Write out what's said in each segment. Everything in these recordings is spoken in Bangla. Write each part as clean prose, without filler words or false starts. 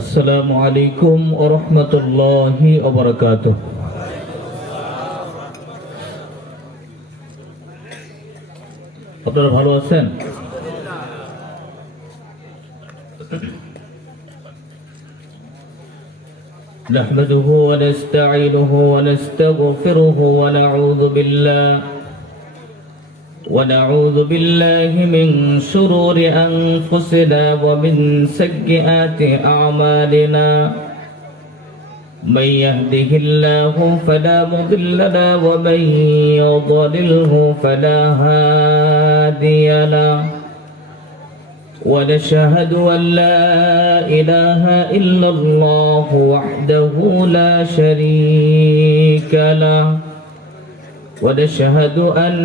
আসসালামু আলাইকুম ওয়া রাহমাতুল্লাহি ওয়া বারাকাতুহু। আপনারা ভালো আছেন? নাহমাদুহু ওয়া নাস্তাঈনুহু ওয়া নাস্তাগফিরুহু ونعوذ بالله من شرور أنفسنا ومن سيئات أعمالنا من يهده الله فلا مضل له ومن يضلله فلا هادي له ونشهد أن لا إله إلا الله وحده لا شريك له ونشهد أن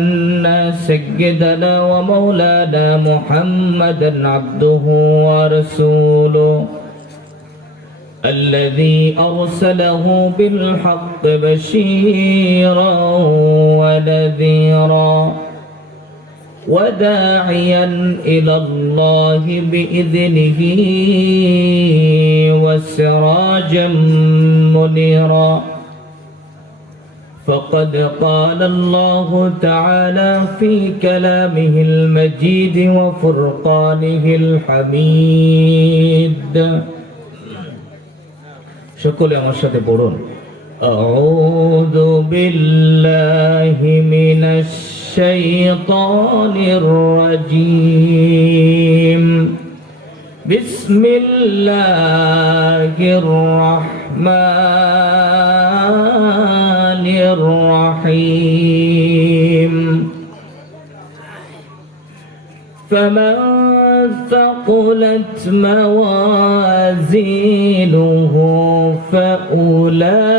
سيدنا ومولانا محمدا عبده ورسوله الذي أرسله بالحق بشيرا ونذيرا وداعيا إلى الله بإذنه وسراجا منيرا فقد قال الله تعالى في كلامه المجيد وفرقانه الحميد شكرا আমার সাথে পড়ুন أعوذ بالله من الشيطان الرجيم بسم الله الرحمن الرحيم فمن ثقلت موازينه فأولئك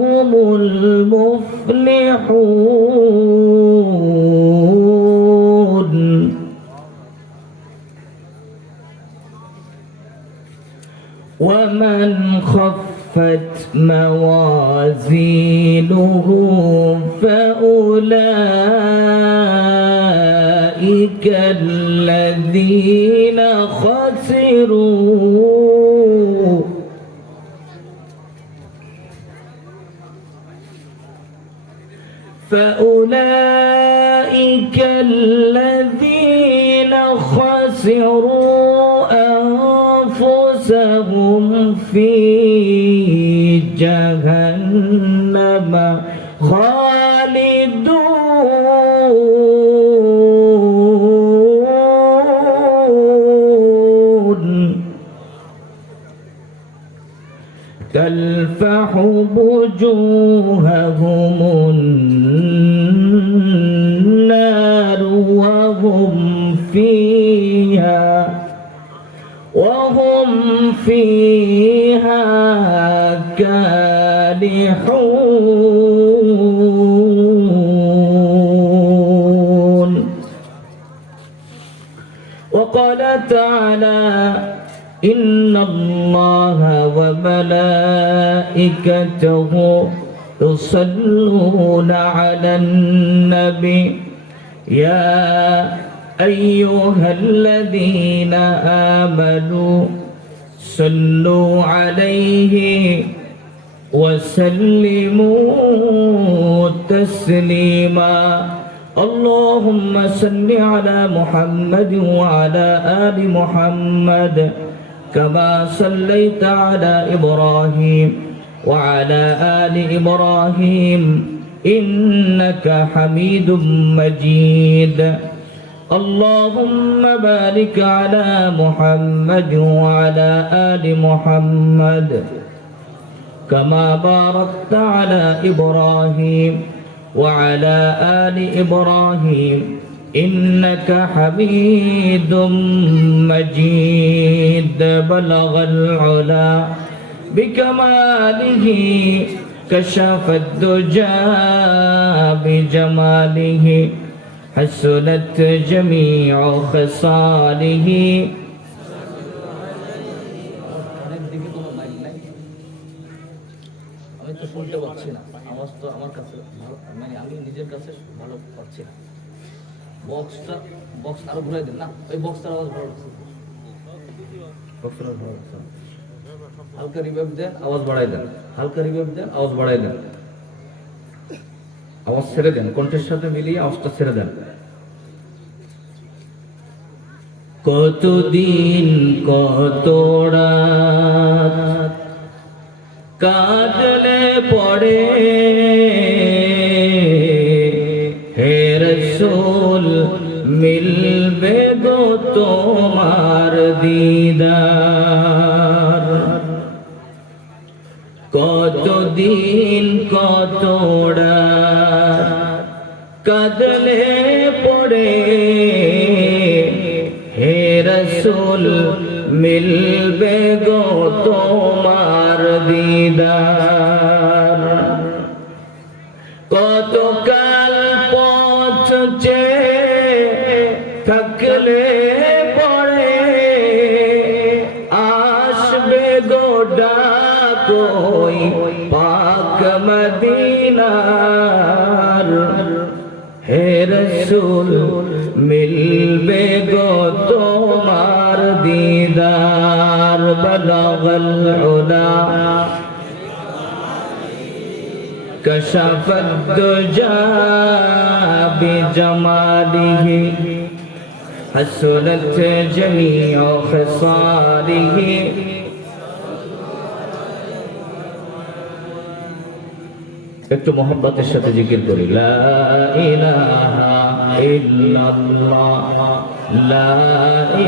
هم المفلحون ومن خفت موازينه فأولئك الذين خسروا أنفسهم في جهنم خالدون تلفح وجوههم النار وهم فيها كالحون وقال تعالى إن الله وملائكته يصلون على النبي يا أيها الذين آمنوا صلوا عليه وسلموا تسليما اللهم صل على محمد وعلى آل محمد كما صليت على إبراهيم وعلى آل إبراهيم إنك حميد مجيد اللهم بارك على محمد وعلى آل محمد كما باركت على إبراهيم وعلى آل إبراهيم إنك حميد مجيد بلغ العلا بكماله كشف الدجى بجماله حسنت جميع خصاله আমি তো শুনতে পাচ্ছি না, আওয়াজ তো আমার কাছে ভালো, মানে আমি নিজের কাছে ভালো পাচ্ছি না। বক্স আরো ঘুরাই দেন না, ওই বক্সটার আওয়াজ ভালো লাগছে, বক্সটার আওয়াজ ভালো লাগছে। হালকা রিভাইভ দেন, আওয়াজ বাড়াই দেন, হালকা রিভাইভ দেন, আওয়াজ বাড়াই দেন, আওয়াজ ছেড়ে দেন, কণ্ঠের সাথে মিলিয়ে আওয়াজটা ছেড়ে দেন। কতদিন কত রাত কাঁদলে পড়ে হে রাসূল মিলবে গো তোমার দিদার। কতদিন কত রাত কাঁদলে পড়ে হে রাসূল মিলবে গো তোমার দিদার। কতকাল পথ চেয়ে থাকলে পড়ে আসবে গো ডাক ওই পাক মদিনার। হে রাসূল মিলবে গো তোমার দিদার। বলগল উলা কশফত দুজা বিজমালিহি হাসনাত জামিউ খিসালিহি। একটু মোহাব্বতের সাথে জিকির করি, লা ইলাহা ইল্লাল্লাহ, লা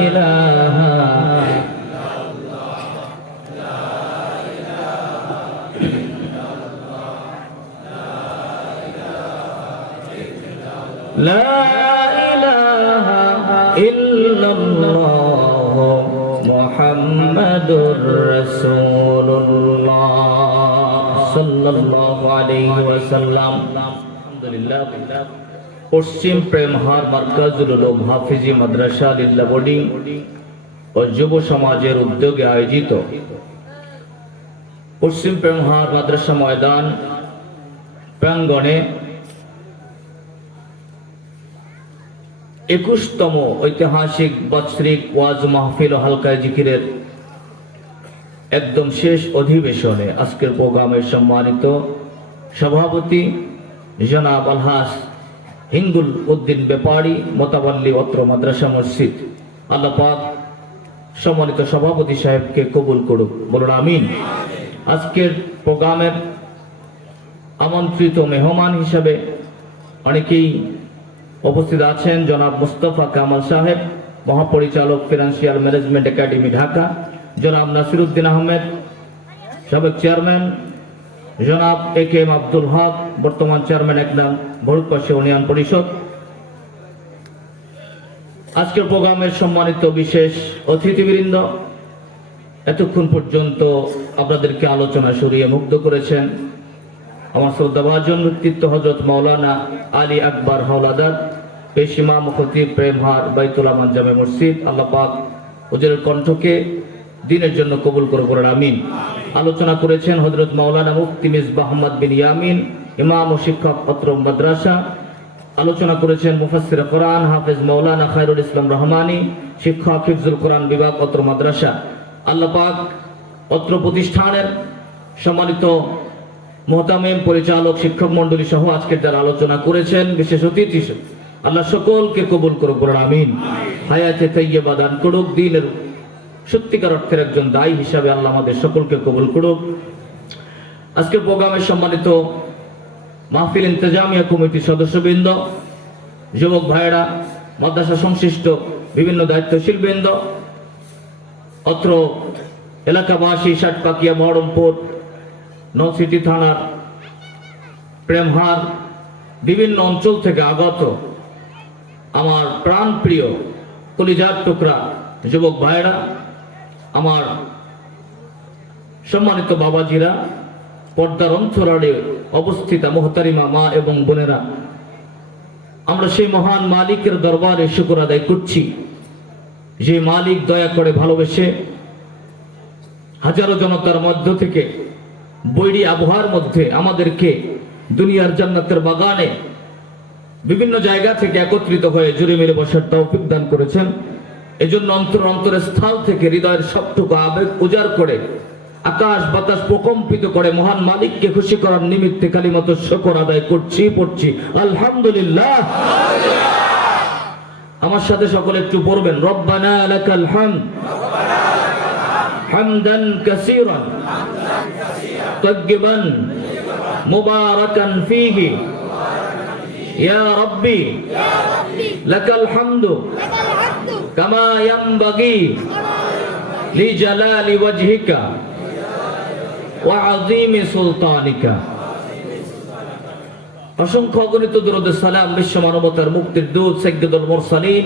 ইলাহা লা ইলাহা ইল্লাল্লাহ মুহাম্মাদুর রাসূলুল্লাহ সাল্লাল্লাহু আলাইহি ওয়াসাল্লাম। আলহামদুলিল্লাহ, পশ্চিম প্রেমহার মার্কাজুল উলুম হাফিজি মাদ্রাসা লিল্লা বোর্ডিং ও যুব সমাজের উদ্যোগে আয়োজিত পশ্চিম প্রেমহার মাদ্রাসা ময়দান প্রাঙ্গণে 21তম ঐতিহাসিক বাৎসরিক ওয়াজ মাহফিল ও হালকায় জিকিরের একদম শেষ অধিবেশনে আজকের প্রোগ্রামের সম্মানিত সভাপতি জনাব আলহাজ হিঙ্গুল উদ্দিন ব্যাপারী মোতাবাল্লি অত্র মাদ্রাসা মসজিদ, আল্লাহ পাক সম্মানিত সভাপতি সাহেবকে কবুল করুক, বলুন আমিন। আজকের প্রোগ্রামের আমন্ত্রিত মেহমান হিসাবে অনেকেই উপস্থিত আছেন। জনাব মুস্তফা কামাল সাহেব, মহাপরিচালক ফিনান্সিয়াল ম্যানেজমেন্ট একাডেমি ঢাকা, জনাব নাসিরউদ্দিন আহমেদ, সাবেক চেয়ারম্যান, জনাব এ কে এম আব্দুল হক, বর্তমান চেয়ারম্যান একদম ভরতপাশা ইউনিয়ন পরিষদ। আজকের প্রোগ্রামের সম্মানিত বিশেষ অতিথিবৃন্দ, এতক্ষণ পর্যন্ত আপনাদেরকে আলোচনা সরিয়ে মুগ্ধ করেছেন আমার শ্রদ্ধাভাজন ব্যক্তিত্ব হযরত মাওলানা আলী আকবর হাওলাদার, পেশ ইমাম খতিব প্রেমহার বাইতুল আমান জামে মসজিদ। আল্লাহ পাক হুজুরের কণ্ঠকে দিনের জন্য কবুল করে, বলেন আমিন। আলোচনা করেছেন হযরত মাওলানা মুফতি মিসবাহ আহমদ বিন ইয়ামিন, ইমাম ও শিক্ষক অত্র মাদ্রাসা। আলোচনা করেছেন মুফাসসির কোরআন হাফেজ মাওলানা খায়রুল ইসলাম রহমানী, শিক্ষক হিফজুল কোরআন বিভাগ অত্র মাদ্রাসা। আল্লাহ পাক অত্র প্রতিষ্ঠানের সম্মানিত মুহতামিম, পরিচালক, শিক্ষক মন্ডলী সহ আজকের যারা আলোচনা করেছেন, বিশেষ অতিথি, আল্লাহ সকলকে কবুল করুক, বলেন আমিন। হায়াতে তাইয়্যিবা দান করুক, দ্বীনের সত্যিকার অর্থের একজন দায়ী হিসাবে আল্লাহ আমাদের সকলকে কবুল করুক। আজকের প্রোগ্রামের সম্মানিত মাহফিল ইন্তেজামিয়া কমিটির সদস্যবৃন্দ, যুবক ভাইয়েরা, মাদ্রাসা সংশ্লিষ্ট বিভিন্ন দায়িত্বশীল বৃন্দ, অত্র এলাকাবাসী, ষাটপাকিয়া, মহরমপুর, নলছিটি থানার প্রেমহার বিভিন্ন অঞ্চল থেকে আগত আমার প্রাণ প্রিয় কলিজার টুকরা যুবক ভাইয়েরা, আমার সম্মানিত বাবাজিরা, পর্দার অন্তরালে অবস্থিত মোহতারিমা মা এবং বোনেরা, আমরা সেই মহান মালিকের দরবারে শুকর আদায় করছি, যে মালিক দয়া করে ভালোবেসে হাজারো জনতার মধ্য থেকে বৈরী আবহাওয়ার মধ্যে আমাদেরকে দুনিয়ার জান্নাতের বাগানে বিভিন্ন জায়গা থেকে একত্রিত হয়ে জুড়ে মিলে বসার তৌফিক দান করেছেন। এজন্য অন্তরের স্থল থেকে হৃদয়ের সবটুকু আবেগ উজাড় করে আকাশ বাতাস প্রকম্পিত করে মহান মালিককে খুশি করার নিমিত্তে কালিমাত শুকর আদায় পড়ছি আলহামদুলিল্লাহ। আমার সাথে সকলে একটু পড়বেন, রব্বানা লাকাল হামদ হামদান কাসীরান তাইয়্যিবান মুবারাকান ফীহি ইয়া রাব্বি লাকাল হামদু কামা ইয়ানবাগি লিজালালি ওয়াজহিকা ওয়া আযীমি সুলতানিকা। অসংখ্য অগণিত দরুদ সালাম বিশ্ব মানবতার মুক্তির দূত সাইয়্যিদুল মুরসালিন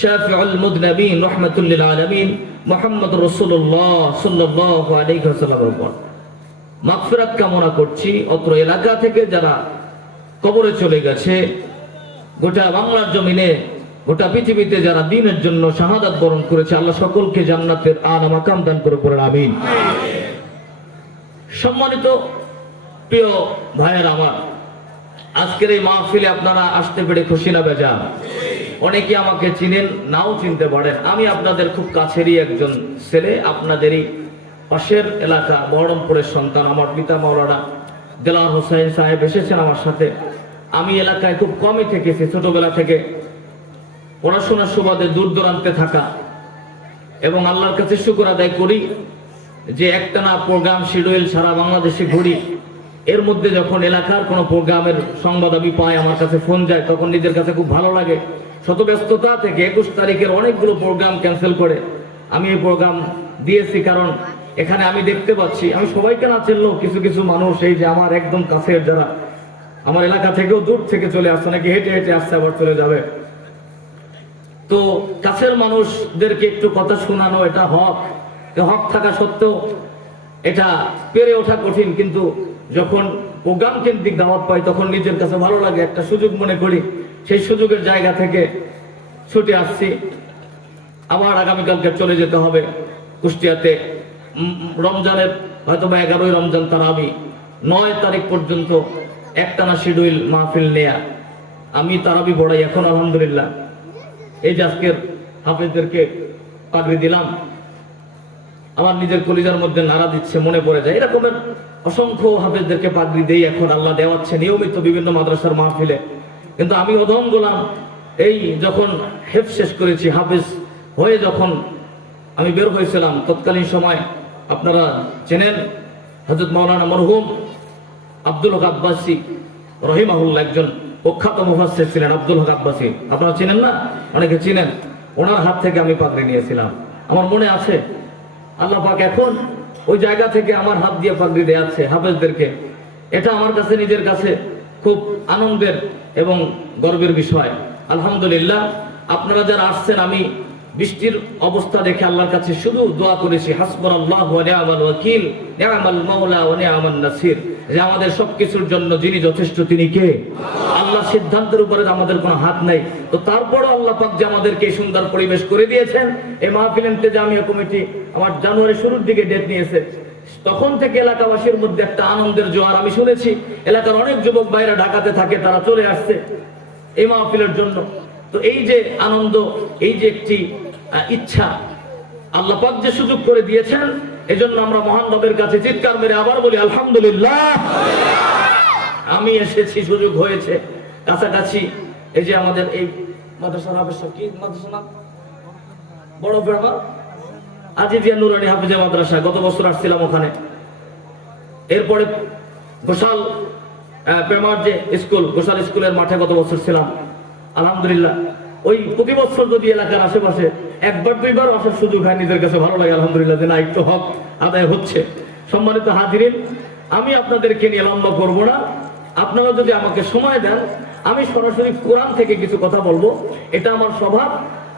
শাফিউল মুযনিবিন রাহমাতুল লিল আলামিন মুহাম্মদুর রাসূলুল্লাহ সাল্লাল্লাহু আলাইহি ওয়াসাল্লামের উপর মাগফিরাত কামনা করছি। অত্র এলাকা থেকে যারা কবরে চলে গেছে, গোটা বাংলার জমিনে গোটা পৃথিবীতে যারা দ্বীনের জন্য শাহাদাত বরণ করেছে, আল্লাহ সকলকে জান্নাতের আলা মাকাম দান করে পড়েন আমিন। সম্মানিত প্রিয় ভাইয়ের আমার, আজকের এই মাহফিলে আপনারা আসতে পেরে খুশি না বেজার? অনেকে আমাকে চিনেন, নাও চিনতে পারেন। আমি আপনাদের খুব কাছেরই একজন ছেলে, আপনাদেরই পাশের এলাকা বহরমপুরের সন্তান। আমার পিতা মাওলানা দেলাওয়ার হোসেন সাহেব এসেছেন আমার সাথে। আমি এলাকায় খুব কমই থেকেছি, ছোটবেলা থেকে পড়াশোনার সুবাদে দূর দূরান্তে থাকা, এবং আল্লাহর কাছে শুকর আদায় করি যে একটানা প্রোগ্রাম শিডিউল সারা বাংলাদেশে ঘুরি। এর মধ্যে যখন এলাকার কোনো প্রোগ্রামের সংবাদ আমি পাই, আমার কাছে ফোন যায়, তখন নিজের কাছে খুব ভালো লাগে। শত ব্যস্ততা থেকে 21 তারিখের অনেকগুলো প্রোগ্রাম ক্যান্সেল করে আমি এই প্রোগ্রাম দিয়েছি, কারণ এখানে আমি দেখতে পাচ্ছি, আমি সবাইকে না চিনলেও কিছু কিছু মানুষ এই যে আমার একদম কাছের যারা আমার এলাকা থেকেও দূর থেকে চলে আসছে, নাকি হেঁটে হেঁটে আসছে আবার চলে যাবে। তো কাছের মানুষদেরকে একটু কথা শোনানো এটা হক, হক থাকা সত্ত্বেও এটা পেরে ওঠা কঠিন, কিন্তু যখন প্রোগ্রাম কেন্দ্রিক দাওয়াত পাই তখন নিজের কাছে ভালো লাগে, একটা সুযোগ মনে করি। সেই সুযোগের জায়গা থেকে ছুটে আসছি। আবার আগামীকালকে চলে যেতে হবে কুষ্টিয়াতে, রমজানের হয়তো বা 11ই রমজান তারাবি, 9 তারিখ পর্যন্ত একটানা শিডিউল মাহফিল নেয়া। আমি তারাবি পড়াই এখন আলহামদুলিল্লাহ। এই যে আজকের হাফেজদেরকে পাগড়ি দিলাম, আমার নিজের কলিজার মধ্যে নাড়া দিচ্ছে, মনে পড়ে যায়। এরকমের অসংখ্য হাফেজদেরকে পাগড়ি দেই এখন, আল্লাহ দেওয়াচ্ছে নিয়মিত বিভিন্ন মাদ্রাসার মাহফিলে। কিন্তু আমি অধম গোলাম, এই যখন হেফ শেষ করেছি, হাফেজ হয়ে যখন আমি বের হয়েছিলাম, তৎকালীন সময় আপনারা চেনেন হযরত মাওলানা মরহুম আব্দুল হক আব্বাসী রহিমাহুল্লাহ, একজন প্রখ্যাত মুফাসসির ছিলেন আব্দুল হক আব্বাসী, আপনারা চিনেন না? অনেকে চিনেন। ওনার হাত থেকে আমি পাগড়ি নিয়েছিলাম, আমার মনে আছে। আল্লাহ পাক এখন ওই জায়গা থেকে আমার হাত দিয়ে পাগড়ি দেয়াচ্ছে হাফেজদেরকে। এটা আমার কাছে নিজের কাছে খুব আনন্দের এবং গর্বের বিষয়। আলহামদুলিল্লাহ, আপনারা যারা আসছেন, আমি বৃষ্টির অবস্থা দেখে আল্লাহর কাছে শুধু দোয়া করেছি, হাসবুনাল্লাহু ওয়া নি'মাল ওয়াকিল, নি'মাল মাওলা ওয়া নি'মান নাসির, যে আমাদের সবকিছুর জন্য যিনি যথেষ্ট তিনি কে? আল্লাহ। সিদ্ধান্তের উপরে আমাদের কোনো হাত নাই। তো তারপরও আল্লাহ পাক যে আমাদেরকে এই সুন্দর পরিবেশ করে দিয়েছেন, এই মাহফিল ইন্তেজামিয়া কমিটি আমার জানুয়ারি শুরুর দিকে ডেট নিয়েছে, তখন থেকে এলাকাবাসীর মধ্যে একটা আনন্দের জোয়ার আমি শুনেছি। এলাকার অনেক যুবক ভাইরা ঢাকাতে থাকে, তারা চলে আসছে এই মাহফিলের জন্য। তো এই যে আনন্দ, এই যে একটি ইচ্ছা আল্লাহ পাক যে সুযোগ করে দিয়েছেন, এজন্য আমরা মহান রবের কাছে চিৎকার মেরে আবার বলি আলহামদুলিল্লাহ। আমি এসেছি, সুযোগ হয়েছে কাছাকাছি। এই যে আমাদের এই মাদ্রাসার হাফেজ কি মাদ্রাসা নাম? বড় ব্রাহ্মা আজিজিয়া নুরানি হাফেজা মাদ্রাসা, গত বছর আসছিলাম ওখানে। এরপরে গোশাল প্রেমার যে স্কুল, গোশাল স্কুলের মাঠে গত বছর ছিলাম আলহামদুলিল্লাহ। ওই প্রতি বছর যদি এলাকার আশেপাশে একবার দুইবার আসার সুযোগ হয়, নিজের কাছে ভালো লাগে আলহামদুলিল্লাহ, যে না একটু হক আদায় হচ্ছে। সম্মানিত হাজিরিন, আমি আপনাদেরকে নিয়ে লম্বা করব না। আপনারা যদি আমাকে সময় দেন, আমি সরাসরি কোরআন থেকে কিছু কথা বলবো। এটা আমার স্বভাব।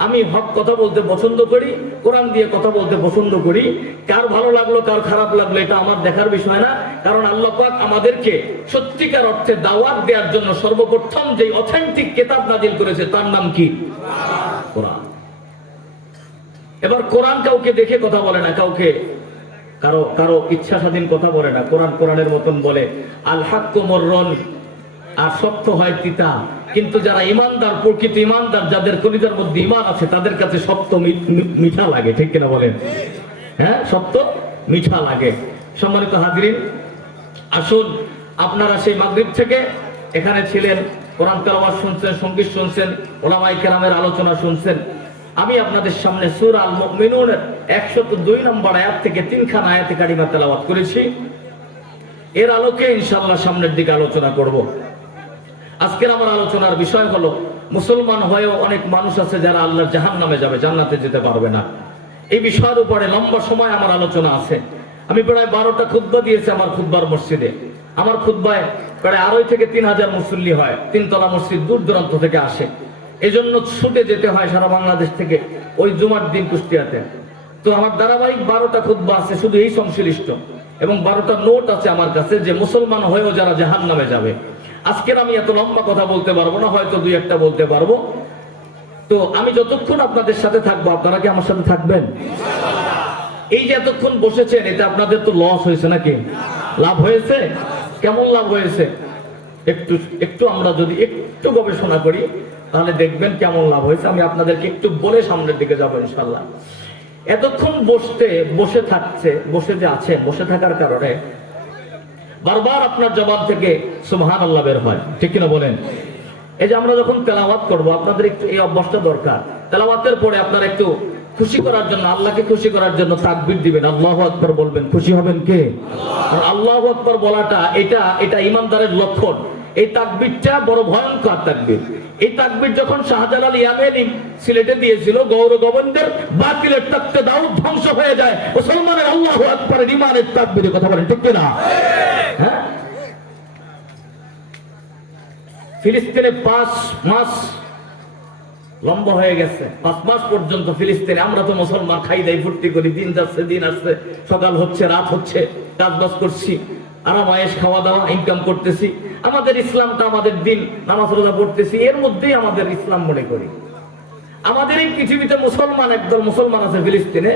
আমি হক কথা বলতে পছন্দ করি, কোরআন দিয়ে কথা বলতে পছন্দ করি। কার ভালো লাগলো কার খারাপ লাগলো এটা আমার দেখার বিষয় না, কারণ আল্লাহ পাক আমাদেরকে সত্যিকার অর্থে দাওয়াত দেওয়ার জন্য সর্বপ্রথম যে অথেন্টিক কিতাব নাজিল করেছে তার নাম কি? কোরআন। এবার কোরআন কাউকে দেখে কথা বলে না, কাউকে কারো কারো ইচ্ছা স্বাধীন কথা বলে না। কোরআন কোরআনের মতন বলে, আল হাক্কু মুররুন, আর সত্য হয় তিতা। কিন্তু যারা ইমানদার, প্রকৃত ইমানদার, যাদের কলিজার মধ্যে ইমান আছে, তাদের কাছে সত্য মিঠা লাগে। ঠিক কিনা বলেন? হ্যাঁ, সত্য মিঠা লাগে। সম্মানিত হাজরিন, আসুন, আপনারা সেই মাগরিব থেকে এখানে ছিলেন, কোরআন তেলাওয়াত শুনছেন, সঙ্গীত শুনছেন, উলামায়ে কেরামের আলোচনা শুনছেন। আমি আপনাদের সামনে সূরা আল মুমিনুনের 102 নম্বর আয়াত থেকে 3খানা আয়াতে কারিমা তেলাওয়াত করেছি। এর আলোকে ইনশাআল্লাহ সামনের দিকে আলোচনা করব। আজকের আমার আলোচনার বিষয় হলো, মুসলমান হয়েও অনেক মানুষ আছে যারা আল্লাহর জাহান্নামে যাবে, জান্নাতে যেতে পারবে না। এই বিষয়ের উপরে লম্বা সময় আমার আলোচনা আছে। আমি প্রায় 12টা খুতবা দিয়েছি আমার খুতবার মসজিদে। আমার খুতবায় প্রায় 2.5 থেকে 3,000 মুসল্লি হয়। 3তলা মসজিদ, দূর দূরান্ত থেকে আসে। এজন্য ছুটে যেতে হয় সারা বাংলাদেশ থেকে ওই জুমার দিন কুষ্টিয়াতে। তো আমার ধারাবাহিক 12টা খুতবা আছে শুধু এই সংশ্লিষ্ট, এবং 12টা নোট আছে আমার কাছে যে মুসলমান হয়েও যারা জাহান্নামে যাবে। আজকের আমি এত লম্বা কথা বলতে পারবো না, হয়তো 2-1টা বলতে পারবো। তো আমি যতক্ষণ আপনাদের সাথে থাকবো, আপনারা কি আমার সাথে থাকবেন? এই যে এতক্ষণ বসেছেন, এটা আপনাদের তো লস হয়েছে নাকি? লাভ হয়েছে? কেমন লাভ হয়েছে? একটু আমরা যদি একটু গবেষণা করি তাহলে দেখবেন কেমন লাভ হয়েছে। আমি আপনাদেরকে একটু বলে সামনের দিকে যাবো ইনশাল্লাহ। এতক্ষণ বসে যে আছেন, বসে থাকার কারণে বারবার আপনার জবান থেকে সুবহানাল্লাহ বের হয়। ঠিক কিনা বলেন? এই যে আমরা যখন তেলাওয়াত করব, আপনাদের একটু এই অভ্যাসটা দরকার। তেলাওয়াতের পরে আপনারা একটু খুশি করার জন্য, আল্লাহকে খুশি করার জন্য তাকবীর দিবেন, আল্লাহু আকবার বলবেন। খুশি হবেন কে? আর আল্লাহু আকবার বলাটা এটা ঈমানদারের লক্ষণ। এই তাকবীরটা বড় ভয়ঙ্কর তাকবীর। এই তাকবীর যখন শাহজালাল ইয়ামেনি সিলেটে দিয়েছিল, গৌর গোবিন্দের বাতিলের তক্তে দাউদ ধ্বংস হয়ে যায়, মুসলমানের আল্লাহু আকবারের ঈমানের তাকবীরের কথা বলেন। ঠিক কিনা? হ্যাঁ, ফিলিস্তিনে 5 মাস লম্বা হয়ে গেছে। 5 মাস পর্যন্ত ফিলিস্তিনে আমরা তো মুসলমান খাই দাই ফুর্তি করি, দিন যাচ্ছে দিন আসছে, সকাল হচ্ছে রাত হচ্ছে, কাজবাজ করছি, আরাম আয়েশ, খাওয়া দাওয়া, ইনকাম করতেছি। আমাদের ইসলামটা, আমাদের দিন, নামাজ রোজা পড়তেছি, এর মধ্যেই আমাদের ইসলাম মনে করি। আমাদের এই পৃথিবীতে মুসলমান, একদল মুসলমান আছে ফিলিস্তিনে,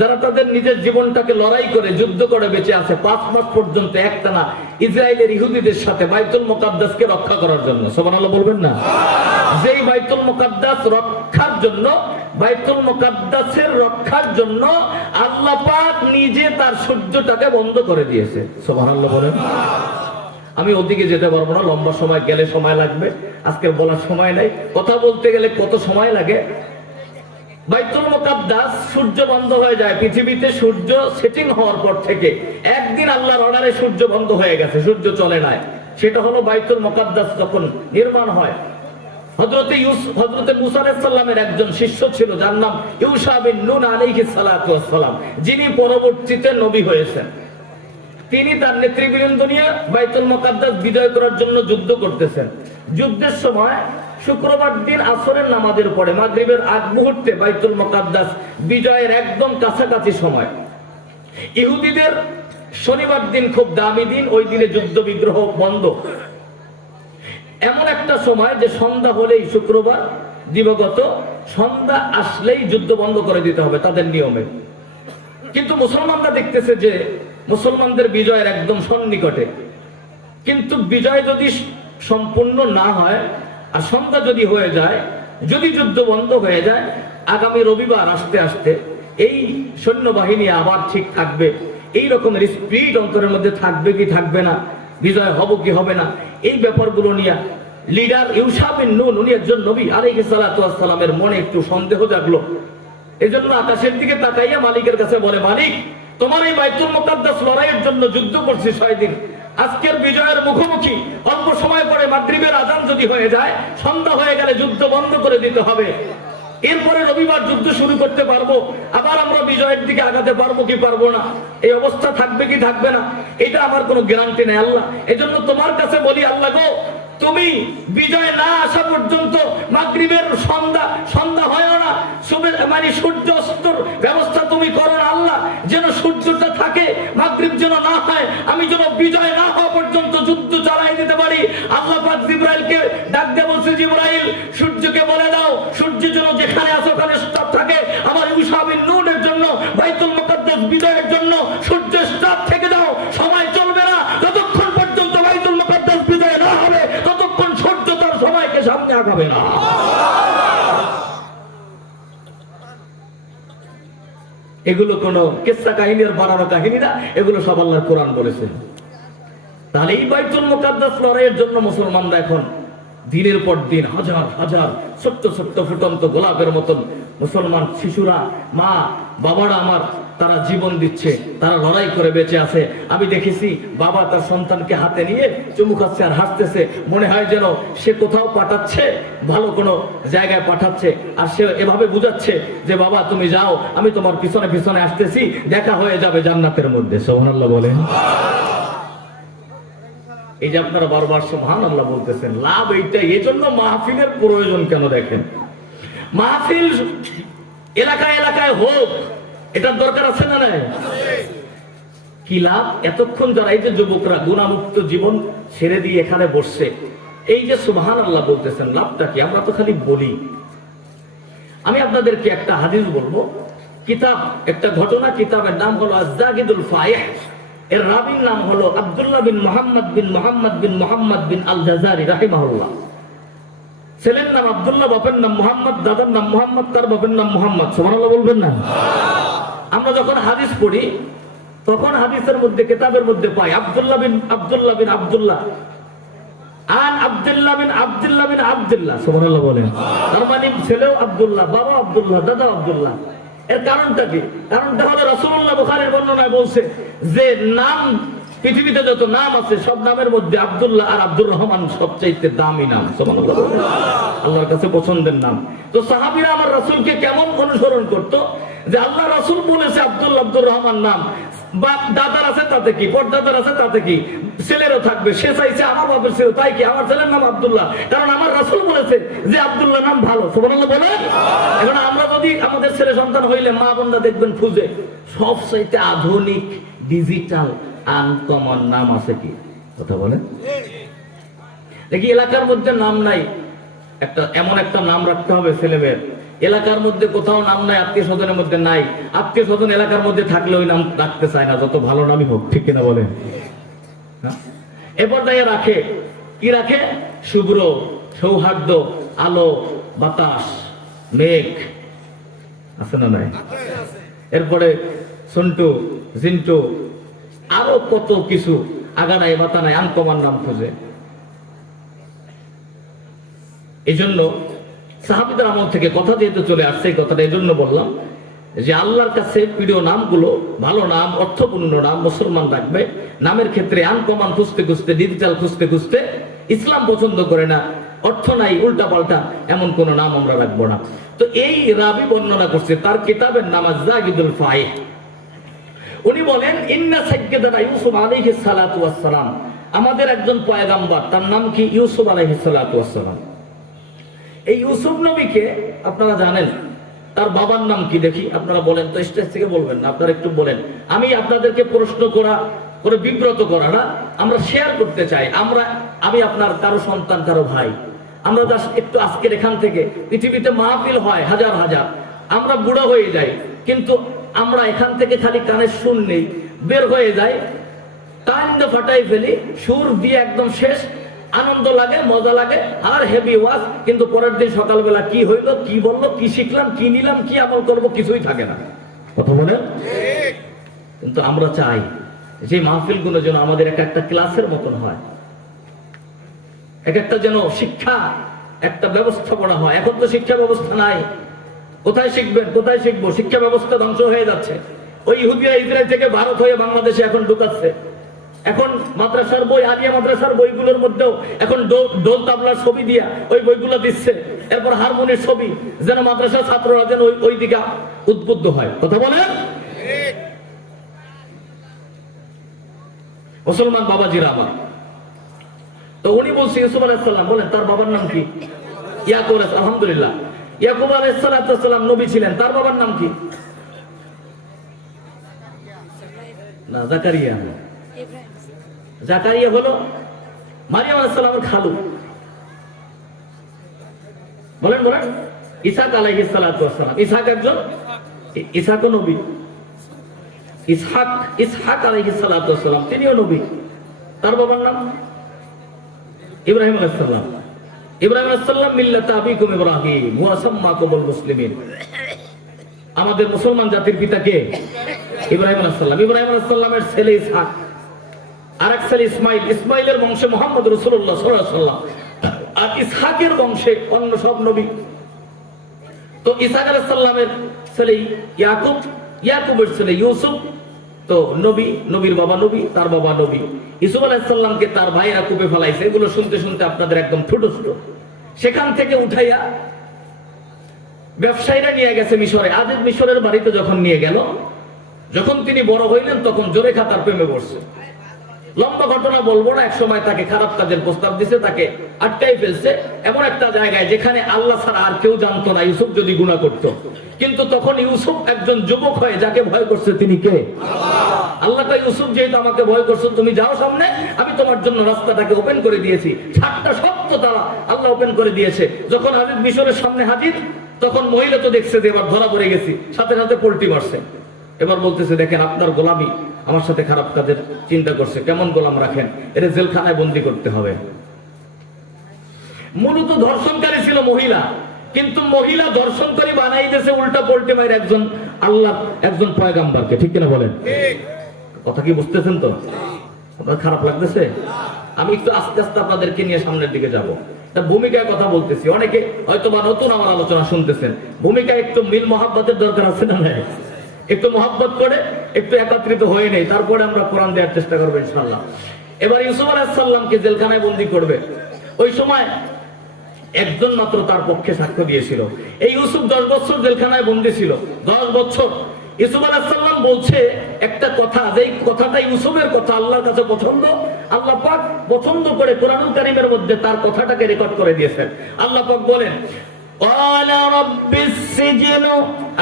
যারা তাদের নিজের জীবনটাকে লড়াই করে, যুদ্ধ করে বেঁচে আছে 5 মাস পর্যন্ত একটানা ইসরায়েলের ইহুদিদের সাথে বাইতুল মুকাদ্দাসকে রক্ষা করার জন্য। সুবহানাল্লাহ বলবেন না? যেই বাইতুল মুকাদ্দাস রক্ষার জন্য, বাইতুল মুকাদ্দাসের রক্ষার জন্য আল্লাহ পাক নিজে তার সূর্যটাকে বন্ধ করে দিয়েছে। সুবহানাল্লাহ বলেন। আমি ওদিকে যেতে পারবো না, লম্বা সময় গেলে সময় লাগবে, আজকে বলার সময় নাই। কথা বলতে গেলে কত সময় লাগে। বাইতুল মুকাদ্দাস সূর্য বন্ধ হয়ে যায়। পৃথিবীতে সূর্য সেটিং হওয়ার পর থেকে একদিন আল্লাহর অর্ডারে সূর্য বন্ধ হয়ে গেছে, সূর্য চলে নাই। সেটা হলো বাইতুল মুকাদ্দাস যখন নির্মাণ হয়। হযরতে মুসা আলাইহিস সালামের একজন শিষ্য ছিল, যার নাম ইউশা বিন নুন আলাইহিস সালাতু ওয়াস সালাম, যিনি পরবর্তীতে নবী হয়েছেন। তিনি তার নেতৃবৃন্দ নিয়ে বাইতুল মুকাদ্দাস বিজয় করার জন্য যুদ্ধ করতেছেন। যুদ্ধের সময় শুক্রবার দিন আসরের নামাজের পরে মাগরিবের আগ মুহূর্তে বাইতুল মুকাদ্দাস বিজয়ের একদম কাছাকাছি সময়, ইহুদিদের শনিবার দিন খুব দামি দিন, ওই দিনে যুদ্ধ বিগ্রহ বন্ধ। এমন একটা সময় যে সন্ধ্যা হলেই, শুক্রবার দিবগত সন্ধ্যা আসলেই যুদ্ধ বন্ধ করে দিতে হবে তাদের নিয়মে। কিন্তু মুসলমানরা দেখতেছে যে মুসলমানদের বিজয়ের একদম সন্নিকটে, কিন্তু বিজয় যদি সম্পূর্ণ না হয় আর সন্ধ্যা যদি হয়ে যায়, যদি যুদ্ধ বন্ধ হয়ে যায়, আগামী রবিবার আসতে আসতে এই সৈন্যবাহিনী আবার ঠিক থাকবে, এই রকমের স্পিড অন্তরের মধ্যে থাকবে কি থাকবে না, বিজয় হব কি হবে না, এই ব্যাপারগুলো নিয়ে লিডার ইউশা বিন নুন, উনি একজন নবী আলাইহিস সালাতু ওয়াস সালামের মনে একটু সন্দেহ জাগলো। এজন্য আকাশের দিকে তাকাইয়া মালিকের কাছে বলে, মালিক, তোমার এই বাইতুল মুকাদ্দাস লড়াইয়ের জন্য যুদ্ধ করছি 6 দিন, আজকের বিজয়ের মুখোমুখি, অল্প সময় পরে মাগরিবের আযান যদি হয়ে যায়, সন্ধ্যা হয়ে গেলে যুদ্ধ বন্ধ করে দিতে হবে, এরপরে রবিবার যুদ্ধ শুরু করতে পারবো, আবার আমরা বিজয়ের দিকে আগাতে পারবো কি পারবো না, এই অবস্থা থাকবে কি থাকবে না, এটা আমার কোনো গ্যারান্টি নেই আল্লাহ। এজন্য তোমার কাছে বলি, আল্লাহ গো, তুমি বিজয় না আসা পর্যন্ত মাগরিবের সন্ধ্যা হয় না, সূর্য অস্তর ব্যবস্থা তুমি করো না আল্লাহ, যেন সূর্যটা থাকে, মাগরিব মাগরিব যেন না হয়, আমি যেন বিজয় না হওয়া পর্যন্ত যুদ্ধ চালাই দিতে পারি। আল্লাহ পাক জিবরাইলকে ডাক দিয়ে বলছে, জিবরাইল সূর্যকে বলে দাও, সূর্য যেন যেখানে আছে ওখানে স্টপ থাকে। আমার ইউসা বিন নূনের জন্য, বাইতুল মুকাদ্দাস বিজয়ের জন্য সূর্য স্টপ থেকে দাও। সময় চলবে না, যতক্ষণ পর্যন্ত বাইতুল মুকাদ্দাস বিজয় না হবে ততক্ষণ সূর্য তার সময়কে সামনে আগাবে না। এগুলো কোন কিসসা কাহিনীর বানানো কাহিনী না, এগুলো সব আল্লাহর কোরআন বলেছে। তাহলে এই বাইতুল মুকাদ্দাস লড়াইয়ের জন্য মুসলমানরা এখন দিনের পর দিন হাজার হাজার ছোট্ট ছোট্ট ফুটন্ত গোলাপের মতন মুসলমান শিশুরা, মা বাবারা আমার, তারা জীবন দিচ্ছে, তারা লড়াই করে বেঁচে আছে। আমি দেখেছি বাবা তার সন্তানকে হাতে নিয়ে চুমু খাচ্ছে আর হাসতেছে, মনে হয় যেন সে কোথাও পাঠাচ্ছে, ভালো কোনো জায়গায় পাঠাচ্ছে। আর সে এভাবে বুঝাচ্ছে যে বাবা তুমি যাও, আমি তোমার পিছনে পিছনে আসতেছি, দেখা হয়ে যাবে জান্নাতের মধ্যে। সুবহানাল্লাহ বলেন। এই যে আপনারা বারবার সুবহানাল্লাহ বলতেছেন, লাভ এইটা। এই জন্য মাহফিলের প্রয়োজন কেন দেখেন, মাহফিল এলাকায় এলাকায় হোক, এটার দরকার আছে না নাই? কি লাভ? এতক্ষণ যারা এই যে যুবকরা গুনাহমুক্ত জীবন ছেড়ে দিয়ে এখানে বসছে, এই যে সুবহানাল্লাহ বলতেছেন, লাভটা কি? আমরা তো খালি বলি। আমি আপনাদেরকে একটা হাদিস বলবো, কিতাব, একটা ঘটনা, কিতাবের নাম হলো আজ-জাগিদুল ফায়েহ, এর রাবীর নাম হলো আব্দুল্লাহ বিন মুহাম্মদ বিন মুহাম্মদ বিন মুহাম্মদ বিন আল জাজারি রাহিমাহুল্লাহ। ছেলের নাম আব্দুল্লাহ, বাপের নাম মুহাম্মদ, দাদার নাম মুহাম্মদ, তার বাপের নাম মুহাম্মদ। সুবহানাল্লাহ বলবেন না? আমরা যখন হাদিস পড়ি তখন হাদিসের মধ্যে, কিতাবের মধ্যে পাই আব্দুল্লাহ বিন আব্দুল্লাহ বিন আব্দুল্লাহ আন আব্দুল্লাহ বিন আব্দুল্লাহ বিন আব্দুল্লাহ। সুবহানাল্লাহ বলেন। তার মানে ছেলেও আব্দুল্লাহ, বাবা আব্দুল্লাহ, দাদা আব্দুল্লাহ। এর কারণটা কি? কারণটা হলো রাসূলুল্লাহ বুখারীর বর্ণনায় বলছে যে নাম, পৃথিবীতে যত নাম আছে সব নামের মধ্যে আব্দুল্লাহ আর আব্দুর রহমান সবচাইতে দামি নাম। সুবহানাল্লাহ, আল্লাহর কাছে পছন্দের নাম। তো সাহাবীরা আমার রাসূলকে কেমন অনুসরণ করত, যে আল্লাহ রাসূল বলেছে আব্দুল্লাহ আব্দুর রহমান নাম, বাপ দাদার আছে তাতে কি, পরদাদার আছে তাতে কি, ছেলেরও থাকবে, সে চাইছে আমার বাপের ছেলে, তাই কি আমার ছেলের নাম আব্দুল্লাহ, কারণ আমার রাসূল বলেছে যে আব্দুল্লাহ নাম ভালো। সুবহানাল্লাহ বলেন। এখন আমরা যদি আমাদের ছেলে সন্তান হইলে মা বোনরা দেখবেন খুঁজে সবচাইতে আধুনিক ডিজিটাল আনকমন নাম আছে কি? কথা বলেন দেখি। এলাকার মধ্যে নাম নাই, একটা এমন একটা নাম রাখতে হবে ছেলেমেয়ের। এলাকার মধ্যে কোথাও নাম নাই, আত্মীয় স্বজনের মধ্যে নাই, আত্মীয় স্বজন এলাকার মধ্যে থাকলে ওই নাম রাখতে চায় না, যত ভালো নামই হোক। ঠিক কিনা বলেন? এরপর তাই রাখে কি? রাখে শুভ্র, সৌহার্দ্য, আলো, বাতাস, মেঘ, আছে না নাই? এরপরে সন্টু, জিন্টু, আরো কত কিছু, আগা নাই বাতা নাই, আনকমন নাম খুঁজে। এই জন্য সাহাবীদের আমল থেকে কথা যেহেতু চলে আসছে, এই কথাটা এই জন্য বললাম যে আল্লাহর কাছে প্রিয় নামগুলো, ভালো নাম, অর্থপূর্ণ নাম মুসলমান রাখবে। নামের ক্ষেত্রে আনকমন খুঁজতে খুঁজতে, ডিজিটাল খুঁজতে খুঁজতে ইসলাম পছন্দ করে না, অর্থ নাই, উল্টা পাল্টা এমন কোন নাম আমরা রাখবো না। তো এই রাবি বর্ণনা করছে, তার কিতাবের নাম আজ-জাগিদুল ফায়েহ। উনি বলেন, ইন্না সাইয়্যিদানা ইউসুফ আলাইহিস সালাতু ওয়াস সালাম, আমাদের একজন পয়গাম্বর, তার নাম কি? ইউসুফ আলাইহিস সালাতু ওয়াস সালাম। এই ইউসুফ নবীকে আপনারা জানেন, তার বাবার নাম কি দেখি? আপনারা বলেন তো, স্টেজ থেকে বলবেন না, আপনারা একটু বলেন। আমি আপনাদেরকে প্রশ্ন করে বিব্রত করা না, আমরা শেয়ার করতে চাই। আমি আপনার কারো সন্তান, কারো ভাই, আমরা একটু আজকের এখান থেকে, পৃথিবীতে মাহফিল হয় হাজার হাজার, আমরা বুড়ো হয়ে যাই, কিন্তু আমরা এখান থেকে খালি কানের সুর নেই, বের হয়ে যাই, টাইম ফাটাই ফেলি, সুর দিয়ে একদম শেষ, আনন্দ লাগে, মজা লাগে, আর হেভি ওয়াজ, কিন্তু পরের দিন সকালবেলা কি হইলো, কি বললো, কি শিখলাম, কি নিলাম, কি আমল করবো, কিছুই থাকে না। কথা বলে। কিন্তু আমরা চাই যে মাহফিলগুলো যেন আমাদের একটা ক্লাসের মতন হয়, একটা যেন শিক্ষা, একটা ব্যবস্থাপনা হয়। এখন তো শিক্ষা ব্যবস্থা নাই, কোথায় শিখবেন, কোথায় শিখবো? শিক্ষা ব্যবস্থা ধ্বংস হয়ে যাচ্ছে। ওই ইহুদিরা ইসরায়েল থেকে ভারত হয়ে বাংলাদেশে এখন ঢুকাচ্ছে। এখন মাদ্রাসার বই, আলিয়া মাদ্রাসার বইগুলোর মধ্যেও এখন ডোল তাবলার ছবি দিয়া ওই বইগুলো দিচ্ছে, এরপর হারমোনির ছবি, যেন মাদ্রাসার ছাত্ররা যেন ওই দিকে উদ্বুদ্ধ হয়। কথা বলেন। মুসলমান বাবাজিরা আমার, তো উনি বলছে ইউসুফ আলাইহিস সালাম, বলেন তার বাবার নাম কি? ইয়াকুব। আলহামদুলিল্লাহ, ইয়াকুব আলাইহিস সালাম নবী ছিলেন, তার বাবার নাম কি? না, জাকারিয়া না। জাকারিয়া হলো মারিয়াম আলাইহিস সালামের খালু। বলেন বলেন। ইসহাক আলাইহিস সালাতু ওয়াস সালাম, ইসহাক একজন, ইসহাকও নবী। ইসহাক আলাইহিস সালাতু ওয়াস সালাম তিনিও নবী। তার বাবার নাম ইব্রাহিম আলাইহিস সালাম। ইব্রাহিম আলাইহিস সালাম মিল্লাতা আবিকুম ইব্রাহিম ওয়া সাম্মাকুমুল মুসলিমিন। আমাদের মুসলমান জাতির পিতা কে? ইব্রাহিম আলাইহিস সালাম। ইব্রাহিম আলাইহিস সালামের ছেলে ইসহাক, আরেক ছেলে ইসমাইল। ইসমাইলের বংশে মুহাম্মদ রাসূলুল্লাহ সাল্লাল্লাহু আলাইহি ওয়াসাল্লাম, আর ইসহাকের বংশে অন্য সব নবী। তো ইসহাক আলাইহিস সালামের ছেলে ইয়াকুব, ইয়াকুবের ছেলে ইউসুফ, তো নবী, নবীর বাবা নবী, তার বাবা নবী। ইউসুফ আলাইহিস সালামকে তার ভাইরা কূপে ফেলাইছে। এগুলো শুনতে শুনতে আপনাদের একদম ছোট ছোট। সেখান থেকে উঠাইয়া ব্যবসায়ীরা নিয়ে গেছে মিশরে। আজিজ মিশরের বাড়িতে যখন নিয়ে গেল, যখন তিনি বড় হইলেন তখন জোরে খাতার প্রেমে পড়ছে। লম্বা ঘটনা বলবো না। এক সময় তাকে খারাপ কাজের প্রস্তাব দিছে, তাকে আটকাই ফেলছে এমন একটা জায়গায় যেখানে আল্লাহ ছাড়া আর কেউ জানতো না ইউসুফ যদি গুনাহ করত। কিন্তু তখন ইউসুফ একজন যুবক হয়ে যাকে ভয় করছে তিনি কে? আল্লাহ কয়, ইউসুফ যেহেতু আমাকে ভয় করছো, তুমি যাও সামনে, আমি তোমার জন্য রাস্তাটাকে ওপেন করে দিয়েছি। ছাদটা সত্য তারা আল্লাহ ওপেন করে দিয়েছে। যখন আজিজ মিশরের সামনে হাজির, তখন মহিলা তো দেখছে যে এবার ধরা পড়ে গেছি, সাথে সাথে পোল্টি মারছে। এবার বলতেছে, দেখেন আপনার গোলামি আমার সাথে খারাপ কাজের চিন্তা করছে, কেমন গোলাম রাখেন, এটা জেলখানায় বন্দী করতে হবে। মূলত ধর্ষণকারী ছিল মহিলা, কিন্তু মহিলা ধর্ষণকারী বানাই দিয়েছে উল্টা পোল্টি মাইর একজন আল্লাহ, একজন পয়গাম্বরকে। ঠিক কিনা বলেন? কথা কি বুঝতেছেন তো? আপনার খারাপ লাগতেছে? আমি একটু আস্তে আস্তে আপনাদেরকে নিয়ে সামনের দিকে যাব। ভূমিকায় কথা বলতেছি, অনেকে হয়তো বা নতুন আমার আলোচনা শুনতেছেন। ভূমিকায় একটু মিল মহাব্বতের দরকার আছে না? নাই? একটু মহাব্বত করে একটু একত্রিত হয়ে নেই, তারপরে আমরা কোরআন দেওয়ার চেষ্টা করবো ইনশাআল্লাহ। এবার ইউসুফ আলাইহিস সালামকে জেলখানায় বন্দী করবে। ওই সময় একজন মাত্র তার পক্ষে সাক্ষ্য দিয়েছিল। এই ইউসুফ 10 বছর জেলখানায় বন্দী ছিল। 10 বছর ইউসুফ আলাইহিস সালাম বলছে একটা কথা, যে কথাটা ইউসুফের কথা আল্লাহর কাছে পছন্দ। আল্লাহ পাক পছন্দ করে কোরআনুল কারীমের মধ্যে তার কথাটাকে রেকর্ড করে দিয়েছেন। আল্লাহ পাক বলেন, قال رب السجن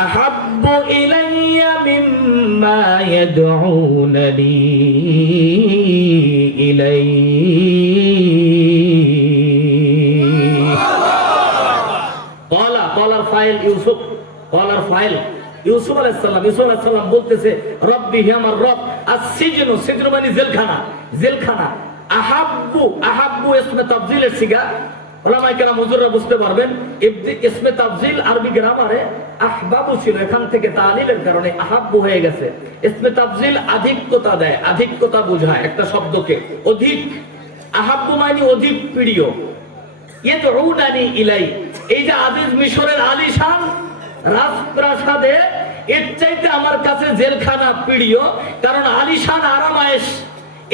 أحب إلي مما يدعونني إليه قال الفاعل يوسف قال الفاعل ইউসুফ আলাইহিস সালাম। ইউসুফ আলাইহিস সালাম বলতেছে, রব্বি হে আমার রব, আস-সিজনু, সিজন মানে জেলখানা, জেলখানা। আহাব্বু, আহাব্বু ইসমে তাফজিলের সিগা। ওলামায়ে কেরাম হুজুররা বুঝতে পারবেন, ইসমে তাফজিল আরবি গ্রামারে আহবাবু ছিল, এখান থেকে তালিলের কারণে আহাব্বু হয়ে গেছে। ইসমে তাফজিল আধিক্যতা দেয়, আধিক্যতা বোঝায় একটা শব্দকে, অধিক। আহাব্বু মানে অধিক প্রিয়। ইয়াদউনানি ইলাই, এই যে আজিজ মিশরের আলিশান রাজপ্রাসাদে, এর চাইতে আমার কাছে জেলখানা প্রিয়। কারণ আলিশান আরামায়েশ,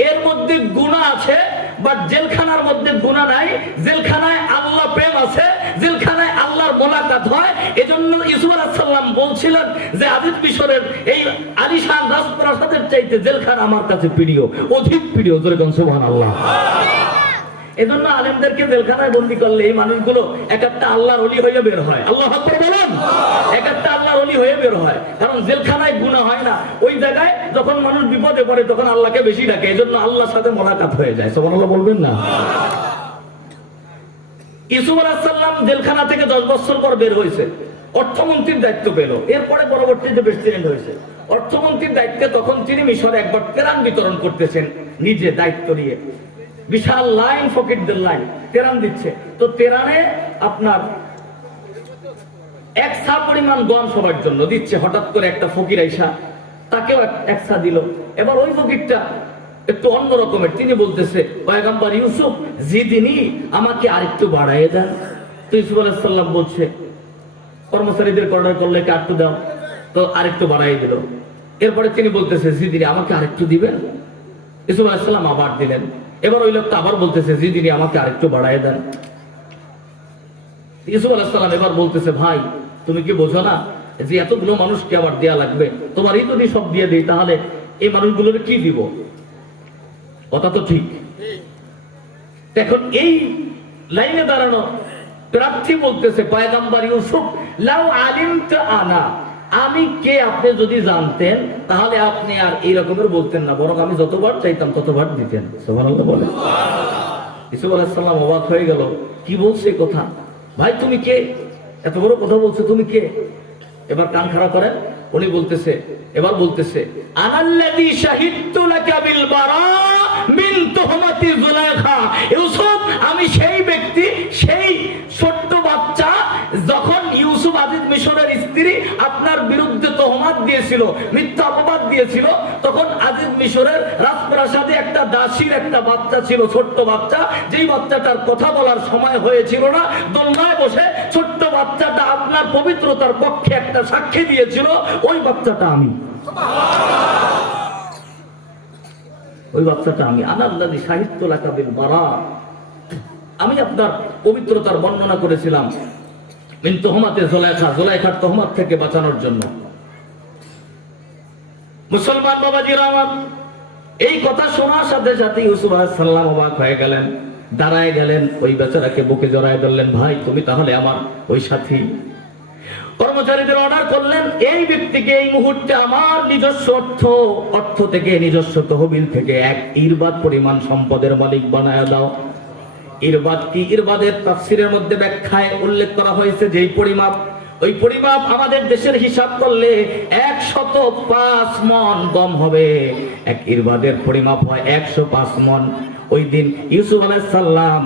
এর মধ্যে গুনাহ আছে, বাট জেলখানার মধ্যে গুনাহ নাই। জেলখানায় আল্লাহ প্রেম আছে, জেলখানায় আল্লাহর মোলাকাত হয়। এজন্য ইউসুফ আলাইহিস সালাম বলছিলেন যে আজিজ মিশরের এই আলিশান রাজপ্রাসাদের চাইতে জেলখানা আমার কাছে প্রিয়, অধিক প্রিয়। জোরে বলুন সুবহানাল্লাহ। এজন্য আলেমদেরকে জেলখানায় বন্দী করলে এই মানুষগুলো এক একটা আল্লাহর ওলি হয়ে বের হয়। আল্লাহু আকবার বলেন। এক একটা আল্লাহর ওলি হয়ে বের হয়, কারণ জেলখানায় গুনাহ হয় না। ওই জায়গায় যখন মানুষ বিপদে পড়ে তখন আল্লাহকে বেশি ডাকে, এজন্য আল্লাহর সাথে মোলাকাত হয়ে যায়। সুবহানাল্লাহ বলবেন না? ইউসুফ আলাইহিস সালাম জেলখানা থেকে 10 বছর পর বের হয়েছে, অর্থমন্ত্রীর দায়িত্ব পেল। এরপরে পরবর্তীতে প্রেসিডেন্ট হয়েছে। অর্থমন্ত্রীর দায়িত্বে তখন তিনি মিশরে একবার ত্রাণ বিতরণ করতেছেন নিজে দায়িত্ব নিয়ে। বিশাল লাইন, ফকিরদের লাইন, তেরান দিচ্ছে। তো তেরানে আপনার 1 সা পরিমাণ গম সবার জন্য দিচ্ছে। হঠাৎ করে একটা ফকির আইসা তাকেও 1 সা দিল। এবার ওই ফকিরটা একটু অন্য রকমের, তিনি বলতেছে, পয়গম্বর ইউসুফ, জিদিনি, আমাকে আরেকটু বাড়াইয়ে দেন। তো ইউসুফ আলাইহিস সালাম বলছে, কর্মচারীদের অর্ডার করলে আরেকটু দাও, তো আরেকটু বাড়াইয়ে দিল। এরপরে তিনি বলতেছে, জিদিনি, আমাকে আরেকটু দিবেন। ইউসুফ আলাইহিস সালাম আবার দিলেন। এবার ওই লোকটা আবার বলতেছে, জিদিনি, আমাকে আরেকটু বাড়াইয়ে দেন। ইউসুফ আলাইহিস সালাম এবার বলতেছে, ভাই তুমি কি বোঝো না যে এতগুলো মানুষকে আবার দেয়া লাগবে, তোমারই যদি সব দিয়ে দিই তাহলে এই মানুষগুলোর কি দিব? কথা তো ঠিক। এখন এই লাইনে দাঁড়ানো প্রার্থী বলতেছে, পয়গম্বর ইউসুফ, লাউ আলিমতা আনা, আমি কে আপনি যদি জানতেন তাহলে আপনি আর এই রকমের বলতেন না, বরং আমি যতবার চাইতাম ততবার দিতেন। সুবহানাল্লাহ বলেন। ইউসুফ আলাইহিস সালাম অবাক হয়ে গেল, কি বলছে কথা, ভাই তুমি কে, এত বড় কথা বলছো, তুমি কে? এবার কান খাড়া করেন, উনি বলতেছে, এবার বলতেছে, আনাল্লাযী শাহিদতু লাকা বিল বারা মিন তুহমাতি যুলাইখা। ইউসুফ, আমি সেই ব্যক্তি, সেই ছোট্ট বাচ্চা, যখন ইউসুফ আজিজ মিশরের স্ত্রী আপনার বিরুদ্ধে তহমাত দিয়েছিল, মিথ্যা অপবাদ দিয়েছিল, তখন আজিজ মিশরের রাজপ্রাসাদে একটা দাসীর একটা বাচ্চা ছিল, ছোট্ট বাচ্চা, যেই বাচ্চাটার কথা বলার সময় হয়েছিল না, দোলনায় বসে ছোট্ট বাচ্চাটা আপনার পবিত্রতার পক্ষে একটা সাক্ষী দিয়েছিল, ওই বাচ্চাটা আমি, ওই বাচ্চাটা আমি। আনাল্লাযী শাহিদতু লাকা বিল বারা, আমি আপনার পবিত্রতার বর্ণনা করেছিলাম মিন তুহমাতে যুলাইখা, যুলাইখার তহমাত থেকে বাঁচানোর জন্য। মুসলমান বাবাজিরা আমার, এই কথা শোনার সাথে সাথে ইউসুফ আলাইহিস সালাম অবাক হয়ে গেলেন, দাঁড়ায় গেলেন, ওই বেচারাকে বুকে জড়ায় ধরলেন, ভাই তুমি তাহলে আমার ওই সাথী। কর্মচারীদের অর্ডার করলেন, এই ব্যক্তিকে এই মুহূর্তে আমার নিজস্ব অর্থ থেকে, নিজস্ব তহবিল থেকে এক ইরবাদ পরিমাণ সম্পদের মালিক বানায় দাও। ইরবাদ কি? ইরবাদের তাফসীরের মধ্যে ব্যাখ্যায় উল্লেখ করা হয়েছে যেই পরিমাপ, ওই পরিমাপ আমাদের দেশের হিসাব করলে 105 মণ গম হবে। এক ইরবাদের পরিমাপ হয় 105 মণ। ওই দিন ইউসুফ আলাইহিস সালাম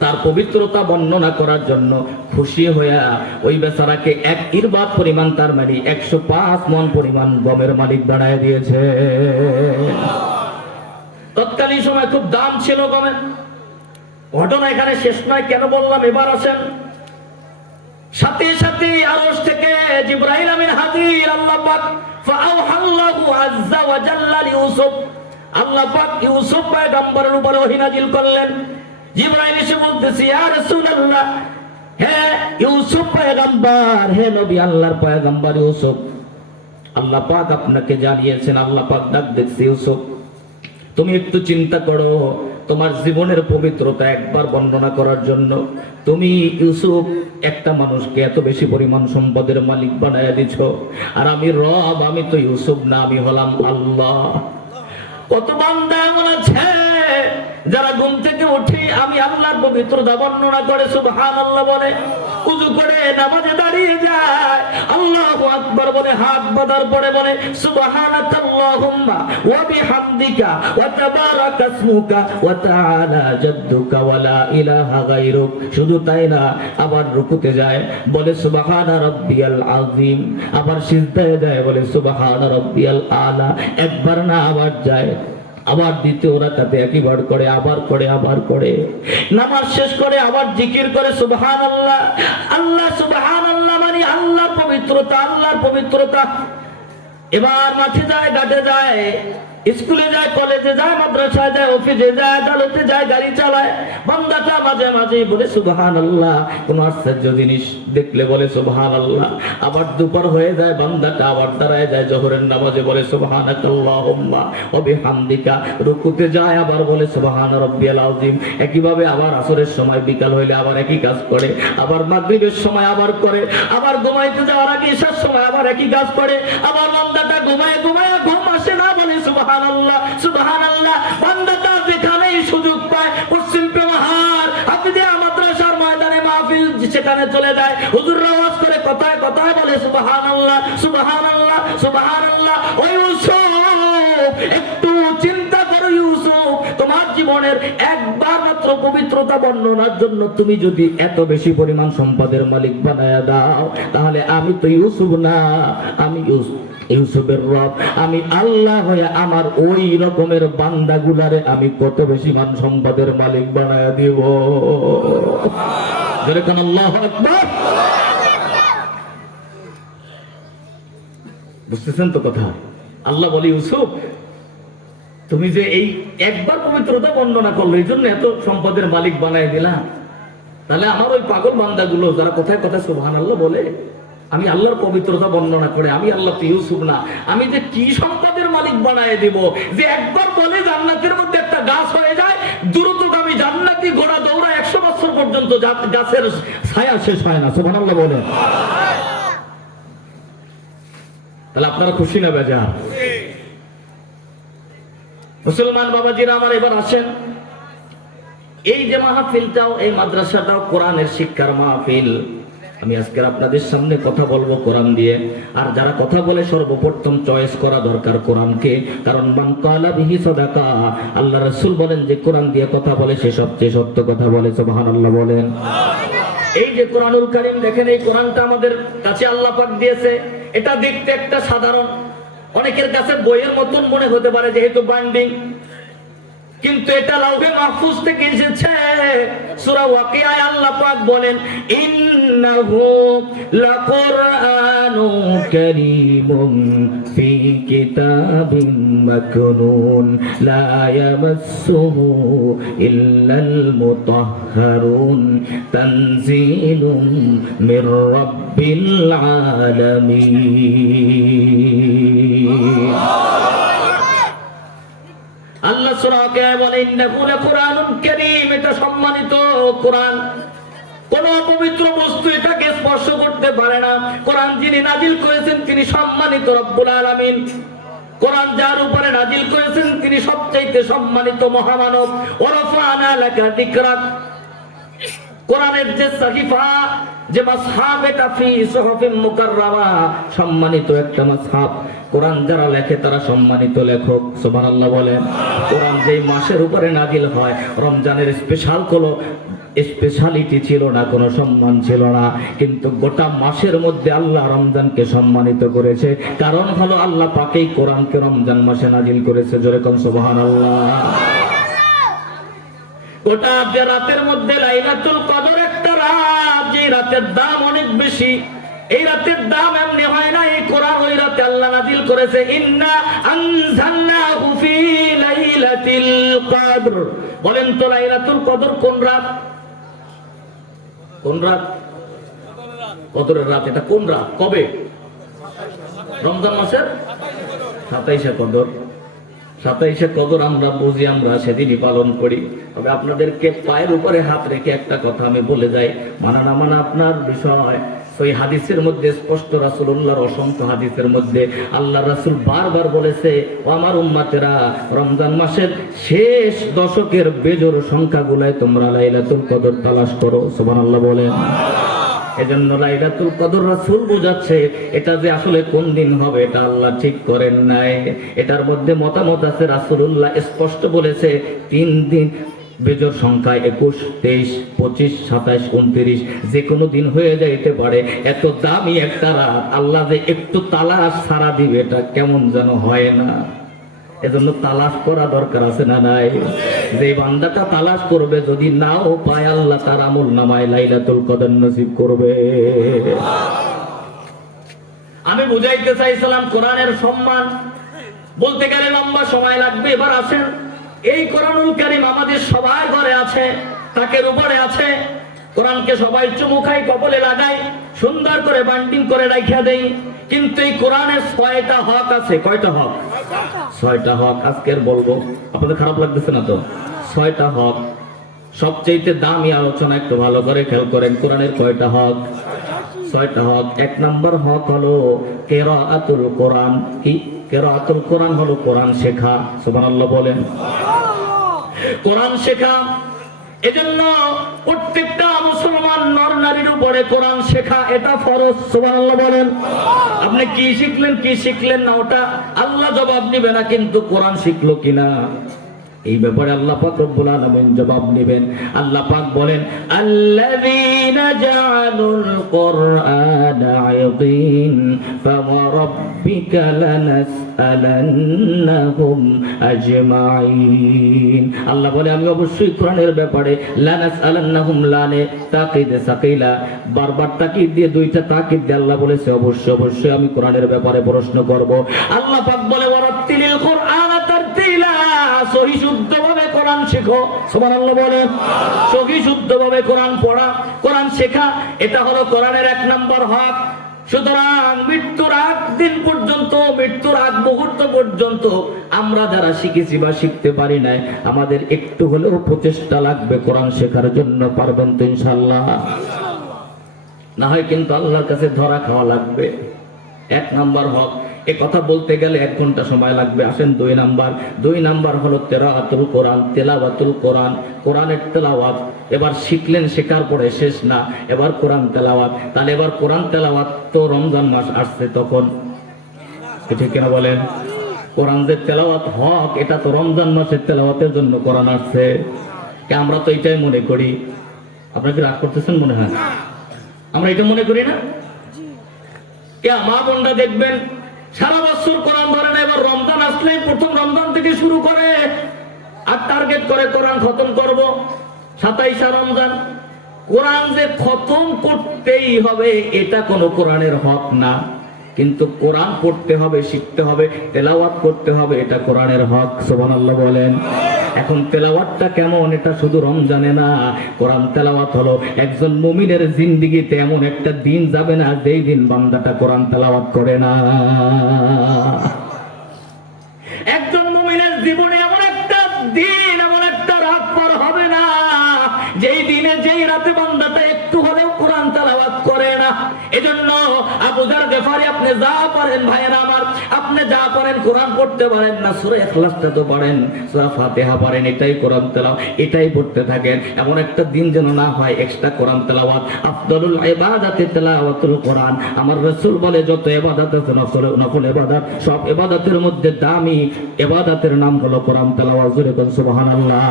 তার পবিত্রতা বর্ণনা করার জন্য খুশি হইয়া ওই বেচারাকে এক ইরবাদ পরিমাণ, তার মানে 105 মণ পরিমাণ গমের মালিক বানায় দিয়েছে। তৎকালীন সময় খুব দাম ছিল গমের। ঘটনা এখানে শেষ নয়, কেন বললাম এবার আসেন। সাথে সাথে আরশ থেকে জিবরাইল আমিন হাজির। আল্লাহ পাক ফাআওহাল্লাহু আযজা ওয়া জাল্লা লিইউসুফ, আল্লাহ পাক ইউসুফ পয়গম্বরের উপর ওহী নাযিল করলেন। জিবরাইল এসে বলতেছে, ইয়া রাসূলুল্লাহ, হে ইউসুফ পয়গম্বর, হে নবী আল্লাহর পয়গম্বর ইউসুফ, আল্লাহ পাক আপনাকে জানিয়েছেন, আল্লাহ পাক ডাক দিচ্ছে, ইউসুফ তুমি একটু চিন্তা করো, তোমার জীবনের পবিত্রতা একবার বর্ণনা করার জন্য তুমি ইউসুফ একটা মানুষকে এত বেশি পরিমাণ সম্পদের মালিক বানায়া দিছ, আর আমি রব, আমি তো ইউসুফ না, আমি হলাম আল্লাহ। কত বান্দা এমন আছে যারা ঘুম থেকে উঠে আমি আল্লাহর পবিত্রতা বর্ণনা করে সুবহানাল্লাহ বলে, উযু করে নামাজে দাঁড়িয়ে যায় আল্লাহু আকবার বলে, হাত বাঁধার পরে বলে সুবহানাকাল্লাহুম্মা ওয়া বিহামদিকা ওয়া তাবারাকা ইসমুকা ওয়া তাআলা জাদ্দুকা ওয়া লা ইলাহা গায়রুক। শুধু তাই না, আবার রুকুতে যায় বলে সুবহানা রাব্বিয়াল আযীম, আবার সিজদায় যায় বলে সুবহানা রাব্বিয়াল আলা। একবার না, আবার যায়, আবার দ্বিতীয় রাকাতে একইবার করে, আবার করে, আবার করে, নামাজ শেষ করে আবার জিকির করে সুবহানাল্লাহ। আল্লাহ সুবহানাল্লাহ মানে আল্লাহর পবিত্রতা, আল্লাহর পবিত্রতা। এবার মাঠে যায়, ঘাটে যায়, স্কুলে যায়, কলেজে যায়, মাদ্রাসায় যায়, অফিসে যায়, আদালতে যায়, গাড়ি চালায়, বান্দাটা মাঝে মাঝে বলে সুবহানাল্লাহ। কোন আশ্চর্য জিনিস দেখলে বলে সুবহানাল্লাহ। আবার দুপুর হয়ে যায়, বান্দাটা আবার দাঁড়ায় যায় জোহরের নামাজে, বলে সুবহানাকাল্লাহুম্মা ওয়া বিহামদিকা। রুকুতে যায়, আবার বলে সুবহান রাব্বিয়াল আযীম। একইভাবে আবার আসরের সময়, বিকাল হইলে আবার একই কাজ করে, আবার মাগরিবের সময় আবার করে, আবার ঘুমাইতে যাওয়ার আগে ঈশার সময় আবার একই কাজ করে, আবার বান্দাটা ঘুমায় ঘুমায় ঘুম আসে না, বলে সুবহানাল্লাহ সুবহানাল্লাহ। বান্দাটা যেখানেই সুযোগ পায়, পশ্চিম পাহাড় হাফিজিয়া মাদ্রাসার ময়দানে মাহফিল, সেখানে চলে যায়, হুজুররা ওয়াজ করে, কথায় কথায় বলে সুবহানাল্লাহ সুবহানাল্লাহ সুবহানাল্লাহ। ওই ইউসুফ, একটু চিন্তা করো ইউসুফ, তোমার জীবনের একবার মাত্র পবিত্রতা বর্ণনার জন্য তুমি যদি এত বেশি পরিমাণ সম্পদের মালিক বানায়া দাও, তাহলে আমি তো ইউসুফ না, আমি ইউসুফের রব, আমি আল্লাহ হয়ে আমার ওই রকমের বান্দাগুলারে আমি কত বেশি মান সম্পদের মালিক বানায়া দিব। যেরকম আল্লাহু আকবার। বুঝতেছেন তো কথা? আল্লাহ বলে, ইউসুফ তুমি যে এই একবার পবিত্রতা বর্ণনা করলো, এই জন্য এত সম্পদের মালিক বানায় দিলা, তাহলে আমার ওই পাগল বান্দাগুলো যারা কোথায় কোথায় সুবহানাল্লাহ বলে, আমি আল্লাহর পবিত্রতা বর্ণনা করে, আমি আল্লাহ তো ইউসুফ না, আমি যে কি সম্পদের মালিক বানায় দিব, যে একবার বলে জান্নাতের মধ্যে একটা গাছ হয়ে যায়, দ্রুতগামী জান্নাতি ঘোড়া দৌড়া 100 বছর পর্যন্ত গাছের ছায়া শেষ হয় না। সুবহানাল্লাহ বলে। তাহলে আপনারা খুশি না বেজার? মুসলমান বাবাজিরা আমার, এবার আসেন, এই যে মাহফিলটাও, এই মাদ্রাসাটাও কোরআনের শিক্ষার মাহফিল। আমি আজকের আপনাদের সামনে কথা বলবো কোরআন দিয়ে। আর যারা কথা বলে সর্বপ্রথম চয়েস করা দরকার কোরআনকে, কারণ মান কালা বিহি সাদাকা, আল্লাহ রাসূল বলেন যে কোরআন দিয়ে কথা বলে সে সবচেয়ে সত্য কথা বলে। সুবহানাল্লাহ বলেন। এই যে কোরআনুল কারীম দেখেন, এই কোরআনটা আমাদের কাছে আল্লাহ পাক দিয়েছে। এটা দেখতে একটা সাধারণ, অনেকের কাছে বইয়ের মতন মনে হতে পারে যেহেতু বাইন্ডিং, কিন্তু এটা লাউহে মাহফুজ থেকে এসেছে। সূরা ওয়াকিয়ায় আল্লাহ পাক বলেন, ইন্নাহু লাকুরআনুন কারীমুন ফি কিতাবিন মাকনুন লা ইয়ামাসসুহু ইল্লাল মুতাহহারুন তানজিলুম মির রাব্বিল আলামিন। আল্লাহ সূরাকে বলে, ইন্নাহু লাকুরআনুন কারীম, এটা সম্মানিত কোরআন। কোন অপবিত্র বস্তু এটাকে স্পর্শ করতে পারে না। কোরআন যিনি নাজিল করেছেন তিনি সম্মানিত রব্বুল আলামিন। কোরআন যার উপরে নাজিল করেছেন তিনি সবচাইতে সম্মানিত মহামানব। ওয়ারাফা'না লাকা যিকরাক, কোরআনের যে সাহিফা, যে মাসহাব, এটা ফি সুহুফিন মুকাররামা, সম্মানিত একটা মাসহাব। কোরআন যারা লেখে তারা সম্মানিত লেখক। সুবহানাল্লাহ বলেন। কোরআন যেই মাসের উপরে নাজিল হয়, রমজানের স্পেশাল কোনো স্পেশালিটি ছিল না, কোনো সম্মান ছিল না, কিন্তু গোটা মাসের মধ্যে আল্লাহ রমজানকে সম্মানিত করেছে। কারণ হলো আল্লাহ পাকেই কোরআনকে রমজান মাসে নাজিল করেছে। জোরে কোন সুবহানাল্লাহ। গোটা যে রাতের মধ্যে লাইলাতুল কদর একটা রাত, যে রাতের দাম অনেক বেশি। এই রাতের দাম এমনি হয় না, এই কোরআন ওই রাতে আল্লাহ নাজিল করেছে। ইন্না আনজালনাহু ফি লাইলাতিল কদর। বলেন তো লাইলাতুল কদর কোন রাত? কোন রাত? কদরের রাত। এটা কোন রাত? কবে? রমজান মাসের 27শে কদর। 27শে কদর আমরা বুঝি, আমরা সেদিনই পালন করি। তবে আপনাদেরকে পায়ের উপরে হাত রেখে একটা কথা আমি বলে যাই, মানা না মানা আপনার বিষয়। ওই হাদিসের মধ্যে স্পষ্ট, রাসূলুল্লাহর অসংখ্য হাদিসের মধ্যে আল্লাহ রাসূল বারবার বলেছে, ও আমার উম্মতেরা, রমজান মাসের শেষ দশকের বেজোর সংখ্যাগুলোয় তোমরা লাইলাতুল কদর তালাশ করো। সুবহানাল্লাহ বলেন। এজন্য লাইলাতুল কদর রাসূল বোঝাচ্ছে এটা যে আসলে কোন দিন হবে এটা আল্লাহ ঠিক করেন নাই। এটার মধ্যে মতামত আছে। রাসূলুল্লাহ স্পষ্ট বলেছে 3 দিন বেজোর সংখ্যা 21, 23, 25, 27, 29 যে কোনো দিন হয়ে যাইতে পারে। এত দামি একটা রাত আল্লাহ যে একটু তালাশ ছাড়া দিবে এটা কেমন যেন হয় না। এজন্য তালাশ করা দরকার আছে না নাই? যে বান্দাটা তালাশ করবে, যদি নাও পায় আল্লাহ তার আমল নামায় লাইলাতুল কদর নসিব করবে। আমি বুঝাইতে চাইছিলাম কোরআনের সম্মান বলতে গেলে লম্বা সময় লাগবে। এবার আসেন, এই কোরআনুল কারীম আমাদের সবার ঘরে আছে, তাকের উপরে আছে। কোরআনকে সবাই চুমু খাই, কপালে লাগাই, সুন্দর করে বান্ডিং করে রাখিয়া দেই। কিন্তু এই কোরআনের 6টা হক আছে। কয়টা হক? 6টা হক আজকের বলবো। আপনাদের খারাপ লাগতেছে না তো? 6টা হক, সবচেয়ে দামি আলোচনা। একটু ভালো করে খেয়াল করেন, কোরআনের কয়টা হক? 6টা হক। 1 নম্বর হক হলো কিরাআতুল কোরআন। কি? কিরাআতুল কোরআন হলো কোরআন শেখা। সুবহানাল্লাহ বলেন। কোরআন শেখা, এজন্য প্রত্যেকটা মুসলমান নর নারীর উপরে কোরআন শেখা এটা ফরজ। সুবহানাল্লাহ বলেন। আপনি কি শিখলেন কি শিখলেন না ওটা আল্লাহ জবাব দিবে না, কিন্তু কোরআন শিখলো কিনা এই ব্যাপারে আল্লাহ পাক রব্বুল আলামিন জবাব নেবেন। আল্লাহ পাক বলেন, আল্লাযীনা জাআলুল কুরআনা আযীম ফাওয়ারাব্বিকা লানাসআলান্নাহুম আজমাইন। আল্লাহ বলে আমি অবশ্যই কোরআনের ব্যাপারে লানাসআলান্নাহুম, লানে তাকিদ সাকিলা, বারবার তাকিদ দিয়ে 2টা তাকিদ দিয়ে আল্লাহ বলেছে অবশ্যই অবশ্যই আমি কোরআনের ব্যাপারে প্রশ্ন করব। আল্লাহ পাক বলে ওয়ারাত্তিলিল কুরআনা তারতিলা, সহি শুদ্ধভাবে কোরআন শেখো। সুবহানাল্লাহ বলেন। সহি শুদ্ধভাবে কোরআন পড়া, কোরআন শেখা, এটা হলো কোরআনের 1 নম্বর হক। সুতরাং মৃত্যুর আগ দিন পর্যন্ত, মৃত্যুর আগ মুহূর্ত পর্যন্ত আমরা যারা শিখেছি বা শিখতে পারি নাই, আমাদের একটু হলেও প্রচেষ্টা লাগবে কোরআন শেখার জন্য। পারবেন তো ইনশাআল্লাহ? না হয় কিন্তু আল্লাহর কাছে ধরা খাওয়া লাগবে। এক নাম্বার হক। এ কথা বলতে গেলে 1 ঘন্টা সময় লাগবে। আসেন 2 নাম্বার হলো তেলাওয়াতুল কোরআন, তেলাওয়াতুল কোরআন, কোরআনের তেলাওয়াত। এবার শিখলেন, শেখার পরে শেষ না, এবার কোরআন তেলাওয়াত। তাহলে এবার কোরআন তেলাওয়াত তো রমজান মাস আসছে তখন, ঠিক কিনা বলেন? কোরআন যে তেলাওয়াত হক, এটা তো রমজান মাসের তেলাওয়াতের জন্য কোরআন আসছে। আমরা তো এটাই মনে করি। আপনারা কি রাগ করতেছেন মনে হয়? আমরা এটা মনে করি না? মা বোনরা দেখবেন সারা বছর কোরআন ধরে না, এবার রমজান আসলে প্রথম রমজান থেকে শুরু করে আর টার্গেট করে কোরআন খতম করব। 27 রমজান কোরআন যে খতম করতেই হবে, এটা কোনো কোরআনের হক না। কিন্তু কোরআন পড়তে হবে, শিখতে হবে, তেলাওয়াত করতে হবে, এটা কোরআনের হক। সুবহানাল্লাহ বলেন। এখন তেলাওয়াতটা কেমন, এটা শুধু রমজানে না। কোরআন তেলাওয়াত হলো একজন মুমিনের জিন্দেগিতে এমন একটা দিন যাবে না যেই দিন বান্দাটা কোরআন তেলাওয়াত করে না। একজন মুমিনের জীবনে এমন একটা দিন, এমন একটা রাত পার হবে না যেই দিনে, যেই রাতে বান্দাটা একটু হলেও কোরআন তেলাওয়াত করে না। এজন্য আবু যার গফারি, আপনি যা পারেন ভাইয়েরা আমার, আপনি যা পারেন কোরআন পড়তে পারেন না, সূরা ইখলাসটা তো পারেন, সূরা ফাতিহা পারেন, এটাই কোরআন তেলাওয়াত, এটাই পড়তে থাকেন। এমন একটা দিন যেন না হয় এক্সট্রা কোরআন তেলাওয়াত। আফদালুল ইবাদাতি তিলাওয়াতুল কোরআন। আমার রাসূল বলে যত ইবাদত আছে নফল ইবাদত, সব ইবাদতের মধ্যে দামি ইবাদতের নাম হলো কোরআন তেলাওয়াত। জোরে বলুন সুবহানাল্লাহ।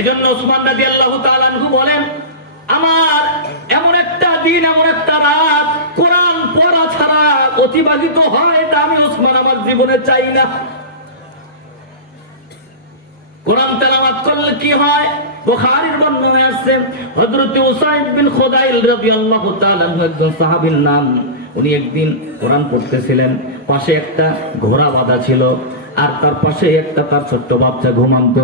এজন্য উসমান রাদিয়াল্লাহু তাআলা আনহু বলেন, আমার এমন একটা দিন, এমন একটা রাত কোরআন পড়া ছাড়া অতিবাহিত হয়, এটা আমি উসমান আমার জীবনে চাই না। কোরআন তেলাওয়াত করলে কি হয়? বুখারীর বর্ণনায় আছে, হযরত উসাইদ বিন খুদাইল রাদিয়াল্লাহু তাআলা একজন সাহাবীর নাম। উনি একদিন কোরআন পড়তেছিলেন, পাশে একটা ঘোড়া বাঁধা ছিল, আর তার পাশে একটা তার ছোট্ট বাচ্চা ঘুমান্ত।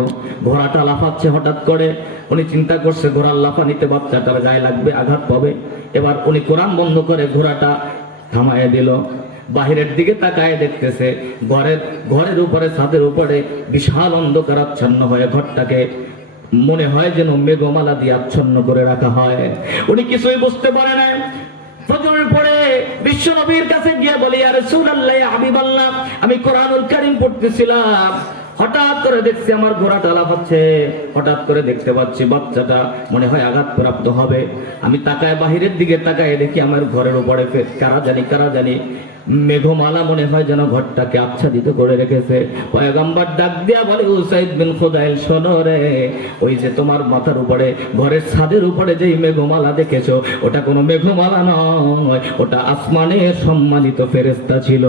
ঘোড়াটা লাফাচ্ছে হঠাৎ করে। উনি চিন্তা করছে ঘোড়ার লাফানিতে বাচ্চাটার গায়ে লাগবে, আঘাত পাবে। এবার উনি কোরআন বন্ধ করে ঘোড়াটা থামায় দিল। বাহিরের দিকে তাকায় দেখতেছে ঘরের উপরে, ছাদের উপরে বিশাল অন্ধকার আচ্ছন্ন হয়ে ঘরটাকে মনে হয় যেন মেঘমালা দিয়ে আচ্ছন্ন করে রাখা হয়। উনি কিছুই বুঝতে পারে না। ফজরের পরে বিশ্ব নবীর কাছে গিয়ে বলি, ইয়া রাসূলুল্লাহ, ইয়া হাবিবাল্লাহ, আমি কোরআনুল কারীম পড়তেছিলাম, হঠাৎ করে দেখছি আমার ঘোড়াটা লাফাচ্ছে, হঠাৎ করে দেখতে পাচ্ছি বাচ্চাটা মনে হয় আঘাতপ্রাপ্ত হবে। আমি তাকায়, বাহিরের দিকে তাকায় দেখি আমার ঘরের উপরে কারা জানি মেঘমালা মনে হয় যেন ঘরটাকে আচ্ছাদিত করে রেখেছে। পয়গম্বর ডাক দিয়া বলে, উসাইদ বিন খুদাইল, শোনো রে, ওই যে তোমার মাথার উপরে ঘরের ছাদের উপরে যেই মেঘমালা দেখেছো, ওটা কোনো মেঘমালা নয়, ওটা আসমানের সম্মানিত ফেরেশতা ছিল।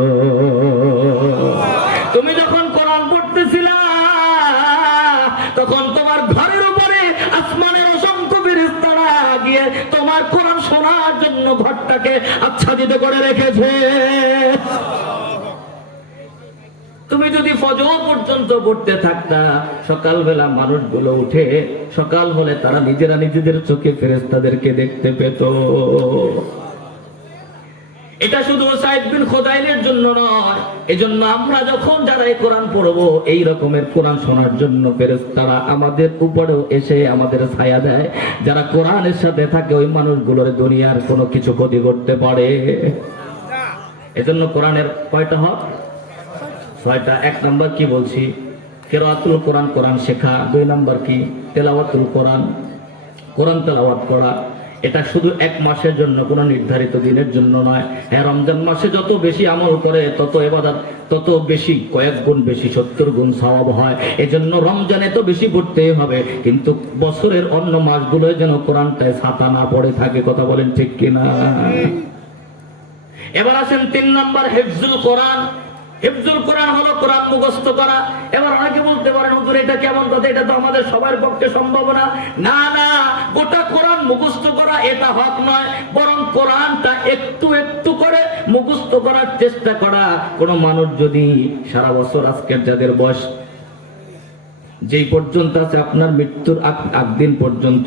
তুমি যখন কোরআন পড়তেছিলা তখন তোমার ঘরের উপরে আসমানের অসংখ্য ফেরেশতারা গিয়ে তোমার কোরআন শোনার জন্য ঘরটাকে আচ্ছাদিত করে রেখেছে। তুমি যদি ফজর পর্যন্ত পড়তে থাকতা, সকালবেলা মানুষগুলো উঠে সকাল হলে তারা নিজেরা নিজেদের চোখে ফেরেশতাদেরকে দেখতে পেত। এটা শুধু উসাইদ বিন খুদাইলের জন্য নয়, এজন্য আমরা যখন যারা এই কোরআন পড়বো, এই রকমের কোরআন শোনার জন্য ফেরেশতারা আমাদের উপরেও এসে আমাদের ছায়া দেয়। যারা কোরআনের সাথে থাকে ওই মানুষগুলোর দুনিয়ার কোনো কিছু ক্ষতি করতে পারে। এজন্য কোরআনের কয়টা হক? 6টা। 1 নাম্বার কি বলছি? কিরাআতুল কোরআন, কোরআন শেখা। 2 নাম্বার কি? তেলাওয়াতুল কোরআন, কোরআন তেলাওয়াত করা। এটা শুধু 1 মাসের জন্য, কোনো নির্ধারিত দিনের জন্য নয়। হ্যাঁ, রমজান মাসে যত বেশি আমল করে তত ইবাদত তত বেশি, কয়েক গুণ বেশি, 70 গুণ সওয়াব হয়। এজন্য রমজানে তো বেশি পড়তেই হবে, কিন্তু বছরের অন্য মাসগুলোয় যেন কোরআনটায় ছাতা না পড়ে থাকে। কথা বলেন ঠিক কিনা? এবার আসেন 3 নাম্বার, হিফজুল কোরআন। হিফজুল কোরআন হলো কোরআন মুখস্থ করা। এবার অনেকে বলতে পারেন, হুজুর এটা কেমন কথা, এটা তো আমাদের সবার পক্ষে সম্ভব না। না, গোটা কোরআন মুখস্থ করা এটা হক নয়, বরং কোরআনটা একটু একটু করে মুখস্থ করার চেষ্টা করা। কোন মানুষ যদি সারা বছর, আজকের যাদের বয়স যেই পর্যন্ত আছে, আপনার মৃত্যুর আগ দিন পর্যন্ত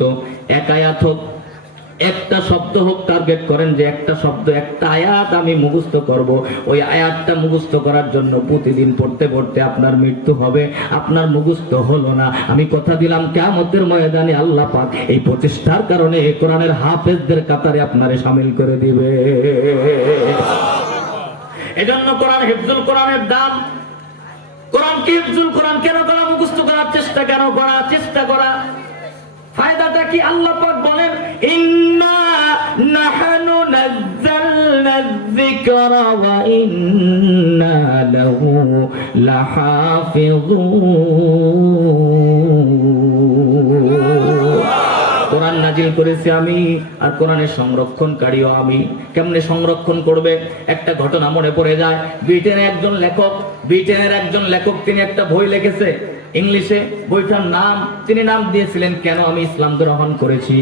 1 আয়াত হোক, একটা শব্দ হোক টার্গেট করেন, যে একটা শব্দ, একটা আয়াত আমি মুখস্থ করব। ওই আয়াতটা মুখস্থ করার জন্য প্রতিদিন পড়তে পড়তে আপনার মৃত্যু হবে, আপনার মুখস্থ হলো না, আমি কথা দিলাম কিয়ামতের ময়দানে আল্লাহ পাক এই প্রচেষ্টার কারণে কোরআনের হাফেজদের কাতারে আপনারে শামিল করে দিবে। এজন্য কোরআন, হিফজুল কোরআনের দাম। কোরআন কি হিফজুল কোরআন কেন করা, মুখস্থ করার চেষ্টা কেন করা, চেষ্টা করা ফায়দাটা কি? আল্লাহ পাক বলেন, ইন্না নাহনু নাযালনা যিকরা ওয়া ইন্না লাহু লাহাফিযুন। কোরআন নাজিল করেছি আমি, আর কোরআনের সংরক্ষণকারীও আমি। কেমনে সংরক্ষণ করবে? একটা ঘটনা মনে পড়ে যায়। ব্রিটেনের একজন লেখক তিনি একটা বই লিখেছে ইংলিশে। বইটার নাম, তিনি নাম দিয়েছিলেন কেন আমি ইসলাম গ্রহণ করেছি,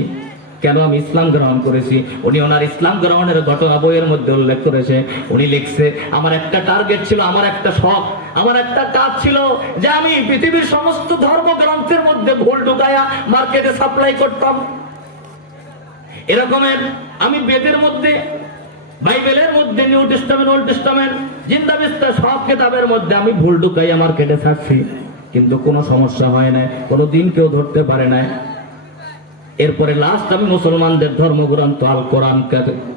কেন আমি ইসলাম গ্রহণ করেছি। উনি ওনার ইসলাম গ্রহণের ঘটনা বইয়ের মধ্যে উল্লেখ করেছে। উনি লিখছে, আমার একটা টার্গেট ছিল, আমার একটা শখ, আমার একটা কাজ ছিল যে আমি পৃথিবীর সমস্ত ধর্মগ্রন্থের মধ্যে ভুল ঢুকায়া মার্কেটে সাপ্লাই করতাম। এরকমের আমি বেদের মধ্যে, বাইবেলের মধ্যে, নিউ টেস্টামেন্ট, ওল্ড টেস্টামেন্ট, জিন্দাবিস্তা সব কিতাবের মধ্যে আমি ভুল ঢুকাইয়া মার্কেটে ছাড়ছি, কিন্তু কোনো সমস্যা হয় না, কোনো দিন কেউ ধরতে পারে না। এরপরে লাস্ট আমি মুসলমানদের ধর্মগ্রন্থ আল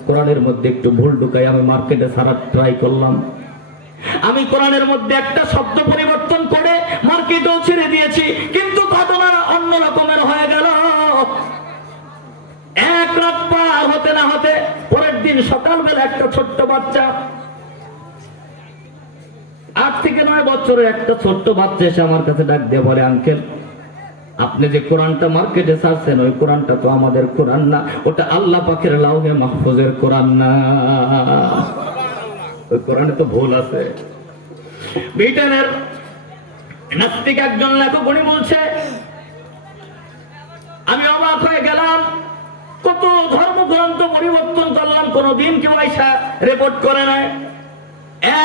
কোরআনের মধ্যে একটু ভুল ঢুকাই আমি মার্কেটে ছাড়ার ট্রাই করলাম। আমি কোরআনের মধ্যে একটা শব্দ পরিবর্তন করে মার্কেটেও ছেড়ে দিয়েছি, কিন্তু ঘটনা অন্য রকমের হয়ে গেল। এক রাত পার হতে না হতে পরের দিন সকালবেলা একটা ছোট্ট বাচ্চা, 8 থেকে 9 বছরের একটা ছোট্ট বাচ্চা এসে আমার কাছে ডাক দিয়ে বলে, আঙ্কেল আপনি যে কোরআনটা মার্কেটে ছাড়ছেন ওই কোরআনটা তো আমাদের কোরআন না, ওটা আল্লাহ পাকের লাউহে মাহফুজের কোরআন না, ওই কোরআনে তো ভুল আছে। ব্রিটেনের নাস্তিক একজন লেখক উনি বলছে, আমি অবাক হয়ে গেলাম, কত ধর্মগ্রন্থ পরিবর্তন করলাম, কোনদিন কেউ আইসা রিপোর্ট করে নাই।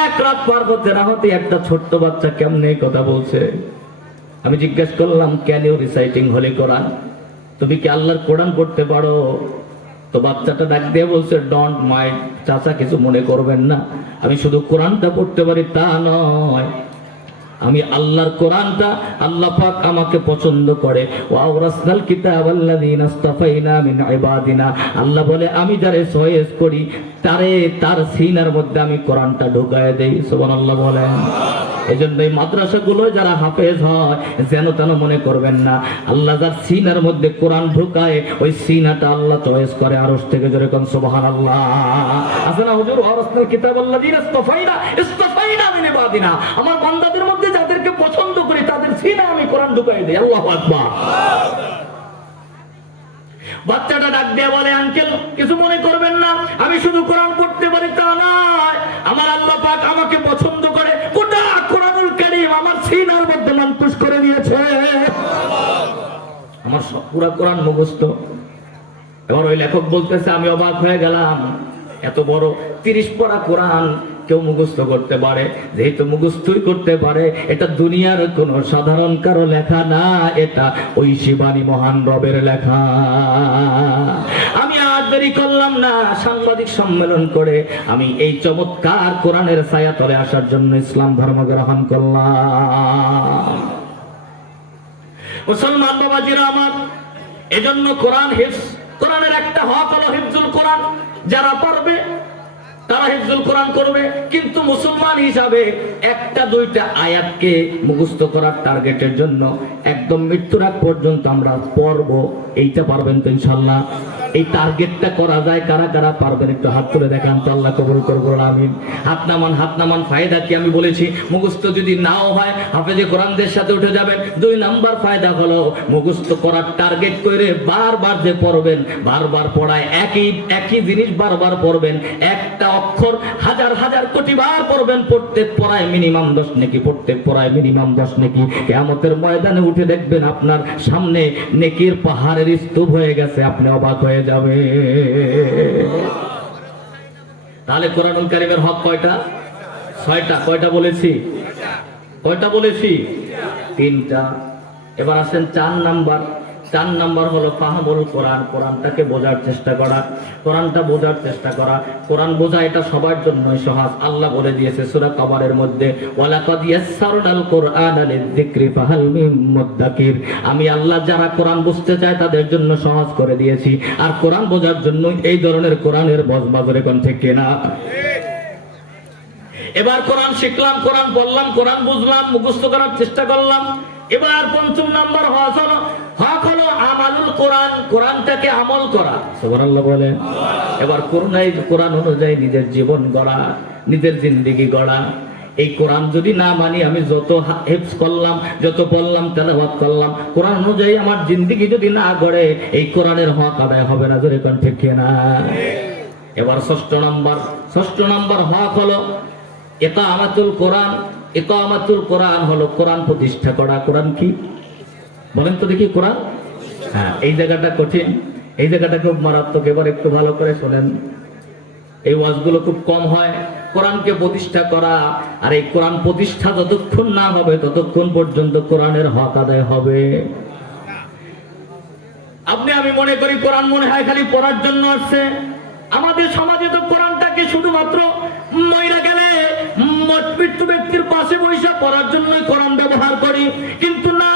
এক রাত পার হতে না হতে একটা ছোট্ট বাচ্চা কেমনে কথা বলছে। আমি জিজ্ঞেস করলাম, ক্যান ইউ রিসাইটিং হোলি কোরআন, তুমি কি আল্লাহর কোরআন পড়তে পারো? তো বাচ্চাটা ডাক দিয়ে বলছে, ডোন্ট মাইন্ড চাচা, কিছু মনে করবেন না, আমি শুধু কোরআনটা পড়তে পারি তা নয়, আমি আল্লাহর কোরআনটা আল্লাহ পাক আমাকে পছন্দ করে। ওয়াওরাসনাল কিতাবাল্লাযীনা ইসতাফাইনা মিন ইবাদিনা, আল্লাহ বলে আমি যারে চয়েস করি তার সিনার মধ্যে আমি কোরআনটা ঢুকায় দেই। সুবহানাল্লাহ বলেন। এজন্য এই মাদ্রাসাগুলো যারা হাফেজ হয় যেন তেন মনে করবেন না, আল্লাহ যার সিনার মধ্যে কোরআন ঢুকায় ওই সিনাটা আল্লাহ চয়েস করে আরশ থেকে। জোরে কোন সুবহানাল্লাহ। আছে না হুজুর, ওয়ারাসনাল কিতাবাল্লাযীনা ইসতাফাইনা মিন ইবাদিনা, আমার বান্দাদের মধ্যে যাদেরকে পছন্দ করি তাদের সিনা আমি কোরআন ঢুকাই দেই। আল্লাহু আকবার। বাচ্চাটা ডাক দিয়ে বলে, আঙ্কেল কিছু মনে করবেন না, আমি শুধু কোরআন পড়তে পারি তা নয়, আমার আল্লাহ পাক আমাকে পছন্দ করে, গোটা কোরআনুল কারীম আমার সিনার মধ্যে মানকুশ করে দিয়েছে, আমার পুরো কোরআন মুখস্থ। এবার ওই লেখক বলতেছে, আমি অবাক হয়ে গেলাম, এত বড় 30 পারা কোরআন কেউ মুখস্থ করতে পারে? যেহেতু মুখস্থই করতে পারে, এটা দুনিয়ার কোন সাধারণ কারো লেখা না, এটা ওই শিবানী মহান রবের লেখা। আমি আর দেরি করলাম না, সাংবাদিক সম্মেলন করে আমি এই চমৎকার কোরআনের ছায়া তলে আসার জন্য ইসলাম ধর্ম গ্রহণ করলাম। মুসলমান বাবাজিরা আমার, এজন্য কোরআন হিফজ, কোরআনের একটা হক হলো হিফজুল কোরআন। যারা পারবে তারা হিফজুল কোরআন করবে, কিন্তু মুসলমান হিসাবে একটা দুইটা আয়াতকে মুখস্থ করার টার্গেটের জন্য একদম মৃত্যুর আগ পর্যন্ত আমরা পড়বো, এইটা পারবেন তো ইনশাআল্লাহ? এই টার্গেটটা করা যায়, কারা কারা পারবেন একটু হাত তুলে দেখান তো, আল্লাহ কবুল করবো। আমিন। হাত নামান। ফায়দা কি আমি বলেছি, মুখস্থ যদি নাও হয় হাফেজে কোরআনদের সাথে উঠে যাবেন। 2 নাম্বার ফায়দা হলো মুখস্থ করার টার্গেট করে বারবার যে পড়বেন, বারবার পড়ায় একই জিনিস বারবার পড়বেন, একটা অক্ষর হাজার কোটি বার পড়বেন, পড়তে পড়ায় মিনিমাম 10 নেকি, পড়তে পড়ায় মিনিমাম 10 নেকি। কিয়ামতের ময়দানে উঠে দেখবেন আপনার সামনে নেকির পাহাড়ের স্তূপ হয়ে গেছে, আপনি অবাক হয়ে যাবে। তাহলে কোরআনুল কারীমের হক কয়টা? 6টা। কয়টা বলেছি? 3টা। এবার আসেন 4 নাম্বার। 4 নম্বর হলো ফাহমুল কোরআন, কোরআনটাকে বোঝার চেষ্টা করা, কোরআনটা বোঝার চেষ্টা করা। কোরআন বোঝা এটা সবার জন্যই সহজ। আল্লাহ বলে দিয়েছে সূরা কমারের মধ্যে, ওয়ালাকাদ ইয়াসসারনাল কোরআনা লিযিকরি ফাহাল মিন মুদ্দাকির। আমি আল্লাহ যারা কোরআন বুঝতে চায় তাদের জন্য সহজ করে দিয়েছি, আর কোরআন বোঝার জন্য এই ধরনের কোরআনের বজবাজরে কোন ঠিক না। এবার কোরআন শিখলাম, কোরআন বললাম, কোরআন বুঝলাম, মুখস্থ করার চেষ্টা করলাম। এবার 5 নম্বর হক হলো আমালুল কোরআন, কোরআনটাকে আমল করা। সুবহানাল্লাহ বলে। এবার কোরআন অনুযায়ী নিজের জীবন গড়া, নিজের জিন্দেগি গড়া। এই কোরআন যদি না মানি, আমি যত হিফজ করলাম, যত বললাম, তেলাওয়াত করলাম, কোরআন অনুযায়ী আমার জিন্দেগি যদি না গড়ে, এই কোরআনের হক আদায় হবে না। জোরে কোন ঠিক না। এবার 6 নম্বর হক হলো ইকামাতুল কোরআন। ইকামাতুল কোরআন হলো কোরআন প্রতিষ্ঠা করা। কোরআন কি বলেন তো দেখি? কোরআন, হ্যাঁ, এই জায়গাটা কঠিন, এই জায়গাটা খুব মারাত্মক। এবার একটু ভালো করে শোনেন, এই ওয়াজগুলো খুব কম হয়। কোরআনকে প্রতিষ্ঠা করা, আর এই কোরআন প্রতিষ্ঠা যতক্ষণ না হবে ততক্ষণ পর্যন্ত কোরআনের হক আদায় হবে। আমি মনে করি কোরআন মনে হয় খালি পড়ার জন্য আসছে। আমাদের সমাজে তো কোরআনটাকে শুধুমাত্র মহিলা গেলে মৃত্যু ব্যক্তির পাশে বসে পড়ার জন্যই কোরআন ব্যবহার করি, কিন্তু না,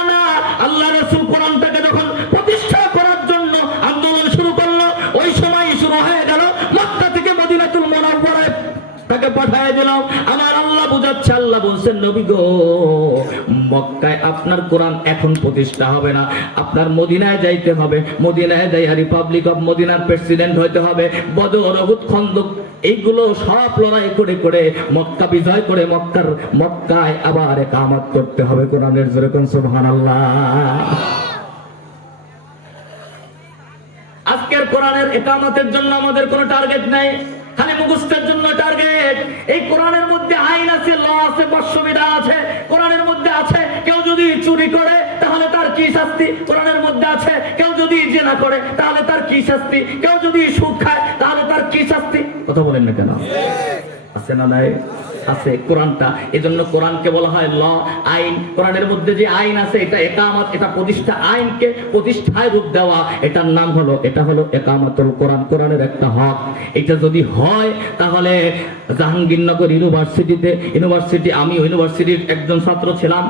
আল্লাহ রাসূল কোরআনটাকে যখন প্রতিষ্ঠা করার জন্য আন্দোলন শুরু করলো, ওই সময় শুরু হয়ে গেল মক্কা থেকে মদিনাতুল মুনাওয়ারায় তাকে পাঠিয়ে দিলাম। আমার আল্লাহ বুঝাচ্ছে, আল্লাহ বলছেন, নবী গো, মক্কায় আপনার কোরআন এখন প্রতিষ্ঠা হবে না, আপনার মদিনায় যাইতে হবে। মদিনায় যাই রিপাবলিক অফ মদিনার প্রেসিডেন্ট হইতে হবে। বদর, উহুদ, খন্দক এইগুলো সব লড়াই করে করে মক্কা বিজয় করে মক্কায় আবার ইকামত করতে হবে কোরআনের। জোরে কোন সুবহানাল্লাহ। আজকের কোরআনের ইকামতের জন্য আমাদের কোনো টার্গেট নাই, খালি মুখস্থের জন্য টার্গেট। এই কোরআনের মধ্যে আইন আছে, ল আছে, বর্ষবিধান আছে। কোরআনের মধ্যে আছে কেউ যদি চুরি করে তাহলে তার কি শাস্তি। কোরআনের মধ্যে আছে কেউ যদি জিনা করে তাহলে তার কি শাস্তি। কেউ যদি সুদ খায় তাহলে তার কি শাস্তি। কথা বলেন না কেন? আছে না নাই? আছে কোরআনটা। এজন্য কোরআনকে বলা হয় ল, আইন। কোরআনের মধ্যে যে আইন আছে এটা ইকামত, এটা প্রতিষ্ঠা। আইনকে প্রতিষ্ঠায় রূপ দেওয়া, এটার নাম হলো, এটা হলো ইকামতুল কোরআন। কোরআনের একটা হক। এটা যদি হয় তাহলে জাহাঙ্গীরনগর ইউনিভার্সিটি, আমি ইউনিভার্সিটির একজন ছাত্র ছিলাম।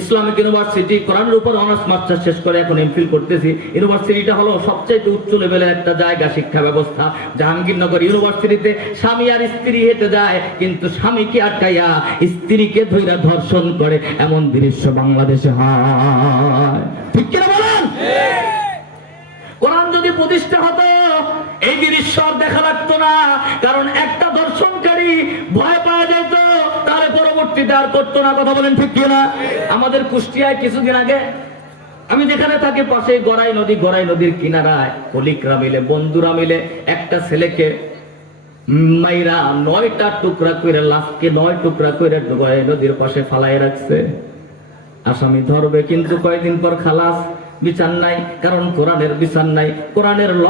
ইসলামিক ইউনিভার্সিটি, কোরআনের উপর অনার্স মাস্টার শেষ করে এখন এমফিল করতেছি। ইউনিভার্সিটিটা হলো সবচেয়ে উচ্চ লেভেলের একটা জায়গা, শিক্ষা ব্যবস্থা। জাহাঙ্গীরনগর ইউনিভার্সিটিতে স্বামী আর স্ত্রী হেঁটে যায়, কিন্তু স্বামীকে আটকাইয়া স্ত্রীকে ধইরা ধর্ষণ করে, এমন দৃশ্য বাংলাদেশে হয়। ঠিক কিনা বলেন? কোরআন যদি প্রতিষ্ঠা হতো এই দৃশ্য দেখা লাগতো না, কারণ একটা ধর্ষণকারী ভয় পাওয়া যেত, তাহলে পরবর্তীতে আর করতো না। কথা বলেন ঠিক কিনা? আমাদের কুষ্টিয়ায় কিছুদিন আগে, আমি যেখানে থাকি পাশে গড়াই নদীর কিনারায় কলিকরা মিলে, বন্ধুরা মিলে একটা ছেলেকে মাইরা 9টা টুকরা করে, লাশকে 9 টুকরা করে গড়াই নদীর পাশে ফালাই রাখছে। আসামি ধরবে, কিন্তু কয়েকদিন পর খালাস। বিচার নাই, কারণ কোরআনের বিচার নাই। কোরআনের ল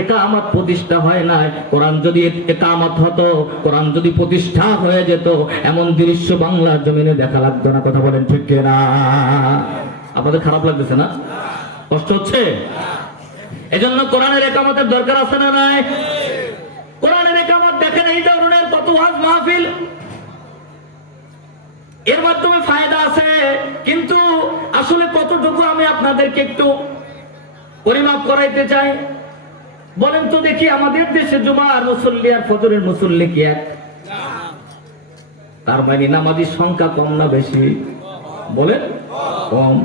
ইকামত প্রতিষ্ঠা হয় নাই। কোরআন যদি ইকামত হতো, কোরআন যদি প্রতিষ্ঠা হয়ে যেত, এমন দৃশ্য বাংলার জমিনে দেখা লাগতো না। কথা বলেন ঠিক কিনা? আপনাদের খারাপ লাগতেছে না? কষ্ট হচ্ছে? এজন্য কোরআনের ইকামতের দরকার আছে না নাই? কোরআনের ইকামত দেখেন, এই ধরনের কত ওয়াজ মাহফিল, এর মাধ্যমে ফায়দা আছে, কিন্তু আসলে কতটুকু আমি আপনাদেরকে একটু পরিমাপ করাইতে চাই। বলেন তো দেখি, আমাদের দেশে জুমার মুসল্লি আর ফজরের মুসল্লি কি এক? তার মানে নামাজির সংখ্যা কম না বেশি? বলেন কম।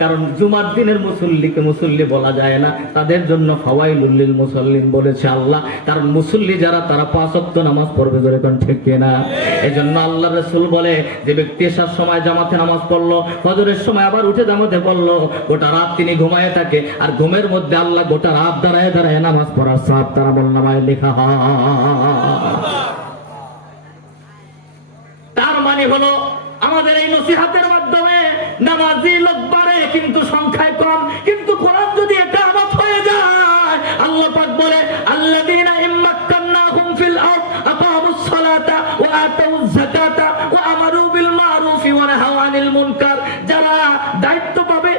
কারণ জুমার দিনের মুসল্লিকে মুসল্লি বলা যায় না, তাদের জন্য ফাওয়াইলুল লিল মুসাল্লিন বলেছে আল্লাহ। কারণ মুসল্লি যারা, তারা 5 ওয়াক্ত নামাজ পড়বে। জোরে কোন ঠিক কিনা? এজন্য আল্লাহ রাসূল বলে, যে ব্যক্তি এশার সময় জামাতে নামাজ পড়লো, ফজরের সময় আবার উঠে জামাতে পড়লো, গোটা রাত তিনি ঘুমায়ে থাকে, আর ঘুমের মধ্যে আল্লাহ গোটা রাত দাঁড়ায় দাঁড়ায় নামাজ পড়ার সওয়াব তার আমলনামায় লেখা হয়। তার মানে হলো আমাদের এই নসিহতের মাধ্যমে নামাজি লোক বাড়ে, কিন্তু সংখ্যায় কম। কিন্তু কোরআন যদি ইকামত হয়ে যায়, আল্লাহ পাক বলে, আল্লাযীনা ইম্মাক্কান্নাহুম ফিল আরদ আকামুস সালাতা ওয়া আতাউয যাকাতা ওয়া আমারু বিল মারুফি ওয়া নাহাউ আনিল মুনকার। যারা দায়িত্ব পাবে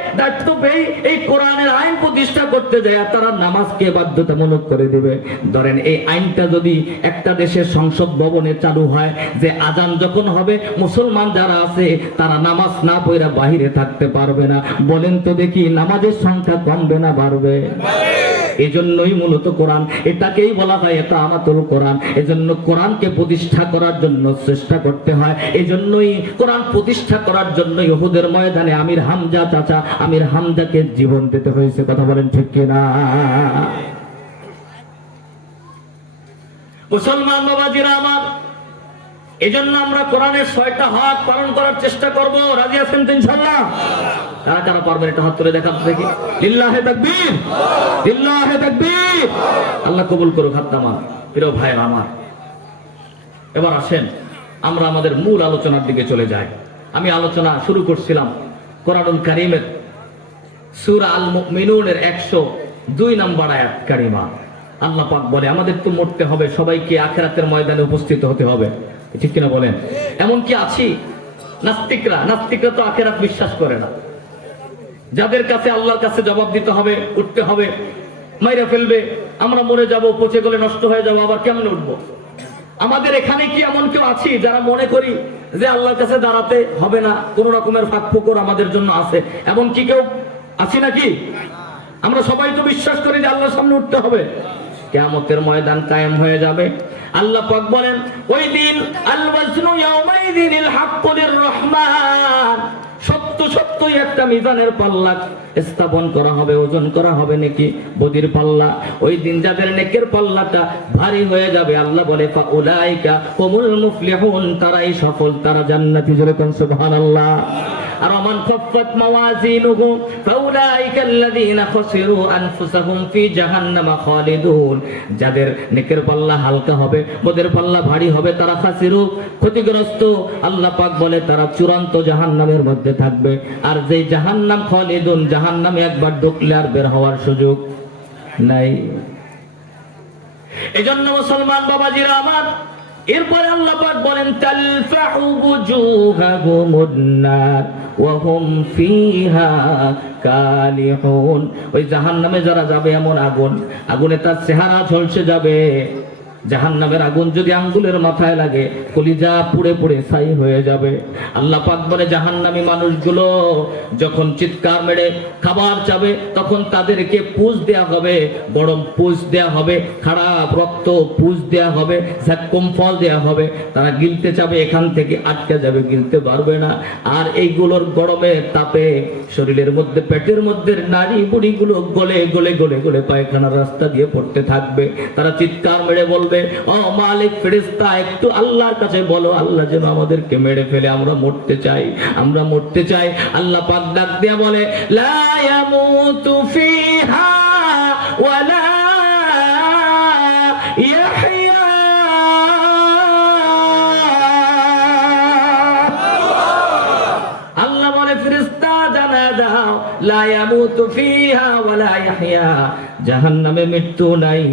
করতে যায় তারা নামাজকে বাধ্যতামূলক করে দিবে। ধরেন এই আইনটা যদি একটা দেশের সংসদ ভবনে চালু হয় যে আজান যখন হবে মুসলমান যারা আছে তারা নামাজ না পড়া বাহিরে থাকতে পারবে না, বলেন তো দেখি নামাজের সংখ্যা কমবে না বাড়বে? এজন্যই মূলত কোরআন, এটাকেই বলা হয় ইকামাতুল কোরআন। এজন্য কোরআনকে প্রতিষ্ঠা করার জন্য চেষ্টা করতে হয়। এজন্যই কোরআন প্রতিষ্ঠা করার জন্য উহুদের ময়দানে আমির হামজা চাচা আমির হামজাকে জীবন দিতে হয়েছে। কথা বলেন ঠিক কিনা? মুসলমান বাবাজিরা আমার, এজন্য আমরা কোরআনের 6টা হক পালন করার চেষ্টা করব। রাজি আছেন তো ইনশাআল্লাহ? কারা কারা পারবেন একটা হাত তুলে দেখাতে দেখি। লিল্লাহে তাকবীর, লিল্লাহে তাকবীর। আল্লাহ কবুল করুক হাত নামান। প্রিয় ভাই আমার, এবার আসেন আমরা আমাদের মূল আলোচনার দিকে চলে যাই। আমি আলোচনা শুরু করছিলাম কোরআনুল কারীমের সূরা আল মুমিনুনের 102 নম্বর আয়াত কারিমা। আল্লাহ পাক বলে আমাদের তো মরতে হবে, সবাইকে আখিরাতের ময়দানে উপস্থিত হতে হবে, ঠিক কিনা বলেন? এমন কি আছি নাস্তিকরা তো আখিরাত বিশ্বাস করে না, যাদের কাছে আল্লাহর কাছে জবাব দিতে হবে, উঠতে হবে, মাইরা ফেলবে, আমরা মরে যাব, পচে গলে নষ্ট হয়ে যাব, আবার কেমনে উঠবো? আমাদের এখানে কি এমন কেউ আছি যারা মনে করি যে আল্লাহর কাছে দাঁড়াতে হবে না, কোন রকমের ফাঁক ফোকর আমাদের জন্য আছে? এমন কি কেউ আছি নাকি? আমরা সবাই তো বিশ্বাস করি যে আল্লাহর সামনে উঠতে হবে, কিয়ামতের ময়দান কায়েম হয়ে যাবে। আল্লাহ পাক বলেন ওই দিন আল ওয়াজনু ইয়াউমাইযিনিল হাক্কু লির-রহমান, সত্যই একটা মিজানের পাল্লা স্থাপন করা হবে, ওজন করা হবে নাকি বদির পাল্লা। ওই দিন যাদের নেকের পাল্লাটা ভারী হয়ে যাবে আল্লাহ বলে ফাউলাইকা হুমুল মুফলিহুন, তারাই সফল, তারা জান্নাতি। জোরে কোন সুবহানাল্লাহ। আর মান খাফফাত মাওয়াজিনুহু ফাউলাইকাল্লাযীনা খাসিরু আনফুসাহুম ফি জাহান্নামা খালিদুন, যাদের নেকের পাল্লা হালকা হবে, বদের পাল্লা ভারী হবে, তারা খাসিরু, ক্ষতিগ্রস্ত। আল্লাহ পাক বলে তারা চূড়ান্ত জাহান্নামের মধ্যে থাকবে। আর যেই জাহান্নাম খালিদুন, জাহান্নামে একবার ঢুকলে আর বের হওয়ার সুযোগ নাই। এজন্য মুসলমান বাবাজিরা আমার, এরপরে আল্লাহ পাক বলেন তালফাহু বুজুহাহুমুন নার ওয়া হুম ফিহা কালিহুন, ওই জাহান্নামে যারা যাবে এমন আগুনে তার চেহারা ঝলসে যাবে। জাহান্নামের আগুন যদি আঙ্গুলের মাথায় লাগে কলিজা পুড়ে পুড়ে ছাই হয়ে যাবে। আল্লাহ পাক বলে জাহান্নামী মানুষগুলো যখন চিৎকার মেরে খাবার চাবে তখন তাদেরকে পুষ দেয়া হবে, গরম পুষ দেয়া হবে, খারাপ রক্ত পুষ দেয়া হবে, ঝাক্কুম ফল দেয়া হবে। তারা গিলতে চাবে, এখান থেকে আটকে যাবে, গিলতে পারবে না। আর এইগুলোর গরমে তাপে শরীরের মধ্যে, পেটের মধ্যে নাড়ি বুড়িগুলো গলে গলে গলে গলে পায়খানার রাস্তা দিয়ে পড়তে থাকবে। তারা চিৎকার মেরে বলবে ও মালিক ফেরেশতা, একটু আল্লাহর কাছে বলো, আল্লাহ যেন আমাদেরকে মেরে ফেলে, আমরা মরতে চাই, আমরা মরতে চাই। আল্লাহ পাক ডাক দিয়া বলে লা ইয়ামুতু ফিহা ওয়ালা ইয়াহইয়া, আল্লাহ বলে ফেরেশতা জানা দাও লা ইয়ামুতু ফিহা ওয়ালা ইয়াহইয়া, জাহান্নামে মৃত্যু নাই,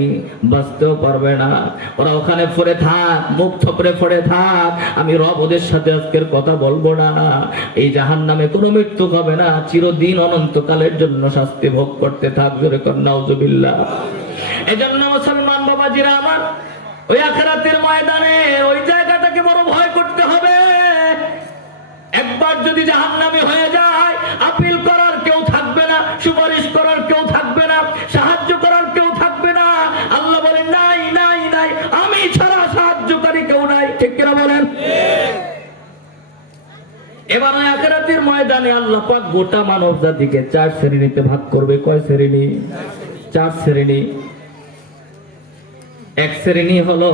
বাঁচতেও পারবে না। ওরা ওখানে পড়ে থাক, মুখ থপড়ে পড়ে থাক, আমি রব ওদের সাথে আজকের কথা বলবো না। এই জাহান্নামে কোনো মৃত্যু হবে না, চিরদিন অনন্তকালের জন্য শাস্তি ভোগ করতে থাক। জোরে কর নাউজুবিল্লাহ। এজন্য মুসলমান বাবাজিরা আমার, ওই আখিরাতের ময়দানে ওই জায়গাটাকে বড় ভয় করতে হবে। একবার যদি জাহান্নামী হয়ে যায়, আপিল করার কেউ থাকবে না, সুপারিশ করার কেউ থাকবে না, সাহায্য করার কেউ থাকবে না। আল্লাহ বলেন নাই নাই নাই, আমি ছাড়া সাহায্যকারী কেউ নাই। ঠিক কিনা বলেন? এবার ওই আখিরাতের ময়দানে আল্লাহ পাক গোটা মানব জাতিকে 4 শ্রেণীতে ভাগ করবে। কয় শ্রেণী? 4 শ্রেণী। এক শ্রেণী হলো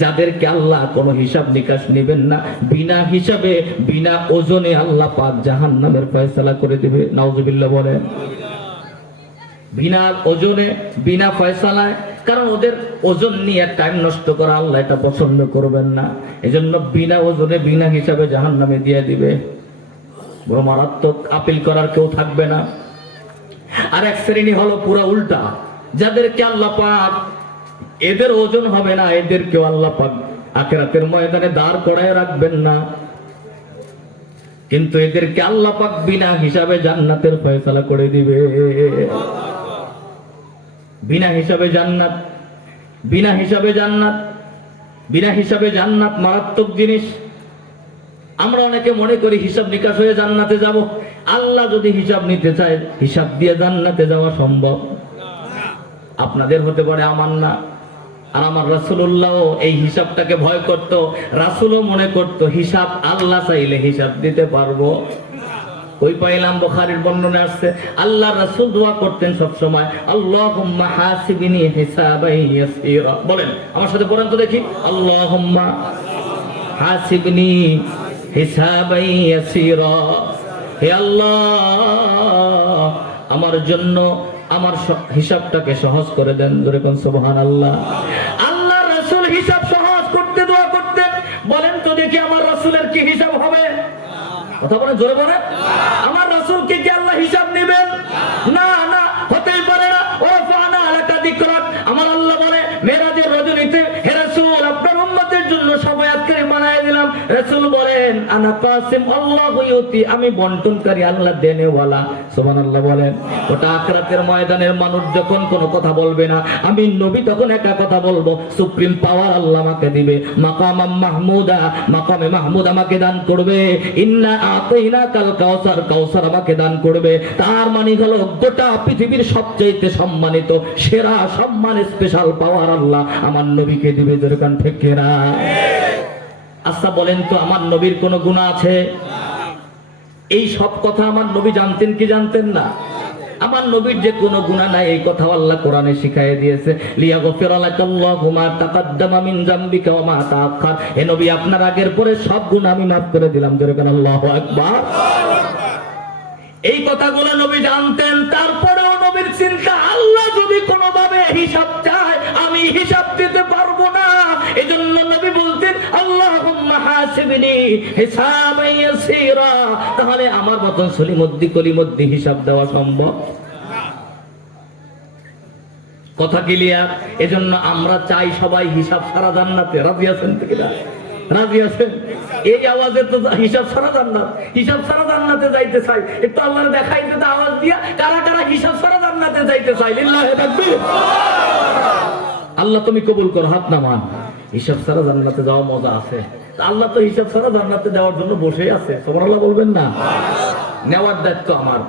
যাদেরকে আল্লাহ কোনো হিসাব নিকাশ নেবেন না, বিনা হিসাবে বিনা ওজনে আল্লাহ পাক জাহান্নামের ফয়সালা করে দিবে। নাউজুবিল্লাহ বলেন। বিনা ওজনে বিনা ফয়সালায়, কারণ ওদের ওজন নিয়ে টাইম নষ্ট করা আল্লাহ এটা পছন্দ করবেন না। এজন্য বিনা ওজনে বিনা হিসাবে জাহান্নামে দিয়ে দিবে। বড় মারাত্মক, আপিল করার কেউ থাকবে না। আর এক শ্রেণী হলো পুরা উল্টা, যাদেরকে আল্লাহ পাক এদের ওজন হবে না, এদেরকেও আল্লাহ পাক আখিরাতের ময়দানে দাঁড় করায় রাখবেন না, কিন্তু এদেরকে আল্লাহ পাক বিনা হিসাবে জান্নাতের ফয়সালা করে দিবে। বিনা হিসাবে জান্নাত, বিনা হিসাবে জান্নাত, বিনা হিসাবে জান্নাত মারাত্মক জিনিস। আমরা অনেকে মনে করি হিসাব নিকাশ হয়ে জান্নাতে যাব। আল্লাহ যদি হিসাব নিতে চায়, হিসাব দিয়ে জান্নাতে যাওয়া সম্ভব? আপনাদের হতে পারে, আমার না। আর আমার রাসূলুল্লাহ এই হিসাবটাকে ভয় করত। রাসূলও মনে করত হিসাব আল্লাহ চাইলে হিসাব দিতে পারবো। ওই পাইলাম বুখারীর বর্ণনা আসছে, আল্লাহ রাসূল দোয়া করতেন সব সময়, আল্লাহুম্মা হাসিবনি হিসাবান ইয়াসীরা। বলেন আমার সাথে, পড়েন তো দেখি, আল্লাহুম্মা হাসিবনি হিসাবান ইয়াসীরা। হে আল্লাহ, আমার জন্য আমার হিসাবটাকে সহজ করে দেন। জোরে কোন সুবহানাল্লাহ। আল্লাহ রাসূল হিসাব সহজ করতে দোয়া করতেন। বলেন তো দেখি আমার রাসূলের কি হিসাব হবে? কথা বলেন, জোরে বলেন। আমার রাসূলকে কি আল্লাহ হিসাব নেবেন? না না, হতেই পারে না। ওয়াফানা আলাকা যিকরাক, আমার আল্লাহ বলে মেরাজের রজনীতে, হে রাসূল আপনার উম্মতের জন্য শাফায়াতকারী বানায় দিলাম। রাসূল বলেন আনা কাসিম আল্লাহু ইউতি, আমি বন্টনকারী, আল্লাহ দেনেওয়ালা। সুবহানাল্লাহ বলেন। ওটা আখিরাতের ময়দানের মানুষ যখন কোনো কথা বলবে না, আমি নবী তখন একটা কথা বলবো, সুপ্রিম পাওয়ার আল্লাহ আমাকে দিবে, মাকামাম মাহমুদা, মাকামে মাহমুদ আমাকে দান করবে, ইন্না আতাইনা কাল কাউসার, কাউসার আমাকে দান করবে। তার মানে হলো গোটা পৃথিবীর সবচেয়ে সম্মানিত সেরা সম্মান, স্পেশাল পাওয়ার আল্লাহ আমার নবীকে দিবে। যেরকম ঠিক না? আচ্ছা বলেন তো, আমার নবীর কোনো গুনাহ আছে? এই সব কথা আমার নবী জানতেন কি জানতেন না? আমার নবীর যে কোনো গুনাহ নাই, এই কথা আল্লাহ কোরআনে শিখাইয়ে দিয়েছে, লিয়াগফিরা লাকাল্লাহু মা তাকাদ্দামা মিন যামবিকা ওয়া মা তাআখার। হে নবী, আপনার আগের পরে সব গুনাহ আমি মাফ করে দিলাম। জোরে বলেন আল্লাহু আকবার। এই কথাগুলো নবী জানতেন। তারপরেও নবীর চিন্তা, আল্লাহ যদি কোনোভাবে হিসাব চায় আমি হিসাব দিতে পারবো না। এজন্য নবী বলতেন আল্লাহুম্মা হাসিবনি হিসাবান ইয়াসীরা। তাহলে আমার মতন সলিমুদ্দি কলিমুদ্দি হিসাব দেওয়া সম্ভব? কথা ক্লিয়ার? এজন্য আমরা চাই সবাই হিসাব ছাড়া জান্নাতে। রাজি আছেন কি না? রাজি আছেন? এই আওয়াজে তো হিসাব ছাড়া জান্নাত, হিসাব ছাড়া জান্নাতে যাইতে চাই। একটু আল্লাহর দেখাইতে তো আওয়াজ দিয়া, কারা কারা হিসাব ছাড়া জান্নাতে যাইতে চাই? লিল্লাহি তাকবীর। আল্লাহ তুমি কবুল করো, হাত নামান। হিসাব ছাড়া জান্নাতে যাওয়া মজা আছে। আল্লাহ তো হিসাব ছাড়া জান্নাতে দেওয়ার জন্য বসে আছে। সুবহানাল্লাহ বলবেন না? নেওয়ার দায়িত্ব আমার।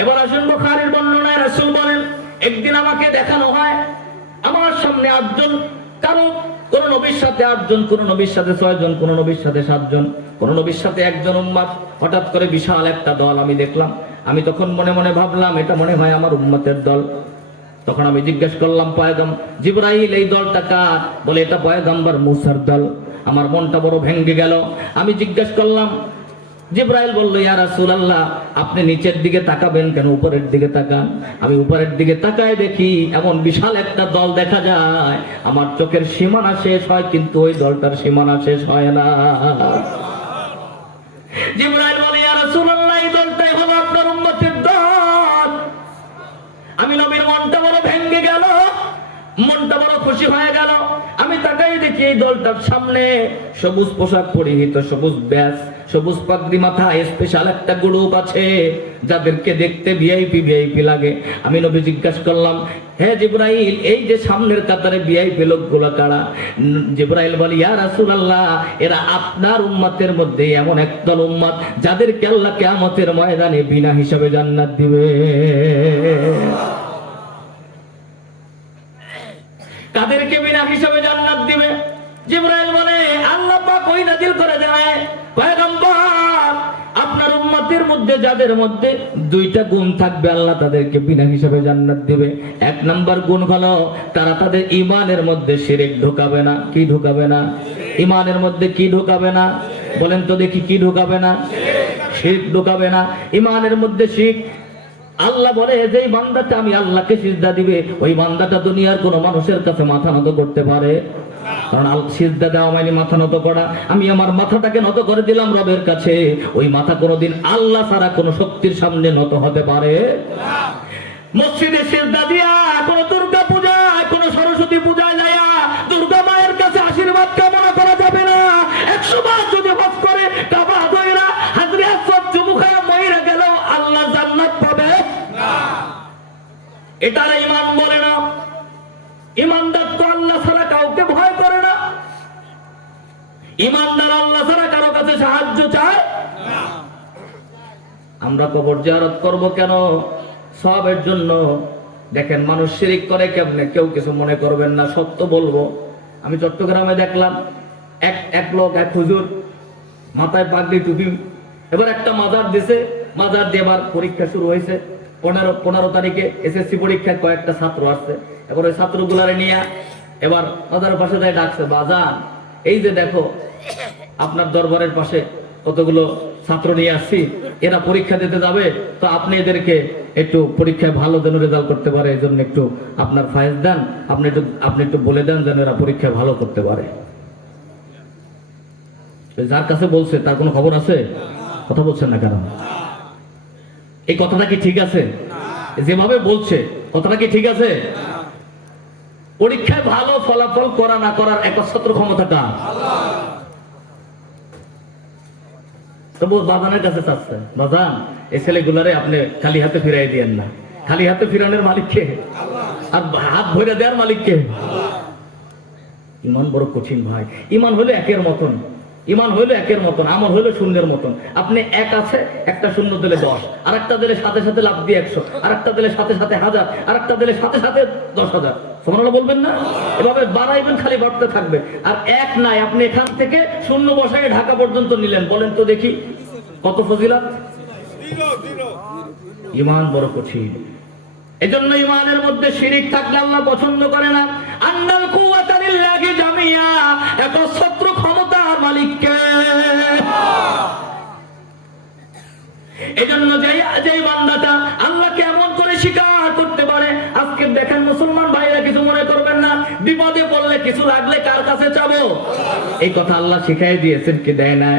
এবার আসেন বুখারীর বর্ণনায়, রাসূল বলেন একদিন আমাকে দেখানো হয়, আমার সামনে 8 জন, কারণ কোন নবীর সাথে 8 জন, কোন নবীর সাথে 6 জন, কোন নবীর সাথে 7 জন, কোন নবীর সাথে 1 জন উম্মত। হঠাৎ করে বিশাল একটা দল আমি দেখলাম। আমি তখন মনে মনে ভাবলাম এটা মনে হয় আমার উম্মতের দল। তখন আমি জিজ্ঞেস করলাম, জিবরাইল এই দলটা কার? বলে এটা পয়গম্বর মুসার দল। আমার মনটা বড় ভেঙে গেল। আমি জিজ্ঞেস করলাম, জিবরাইল বলল, ইয়া রাসূলুল্লাহ আপনি নিচের দিকে তাকাবেন কেন, উপরের দিকে তাকান। আমি উপরের দিকে তাকায় দেখি এমন বিশাল একটা দল দেখা যায়। আমার চোখের সীমানা শেষ হয়, কিন্তু ওই দলটার সীমানা শেষ হয় না। জিবরাইল বলে, ইয়া রাসূলুল্লাহ এই দলটাই হলো আপনার উম্মতের দল। আমি নবীর মনটা বড় ভেঙে গেল, মনটা বড় খুশি হয়ে গেল। আমি তাকাই দেখি এই দলটার সামনে সবুজ পোশাক পরিহিত, সবুজ ব্যাজ, সবুজ পাগড়ি মাথায় স্পেশাল একটা গ্রুপ আছে, যাদেরকে দেখতে ভিআইপি ভিআইপি লাগে। আমি নবী জিজ্ঞাসা করলাম, হে জিবরাইল এই যে সামনের কাতারে ভিআইপি লোকগুলো কারা? জিবরাইল বলে, ইয়া রাসূলুল্লাহ এরা আপনার উম্মতের মধ্যে এমন একদল উম্মত যাদেরকে আল্লাহ কিয়ামতের ময়দানে বিনা হিসাবে জান্নাত দিবে। কাদেরকে বিনা হিসাবে জান্নাত দিবে? জিবরাইল বলে, আল্লাহ পাক ওই নাযিল করে দেয়, পয়গম্বর আপনার উম্মতের মধ্যে যাদের মধ্যে 2টা গুণ থাকবে আল্লাহ তাদেরকে বিনা হিসাবে জান্নাত দিবে। 1 নাম্বার গুণ হলো তারা তাদের ঈমানের মধ্যে শিরক ঢোকাবে না। কি ঢোকাবে না? ঈমানের মধ্যে কি ঢোকাবে না? বলেন তো দেখি, কি ঢোকাবে না? শিরক ঢোকাবে না। ঈমানের মধ্যে শিরক। আল্লাহ বলে যে বান্দাটা আমি আল্লাহকে সিজদা দিবে, ওই বান্দাটা দুনিয়ার কোন মানুষের কাছে মাথা নত করতে পারে? কারণ সিজদা দেওয়া মানে মাথা নত করা। আমি আমার মাথাটাকে নত করে দিলাম রবের কাছে, ওই মাথা কোনোদিন আল্লাহ ছাড়া কোন শক্তির সামনে নত হতে পারে? মসজিদে সিজদা দিয়া, কোন দুর্গা পূজায়, কোন সরস্বতী পূজায় যায়া দুর্গা মায়ের কাছে আশীর্বাদ কামনা করা যাবে না। 100 বার যদি হজ করে কাবা দইরা হাজরে আসওয়াদ চুমুখায়া মইরা গেল আল্লাহ জান্নাত পাবে না। এটার ঈমান বলে না। ইমানদার আল্লাহ ছাড়া কারো কাছে সাহায্য চায় না। আমরা কবর জিয়ারত করব কেন? সওয়াবের জন্য। দেখেন মানুষ শিরিক করে কেমনে, কেউ কিছু মনে করবেন না, সত্য বলবো। আমি চট্টগ্রামে দেখলাম এক লোক, এক হুজুর, মাথায় পাগড়ি টুপি, এবার একটা মাজার দিছে, মাজার দিয়ে এবার পরীক্ষা শুরু হয়েছে। 15 তারিখে এসএসসি পরীক্ষায় কয়েকটা ছাত্র আসছে। এবার ওই ছাত্রগুলারে নিয়ে এবার মাজারের পাশে যায় ডাকছে, বাজান এই যে দেখো আপনার দরবারের পাশে কতগুলো ছাত্র নিয়ে আসছি, এরা পরীক্ষা দিতে যাবে, তো আপনি এদেরকে একটু পরীক্ষায় ভালো যেন রেজাল্ট করতে পারে, এই জন্য একটু আপনার ফায়েজ দেন, আপনি একটু বলে দেন যেন এরা পরীক্ষায় ভালো করতে পারে। যার কাছে বলছে তার কোনো খবর আছে? কথা বলছেন না কেন? এই কথাটা কি ঠিক আছে? যেভাবে বলছে কথাটা কি ঠিক আছে? পরীক্ষায় ভালো ফলাফল করা না করার একচ্ছত্র ক্ষমতাটা তবু বাজানের কাছে চাচ্ছে, বাজান এই ছেলেগুলারে আপনি খালি হাতে ফিরাই দিয়েন না। খালি হাতে ফিরানোর মালিককে আর হাত ভরে দেওয়ার মালিককে। ইমান বড় কঠিন ভাই। ইমান হলো একের মতন, ইমান হইলো একের মতন, আমল হইলো শূন্যের মতন। আপনি এক আছে, একটা শূন্য দিলে 10, আর একটা দিলে সাথে সাথে লাভ দিয়ে 100, আর একটা দিলে সাথে সাথে 1000, আর একটা দিলে সাথে সাথে 10,000। সুবহানাল্লাহ বলবেন না? এভাবে বাড়াইবেন, খালি বাড়তে থাকবে। আর এক নাই, আপনি এখান থেকে শূন্য বসায় ঢাকা পর্যন্ত নিলেন, বলেন তো দেখি কত ফজিলত। ইমান বড় কঠিন। এজন্য ইমানের মধ্যে শিরিক থাকলে আল্লাহ পছন্দ করে না। আন্নাল কুওয়াতা লিল্লাহি জামিয়া, একচ্ছত্র ক্ষমতার মালিককে। এজন্য যেই বান্দাটা আল্লাহকে এমন করে স্বীকার করতে পারে, আজকে দেখেন মুসলমান ভাইরা কিছু মনে করবেন না, বিপদে পড়লে কিছু লাগলে কার কাছে যাবো? এই কথা আল্লাহ শিখাই দিয়েছেন, কি দেয় না?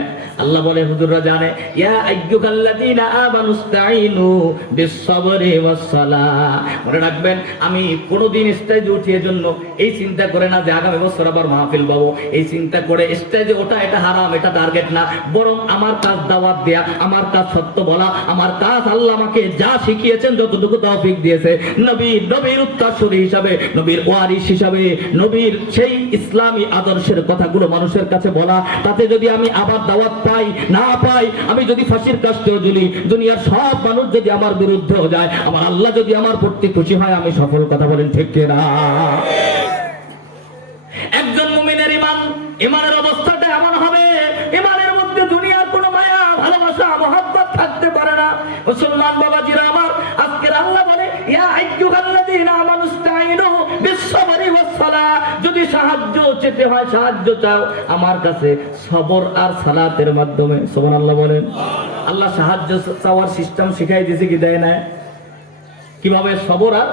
আল্লাহ বলে, হুজুররা জানে, ইয়া আইয়ুহাল্লাযীনা আমানুস্তাঈনু বিস-সাবরি ওয়াস-সালাহ। মনে রাখবেন, আমি কোনোদিন স্টেজে উঠি এজন্য এই চিন্তা করে না যে আগামী বছর আবার মাহফিল পাবো, এই চিন্তা করে স্টেজে ওঠা এটা হারাম, এটা টার্গেট না। বরং আমার কাজ দাওয়াত দেয়া, আমার কাজ সত্য বলা, আমার কাজ আল্লাহ আমাকে যা শিখিয়েছেন, যতটুকু তৌফিক দিয়েছে, নবীর উত্তরসূরি হিসাবে, নবীর ওয়ারিস হিসাবে, নবীর সেই ইসলামী আদর্শের কথাগুলো মানুষের কাছে বলা। তাতে যদি আমি আবার দাওয়াত পাই না পাই, আমি যদি ফাঁসির কাষ্ঠেও ঝুলি, দুনিয়ার সব মানুষ যদি আমার বিরুদ্ধেও যায়, আমার আল্লাহ যদি আমার প্রতি খুশি হয়, আমি সফল। কথা বলেন ঠিক কিনা? একজন মুমিনের ইমানের অবস্থাটা এমন হবে, ইমানের মধ্যে দুনিয়ার কোনো মায়া, ভালোবাসা, মহব্বত থাকতে পারে না। মুসলমান বাবাজিরা আমার, আজকের আল্লাহ বলে, ইয়া আইয়ুহাল্লাযীনা আমানুস্তাঈনু বিস-সাবরি ওয়াস-সালাহ। যদি সাহায্য চেতে হয়, সাহায্য চাও আমার কাছে সবর আর সালাতের মাধ্যমে। সুবহানাল্লাহ বলেন। আল্লাহ সাহায্য চাওয়ার সিস্টেম শিখাই দিয়েছে, কি দেয় না? কিভাবে? সবর আর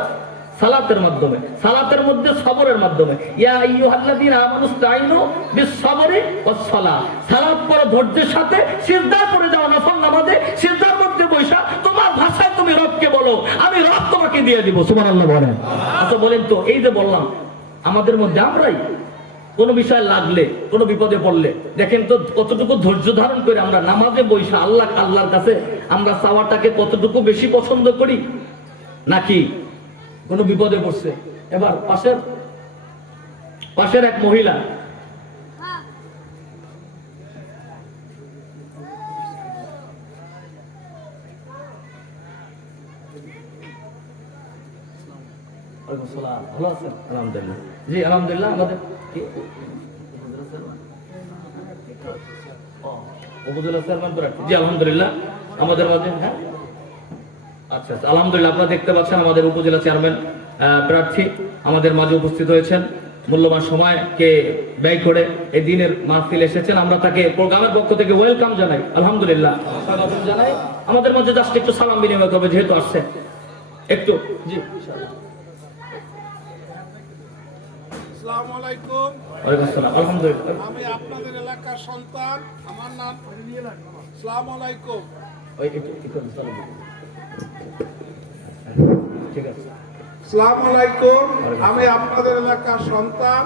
সালাতের মাধ্যমে। সালাতের মধ্যে সবরের মাধ্যমে। ইয়া আইয়ুহাল্লাযীনা আমানুস্তাঈনু বিস-সাবরি ওয়াস-সালাহ। সালাত পড়ো ধৈর্যের সাথে, সিজদায় পড়ে যাও নফল নামাজে, সিজদার মধ্যে বসা তোমার ভাষায় তুমি রবকে বলো, আমি রব তোমাকে দিয়ে দিব। সুবহানাল্লাহ বলেন। আচ্ছা বলেন তো, এই যে বললাম, আমাদের মধ্যে আমরাই কোন বিষয় লাগলে, কোন বিপদে পড়লে, দেখেন তো কতটুকু ধৈর্য ধারণ করে আমরা নামাজে বসা আল্লাহর কাছে আমরা চাওয়াটাকে কতটুকু বেশি পছন্দ করি, নাকি কোন বিপদে পড়ছে। এবার পাশের এক মহিলা, ভালো আছেন? আলহামদুলিল্লাহ। জি আলহামদুলিল্লাহ। আমাদের জি আলহামদুলিল্লাহ আমাদের মাঝে, হ্যাঁ আচ্ছা আচ্ছা আলহামদুলিল্লাহ। আপনারা দেখতে পাচ্ছেন আমাদের উপজেলা চেয়ারম্যান প্রার্থী আমাদের মাঝে উপস্থিত হয়েছেন, মূল্যবান সময়কে ব্যয় করে এই দিনের মাহফিল এসেছেন। আমরা তাকে প্রোগ্রামের পক্ষ থেকে ওয়েলকাম জানাই, আলহামদুলিল্লাহ স্বাগত জানাই। আমাদের মধ্যে জাস্ট একটু সালাম বিনিময় করবে যেহেতু আসছে, একটু। জি আসসালামু আলাইকুম। ওয়ালাইকুম আসসালাম। আলহামদুলিল্লাহ। আমি আপনাদের এলাকার সন্তান, আমার নাম। আসসালামু আলাইকুম। ওই একটু ঠিক আছে। আসসালামু আলাইকুম। আমি আপনাদের এলাকার সন্তান,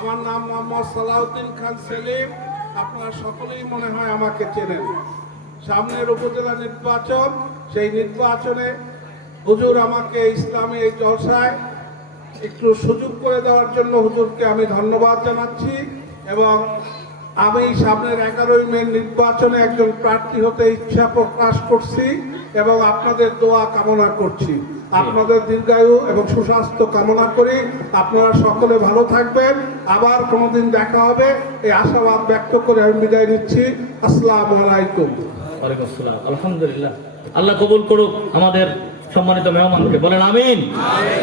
আমার নাম মোহাম্মদ সালাউদ্দিন খান সেলিম। আপনারা সকলেই মনে হয় আমাকে চেনেন। সামনের উপজেলা নির্বাচন, সেই নির্বাচনে হুজুর আমাকে ইসলামী এই জলসায় একটু সুযোগ করে দেওয়ার জন্য হুজুরকে আমি ধন্যবাদ জানাচ্ছি এবং আমি সামনের 11ই মে নির্বাচনে একজন প্রার্থী হতে ইচ্ছা প্রকাশ করছি এবং আপনাদের দোয়া কামনা করছি। আপনাদের দীর্ঘায়ু এবং সুস্বাস্থ্য কামনা করি। আপনারা সকলে ভালো থাকবেন, আবার কোনোদিন দেখা হবে এই আশাবাদ ব্যক্ত করে আমি বিদায় নিচ্ছি। আসসালামু আলাইকুম। ওয়ালাইকুম আসসালাম। আলহামদুলিল্লাহ, আল্লাহ কবুল করুক আমাদের সম্মানিত মেহমানকে, বলেন আমিন।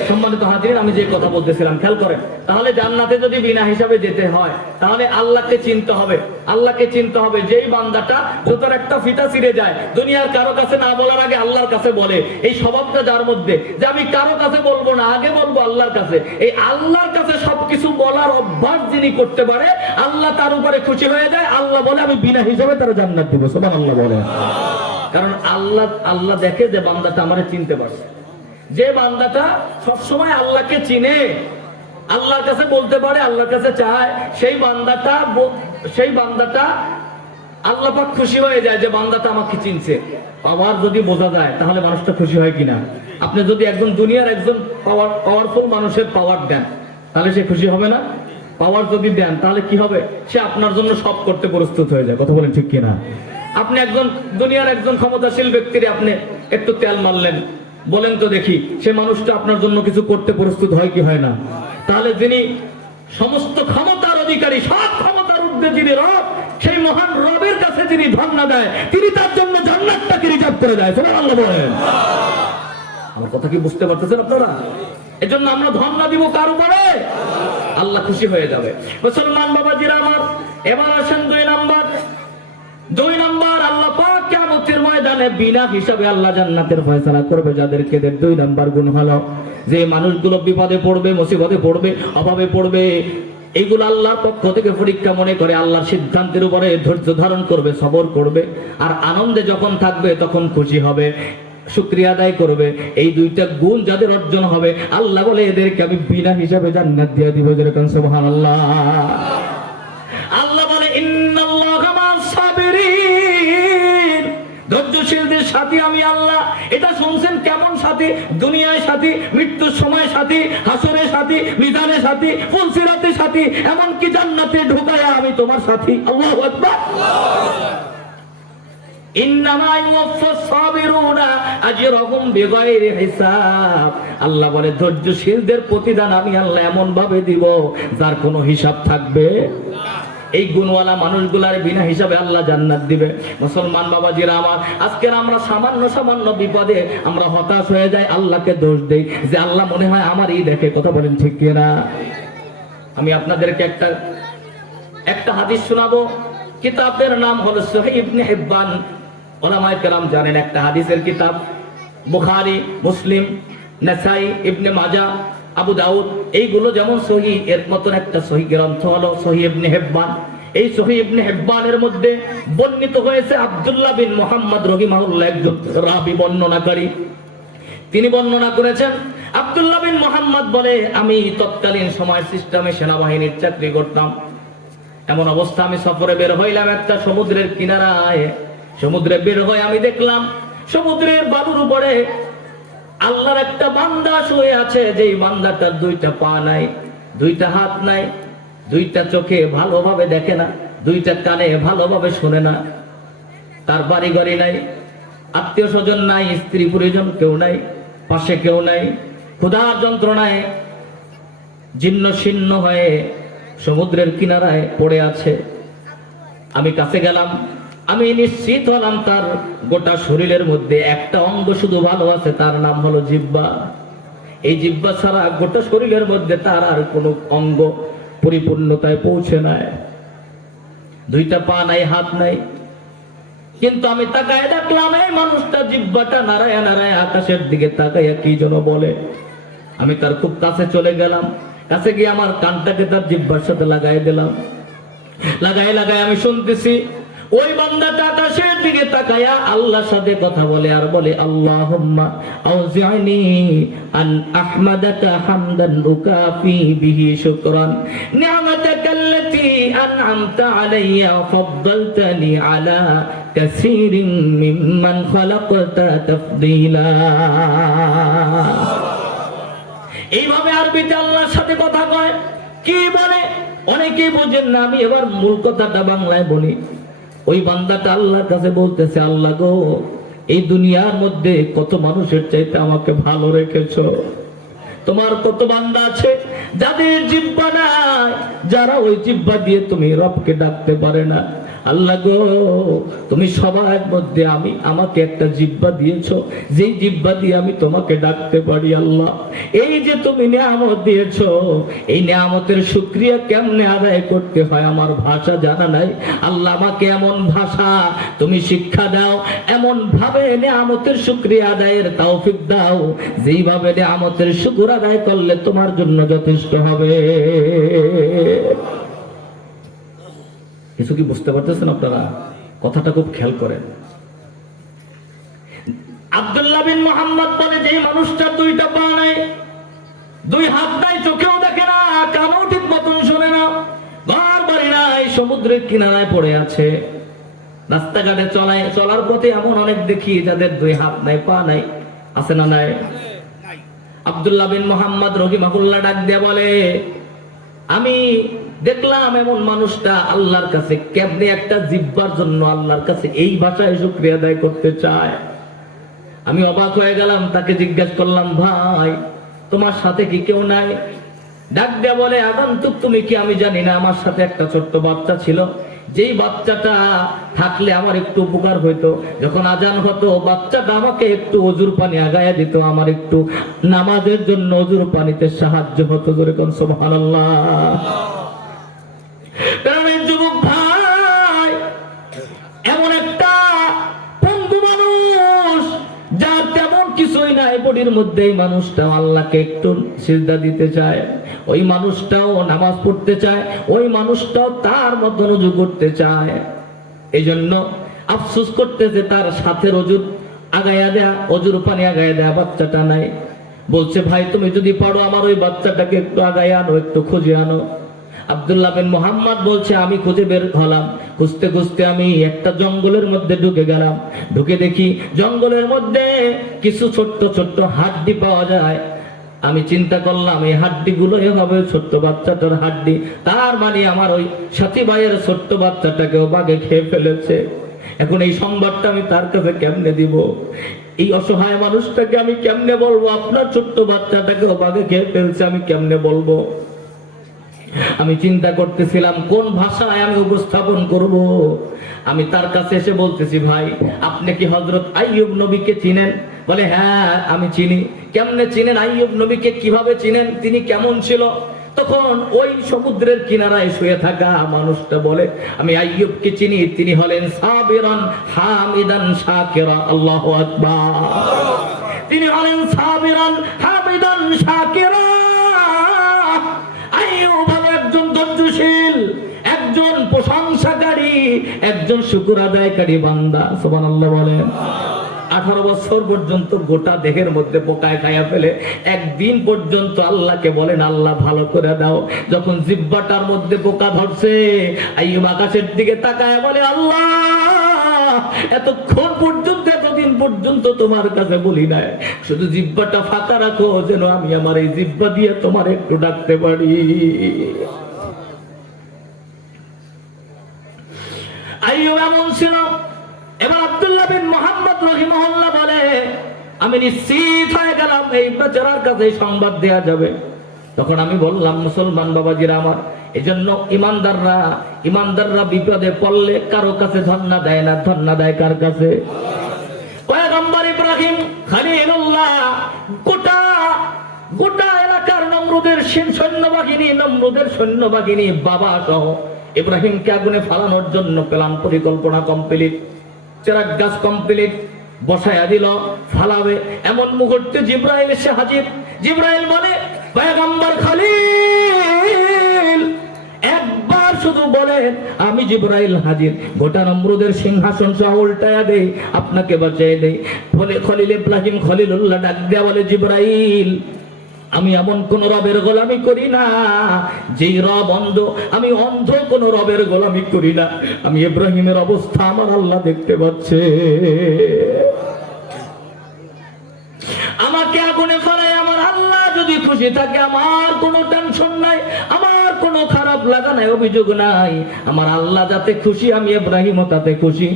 সম্মানিত হাজির, আমি যে কথা বলতেছিলাম খেয়াল করেন, তাহলে জান্নাতে যদি বিনা হিসাবে যেতে হয় তাহলে আল্লাহকে চিনতে হবে। আল্লাহকে চিনতে হবে। যেই বান্দাটা জুতার একটা ফিতা ছিঁড়ে যায়, দুনিয়ার কারো কাছে না বলার আগে আল্লাহর কাছে বলে, এই স্বভাবটা যার মধ্যে, যে আমি কারো কাছে বলবো না, আগে বলবো আল্লাহর কাছে, এই আল্লাহর কাছে সবকিছু বলার অভ্যাস যিনি করতে পারে, আল্লাহ তার উপরে খুশি হয়ে যায়। আল্লাহ বলে আমি বিনা হিসাবে তার জান্নাত দিব। সুবহানাল্লাহ বলে। কারণ আল্লাহ দেখে যে বান্দাটা আমারে চিনতে পারছে। যে বান্দাটা সবসময় আল্লাহকে চিনে, আল্লাহর কাছে বলতে পারে, আল্লাহর কাছে চায়, সেই বান্দাটা আল্লাহ পাক খুশি হয়ে যায় যে বান্দাটা আমাকে চিনছে। পাওয়ার যদি বোঝা যায় তাহলে মানুষটা খুশি হয় কিনা? আপনি যদি একজন দুনিয়ার একজন পাওয়ারফুল মানুষের পাওয়ার দেন তাহলে সে খুশি হবে না? পাওয়ার যদি দেন তাহলে কি হবে? সে আপনার জন্য সব করতে প্রস্তুত হয়ে যায়। কথা বলেন ঠিক কিনা? আপনি একজন দুনিয়ার একজন ক্ষমতাশীল ব্যক্তির আপনি একটু তেল মারলেন, বলেন তো দেখি সে মানুষটা আপনার জন্য কিছু করতে প্রস্তুত হয় কি হয় না? তাহলে যিনি সমস্ত ক্ষমতার অধিকারী, সব ক্ষমতার ঊর্ধ্বে যিনি রব, সেই মহান রবের কাছে যিনি ধন্যবাদ দেয়, তিনি তার জন্য জান্নাতটাকে রিজার্ভ করে দেয়। সুবহানাল্লাহ বলেন। আমার কথা কি বুঝতে পারতেছেন আপনারা? এজন্য আমরা ধন্যবাদ দিব কার উপরে? আল্লাহ খুশি হয়ে যাবে। মুসলমান বাবাজিরা আমার, এবার আসেন 2 নাম্বার, আল্লাহ পাক কিয়ামতের ময়দানে বিনা হিসাবে আল্লাহ জান্নাতের ফয়সালা করবে যাদেরকে। 2 নাম্বার গুণ হলো যে মানুষগুলো বিপদে পড়বে, মুসিবতে পড়বে, অভাবে পড়বে, এইগুলো আল্লাহর পক্ষ থেকে পরীক্ষা মনে করে আল্লাহর সিদ্ধান্তের উপরে ধৈর্য ধারণ করবে, সবর করবে, আর আনন্দে যখন থাকবে তখন খুশি হবে, শুকরিয়া আদায় করবে। এই 2টা গুণ যাদের অর্জন হবে, আল্লাহ বলে এদেরকে আমি বিনা হিসাবে জান্নাত দিয়ে দিব। যেরকম সুবহানাল্লাহ। আল্লাহ বলে ইন্নাল্লাহা মা'আস সাবিরিন, ধৈর্যশীলদের সাথী আমি আল্লাহ। এটা শুনছেন কেমন সাথী? দুনিয়ায় সাথী, মৃত্যুর সময় সাথী, হাসরের সাথী, মিজানের সাথী, ফুলসিরাতের সাথী, এমনকি জান্নাতে ঢুকায়া আমি তোমার সাথী। আল্লাহু আকবার। ইন্নামা ইউওয়াফাস সাবিরুনা আজরাহুম বিগাইরি হিসাব। আল্লাহ বলে ধৈর্যশীলদের প্রতিদান আমি আল্লাহ এমন ভাবে দিব যার কোনো হিসাব থাকবে না। এই গুণওয়ালা মানুষগুলার বিনা হিসাবে আল্লাহ জান্নাত দিবে। মুসলমান বাবাজিরা আমার, আজকের আমরা সামান্য বিপদে আমরা হতাশ হয়ে যাই, আল্লাহকে দোষ দেই যে আল্লাহ মনে হয় আমারই দেখে। কথা বলেন ঠিক কিনা? আমি আপনাদেরকে একটা হাদিস শোনাবো। কিতাবের নাম হলো সহিহ ইবনে হিব্বান। উলামায়ে কেরাম জানেন একটা হাদিসের কিতাব, বুখারী, মুসলিম, নাসাই, ইবনে মাজাহ, আবু দাউদ, এইগুলো যেমন সহিহ, এর মতন একটা সহিহ গ্রন্থ হলো সহিহ ইবনে হিব্বান। এই সহিহ ইবনে হিব্বানের মধ্যে বর্ণিত হয়েছে আব্দুল্লাহ বিন মুহাম্মদ রাহিমাহুল্লাহ, একজন রাবী বর্ণনাকারী। তিনি বর্ণনা করেছেন, আব্দুল্লাহ বিন মুহাম্মদ বলে, আমি তৎকালীন সময় সিস্টেমে সেনাবাহিনীর চাকরি করতাম। এমন অবস্থা আমি সফরে বের হইলাম একটা সমুদ্রের কিনারায়। সমুদ্রে বের হয়ে আমি দেখলাম সমুদ্রের বালুর উপরে আল্লাহর একটা বান্দা শুয়ে আছে, যেই বান্দাটার 2টা পা নাই, 2টা হাত নাই, 2টা চোখে ভালোভাবে দেখে না, 2টা কানে ভালোভাবে শুনে না, তার বাড়ি গাড়ি নাই, আত্মীয় স্বজন নাই, স্ত্রী পরিজন কেউ নাই, পাশে কেউ নাই, ক্ষুধার যন্ত্রণায় জীর্ণ শীর্ণ হয়ে সমুদ্রের কিনারায় পড়ে আছে। আমি কাছে গেলাম, আমি নিশ্চিত হলাম তার গোটা শরীরের মধ্যে একটা অঙ্গ শুধু ভালো আছে, তার নাম হলো জিহ্বা। এই জিহ্বা ছাড়া গোটা শরীরের মধ্যে তার আর কোনো অঙ্গ পরিপূর্ণতায় পৌঁছে নাই। 2টা পা নাই, হাত নাই, কিন্তু আমি তাকায় দেখলাম এই মানুষটা জিহ্বাটা নাড়ায় আকাশের দিকে তাকাইয়া কি যেন বলে। আমি তার খুব কাছে চলে গেলাম, কাছে গিয়ে আমার কানটাকে তার জিহ্বার সাথে লাগাই দিলাম। লাগাই আমি শুনতেছি ওই বান্দাটা আকাশের দিকে তাকায়া আল্লাহর সাথে কথা বলে আর বলে, আল্লাহুম্মা আউজি'নি আন আহমাদাকা হামদান উকাফি বিহি শুকরান নি'মাতাকাল্লাতী আন'আমতা আলাইয়া ফাদ্দালতানি আলা কাসীরিন মিম্মান খালাকতা তাফদীলা। এইভাবে আরবিতে আল্লাহর সাথে কথা কয়। কি বলে? ও অনেকেই বোঝেন না, আমি এবার মূল কথাটা বাংলায় বলি। ওই বান্দাটা আল্লাহর কাছে বলতেছে, আল্লাহ গো, এই দুনিয়ার মধ্যে কত মানুষের চাইতে আমাকে ভালো রেখেছো। তোমার কত বান্দা আছে যাদের জিহ্বা নাই, যারা ওই জিহ্বা দিয়ে তুমি রবকে ডাকতে পারে না। আল্লাহ গো, তুমি সবার মধ্যে আমাকে একটা জিহ্বা দিয়েছো, যেই জিহ্বা দিয়ে আমি তোমাকে ডাকতে পারি। আল্লাহ, এই যে তুমি নিয়ামত দিয়েছো, এই নিয়ামতের শুকরিয়া কেমনে আদায় করতে হয় আমার ভাষা জানা নাই। আল্লাহ, আমাকে এমন ভাষা তুমি শিক্ষা দাও, এমন ভাবে নিয়ামতের শুকরিয়া আদায়ের তৌফিক দাও, যেইভাবে নিয়ামতের শুকর আদায় করলে তোমার জন্য যথেষ্ট হবে। কিছু কি বুঝতে পারতেছেন আপনারা? কথাটা খুব খেয়াল করেন। আব্দুল্লাহ বিন মুহাম্মদ বলে, যে মানুষটা দুইটা পা নাই, দুই হাত নাই, চোখেও দেখে না, কানও ঠিক মতন শোনে না, ঘর বাড়ি নাই, সমুদ্রের কিনারায় পড়ে আছে, রাস্তাঘাটে চলার পথে এমন অনেক দেখি যাদের দুই হাত নাই, পা নাই, আছে না নাই? আব্দুল্লাহ বিন মুহাম্মদ রহিমাহুল্লাহ ডাক দিয়ে বলে, আমি দেখলাম এমন মানুষটা আল্লাহর কাছে কেমনে একটা জিহ্বার জন্য আল্লাহর কাছে এই ভাষায় শুকরিয়া আদায় করতে চায়। আমি অবাক হয়ে গেলাম, তাকে জিজ্ঞাসা করলাম, ভাই তোমার সাথে কি কেউ নাই? ডাক দিয়ে বলে, আগন্তুক তুমি কি আমি জানি না, আমার সাথে একটা ছোট্ট বাচ্চা ছিল, যেই বাচ্চাটা থাকলে আমার একটু উপকার হইতো। যখন আজান হতো, বাচ্চাটা আমাকে একটু অজুর পানি আগায়া দিত, আমার একটু নামাজের জন্য অজুর পানিতে সাহায্য হতো। যেরকম সুবহানাল্লাহ। যুবক ভাই, এমন একটা পঙ্গু মানুষ যার তেমন কিছুই নাই বডির মধ্যে, এই মানুষটাও আল্লাহকে একটু সিজদা দিতে চায়, ওই মানুষটাও নামাজ পড়তে চায়, ওই মানুষটাও তার মতো রুজু করতে চায়। এই জন্য আফসোস করতেছে তার সাথে অজুর আগায়া দেয়া, অজুর পানি আগায়া দেয়া বাচ্চাটা নাই। বলছে, ভাই তুমি যদি পারো আমার ওই বাচ্চাটাকে একটু আগায় আনো, একটু খুঁজে আনো। আব্দুল্লাহ বিন মুহাম্মদ বলছে, আমি খুঁজে বের হলাম, খুঁজতে খুঁজতে আমি একটা জঙ্গলের মধ্যে ঢুকে গেলাম। ঢুকে দেখি জঙ্গলের মধ্যে কিছু ছোট্ট ছোট্ট হাড্ডি পাওয়া যায়। আমি চিন্তা করলাম, এই হাড্ডি গুলোই হবে ছোট্ট বাচ্চাটার হাড্ডি, তার মানে আমার ওই সাথী ভাইয়ের ছোট্ট বাচ্চাটাকেও বাঘে খেয়ে ফেলেছে। এখন এই সংবাদটা আমি তার কাছে কেমনে দিব? এই অসহায় মানুষটাকে আমি কেমনে বলবো আপনার ছোট্ট বাচ্চাটাকেও বাঘে খেয়ে ফেলছে, আমি কেমনে বলবো? আমি চিন্তা করতেছিলাম কোন ভাষায় আমি উপস্থাপন করব। আমি তার কাছে এসে বলতেছি, ভাই আপনি কি হযরত আইয়ুব নবীকে চিনেন? বলে, হ্যাঁ আমি চিনি। কেমনে চিনেন আইয়ুব নবীকে? কিভাবে চিনেন? তিনি কেমন ছিল? তখন ওই সমুদ্রের কিনারায় শুয়ে থাকা মানুষটা বলে, আমি আইয়ুবকে চিনি, তিনি হলেন সাবিরান হামিদান শাকিরা। আল্লাহু আকবার। তিনি হলেন সাবিরান হামিদান শাকিরা। আইয়ুব একজন ধৈর্যশীল, একজন প্রশংসাকারী, একজন শুকর আদায়কারী বান্দা। সুবহানাল্লাহ বলেন। 18 বছর পর্যন্ত গোটা দেহের মধ্যে পোকায় খাইয়া ফেলে, একদিন পর্যন্ত আল্লাহকে বলেন, আল্লাহ ভালো করে দাও। যখন জিহ্বাটার মধ্যে পোকা ধরছে, আইয়ুব আকাশের দিকে তাকায় বলে, আল্লাহ এতক্ষণ পর্যন্ত, এতদিন পর্যন্ত তোমার কাছে বলি নাই, শুধু জিহ্বাটা ফাঁকা রাখো যেন আমি আমার এই জিহ্বা দিয়ে তোমার একটু ডাকতে পারি। আইয়ুব এমন ছিল। এবার আব্দুল্লাহ বিন মুহাম্মদ রাহিমাহুল্লাহ বলে, আমি নিশ্চিত হয়ে গেলাম এই বেচারার কাছে সংবাদ দেয়া যাবে। তখন আমি বললাম, মুসলমান বাবাজিরা আমার, এজন্য ইমানদাররা বিপদে পড়লে কারো কাছে ধন্না দেয় না, ধন্না দেয় কার কাছে? পয়গম্বর ইব্রাহিম খলিলুল্লাহ গোটা এলাকার নমরুদের সৈন্যবাহিনী বাবা সহ ইব্রাহিমকে আগুনে ফালানোর জন্য প্ল্যান পরিকল্পনা কমপ্লিট, চেরাক গাছ কমপ্লিট, বসায়া দিল, ফালাবে। এমন মুহূর্তে জিব্রাইল এসে হাজির। জিব্রাইল বলে, পয়গম্বর খলিল একবার শুধু বলেন আমি জিব্রাইল হাজির, গোটা নমরুদের সিংহাসন সহ উল্টায়া দেই, আপনাকে বাঁচিয়ে দেই। বলে খলিল ইব্রাহিম খলিলুল্লাহ ডাক দেয়া বলে, জিব্রাইল আমি এমন কোন রবের গোলামি করি না যেই রব অন্ধ, আমি অন্ধ কোন রবের গোলামি করি না। আমি ইব্রাহিমের অবস্থা আমার আল্লাহ দেখতে পাচ্ছে। আমাকে আগুনে ফেলায় আমার আল্লাহ যদি খুশি থাকে, আমার কোনো টেনশন নাই, আমার কোনো কোনো খারাপ লাগা নাই, অভিযোগ নাই। আমার আল্লাহ যাতে খুশি, আমি ইব্রাহিমও তাতে খুশি।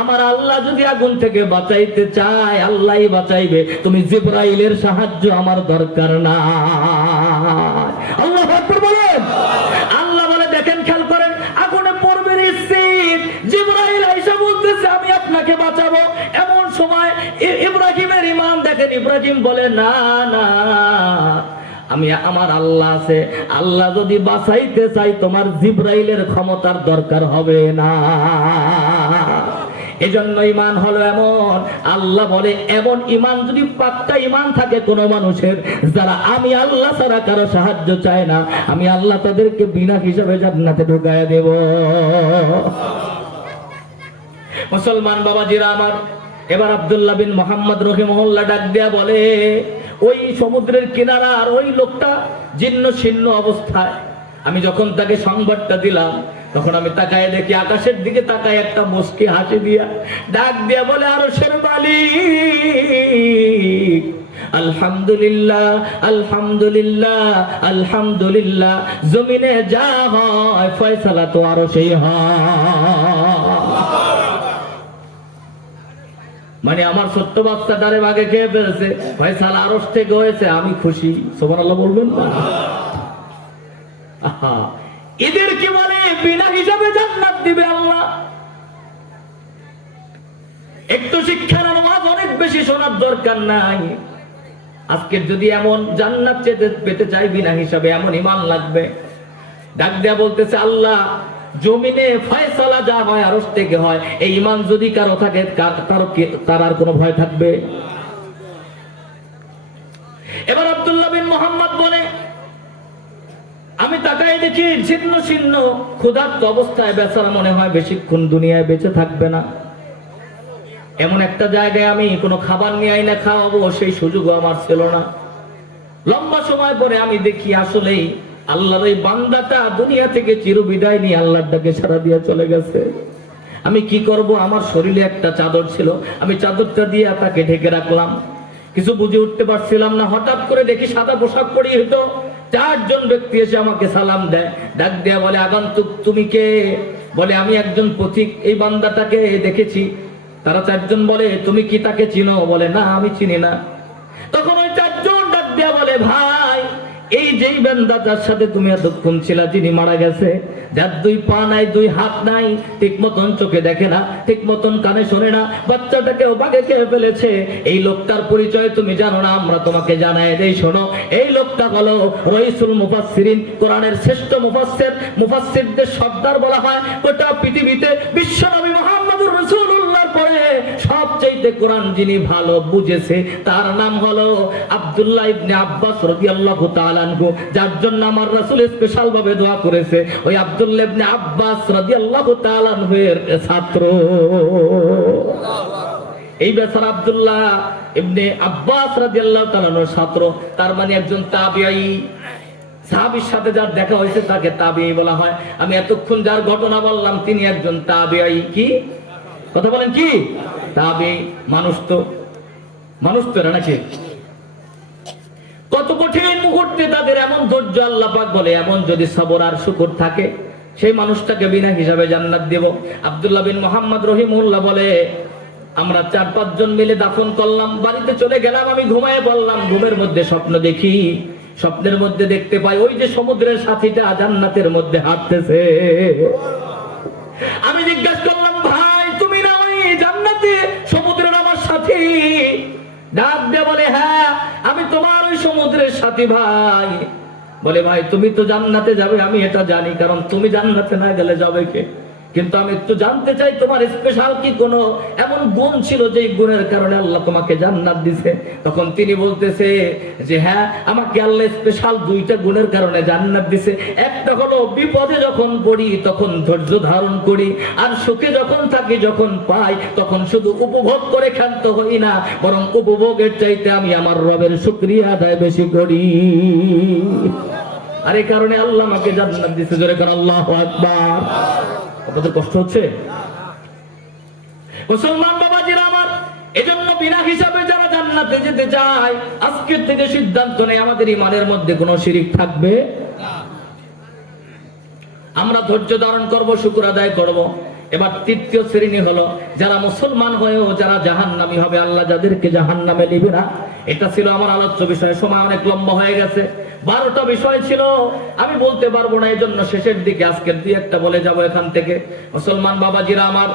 আমার আল্লাহ যদি আগুন থেকে বাঁচাইতে চায়, আল্লাহই বাঁচাইবে। তুমি জিবরাইলের সাহায্য আমার দরকার না। আল্লাহু আকবার বলেন। আল্লাহ বলে, দেখেন, খেয়াল করেন, আগুনে পড়বে নিশ্চিত। জিবরাইল আইসা বলতেছে আমি আপনাকে বাঁচাবো। এমন সময় ইব্রাহিমের ঈমান দেখেন, ইব্রাহিম বলে না না, আমি আমার আল্লাহ আছে, আল্লাহ যদি বাঁচাইতে চাই তোমার জিবরাইলের ক্ষমতার দরকার হবে না। এজন্য ঈমান হলো এমন, আল্লাহ বলে এমন ঈমান যদি পাক্কা ঈমান থাকে কোন মানুষের, যারা আমি আল্লাহ ছাড়া কারো সাহায্য চায় না, আমি আল্লাহ তাদেরকে বিনা হিসাবে জান্নাতে ঢুকায়া দেব। মুসলমান বাবাজিরা আমার, এবার আব্দুল্লাহ বিন মুহাম্মদ রহিমাহুল্লাহ ডাক দেয়া বলে, ওই সমুদ্রের কিনারার ওই লোকটা জীর্ণ শীর্ণ অবস্থায়, আমি যখন তাকে সংবাদটা দিলাম, তখন আমি তাকায় দেখি, আকাশের দিকে তাকায় একটা মুস্কি হাসি দিয়া ডাক দিয়া বলে, আরশের মালিক, আলহামদুলিল্লাহ আলহামদুলিল্লাহ আলহামদুলিল্লাহ, জমিনে যা হয় ফয়সালা তো আরশেই হয়। মানে আমার ছোট্ট বাচ্চাটারে বাগে খেয়ে ফেলেছে, ফয়সালা আরশ থেকে হয়েছে, আমি খুশি। সুবহানাল্লাহ বলবেন। এদেরকে বলে বিনা হিসাবে জান্নাত দিবে আল্লাহ। একটু শিক্ষার আওয়াজ অনেক বেশি শোনার দরকার নাই। আজকে যদি এমন জান্নাত পেতে চাই বিনা হিসাবে, এমন ঈমান লাগবে। ডাক দেয়া বলতেছে, আল্লাহ জমিনে ফয়সালা যা হয় আরশ থেকে হয়, এই ঈমান যদি কারো থাকে, তার আর কোনো ভয় থাকবে? এবার আব্দুল্লাহ বিন মুহাম্মদ বলে, আমি তাকাই দেখি ছিন্ন ছিন্ন ক্ষুধার্ত অবস্থায়, বেচারা মনে হয় বেশিক্ষণ দুনিয়ায় বেঁচে থাকবে না। এমন একটা জায়গায় আমি কোনো খাবার নিয়ে আইনা খাওয়াবো, সেই সুযোগও আমার ছিল না। লম্বা সময় পরে আমি দেখি আসলেই আল্লাহর এই বান্দাটা দুনিয়া থেকে চিরবিদায় নিয়ে আল্লাহর ডাকে সাড়া দিয়ে চলে গেছে। আমি কি করব? আমার শরীরে একটা চাদর ছিল, আমি চাদরটা দিয়ে তাকে ঢেকে রাখলাম। কিছু বুঝে উঠতে পারছিলাম না। হঠাৎ করে দেখি সাদা পোশাক পরিয়ে হতো, চারজন ব্যক্তি এসে আমাকে সালাম দেয়। ডাক দেয়া বলে, আগন্তুক, তুমি কে? বলে, আমি একজন পথিক, এই বান্দাটাকে দেখেছি। তারা চারজন বলে, তুমি কি তাকে চিনো? বলে, না, আমি চিনি না। তখন ওই চারজন ডাক দেয়া বলে, ভাই, এই যেই বান্দাটার সাথে তুমি এতক্ষণ ছিলা, যিনি মারা গেছে, যার দুই পা নাই, দুই হাত নাই, ঠিক মতন চোখে দেখে না, ঠিক মতন কানে শোনে না, বাচ্চাটাকেও বাগে খেয়ে ফেলেছে, এই লোকটার পরিচয় তুমি জানো না, আমরা তোমাকে জানাই দেই, শোনো। এই লোকটা হলো রাইসুল মুফাসসিরিন, কোরআনের শ্রেষ্ঠ মুফাসসির, মুফাসসিরদের সর্দার বলা হয়। গোটা পৃথিবীতে বিশ্বনবী মুহাম্মদুর রাসূলুল্লাহর পরে সবচেয়ে কোরআন যিনি ভালো বুঝেছে, তার নাম হলো আব্দুল্লাহ ইবনে আব্বাস রাদিয়াল্লাহু তাআলা আনহু, যার জন্য আমার রাসূল স্পেশাল ভাবে দোয়া করেছে। ওই আব্দুল্লাহ ইবনে আব্বাস রাদিয়াল্লাহু তাআলা আনহুর ছাত্র এই বেচারা আব্দুল্লাহ ইবনে আব্বাস রাদিয়াল্লাহু তাআলা আনহুর ছাত্র, তার মানে একজন তাবিঈ। সাহাবীর সাথে যার দেখা হয়েছে তাকে তাবিঈ বলা হয়। আমি এতক্ষণ যার ঘটনা বললাম তিনি একজন তাবিঈ। কি কথা বলেন? কি তাবিঈ? মানুষ তো এরা নাকি? কত কঠিন মুহূর্তে তাদের এমন ধৈর্য, আল্লাহ পাক বলে এমন যদি সবর আর শুকর থাকে, সেই মানুষটাকে বিনা হিসাবে জান্নাত দেব। আব্দুল্লাহ বিন মুহাম্মদ রহিমাহুল্লাহ বলে, আমরা 4-5 জন মিলে দাফন করলাম, বাড়িতে চলে গেলাম, আমি ঘুমায় পড়লাম। ঘুমের মধ্যে স্বপ্ন দেখি, স্বপ্নের মধ্যে দেখতে পাই ওই যে সমুদ্রের সাথীটা জান্নাতের মধ্যে হাঁটতেছে। আমি জিজ্ঞাসা করলাম, ভাই তুমি না ওই জান্নাতে সমুদ্রের আমার সাথী? ডাক দিয়ে বলে, হ্যাঁ, আমি তোমার ওই সমুদ্রের সাথী। ভাই বলে, ভাই তুমি তো জান্নাতে যাবে, আমি এটা জানি, কারণ তুমি জান্নাতে না গেলে যাবে কে? কিন্তু আমি একটু জানতে চাই তোমার স্পেশাল কি কোনো এমন গুণ ছিল যেই গুণের কারণে আল্লাহ তোমাকে জান্নাত দিছে? তখন তিনি বলতেছে যে, হ্যাঁ, আমাকে আল্লাহ স্পেশাল 2টা গুণের কারণে জান্নাত দিছে। একটা হলো বিপদে যখন পড়ি তখন ধৈর্য ধারণ করি, আর সুখে যখন থাকি, যখন পাই, তখন শুধু উপভোগ করে ক্ষান্ত হই না, বরং উপভোগের চাইতে আমি আমার রবের শুকরিয়া আদায় বেশি করি। আর এই কারণে আল্লাহ আমাকে জান্নাত দিছে। জোরে কার আল্লাহু আকবার। আপনাদের কষ্ট হচ্ছে? মুসলমান বাবাজিরা আমার, এজন্য বিনা হিসাবে যারা জান্নাতে যেতে চায়, আজকের থেকে সিদ্ধান্ত নেই আমাদের ঈমানের মধ্যে কোনো শিরিক থাকবে না। আমরা ধৈর্য ধারণ করব, শুকর আদায় করব। এবার তৃতীয় শ্রেণী হলো যারা মুসলমান হয়েও যারা জাহান্নামী হবে, আল্লাহ যাদেরকে জাহান্নামে নিবে না। এটা ছিল আমার আলোচ্য বিষয়। সময় অনেক লম্বা হয়ে গেছে, 12টা বিষয় ছিল, আমি বলতে পারবো না, এই জন্য শেষের দিকে আজকের 2-1টা বলে যাব এখান থেকে। মুসলমান বাবাজিরা আমার,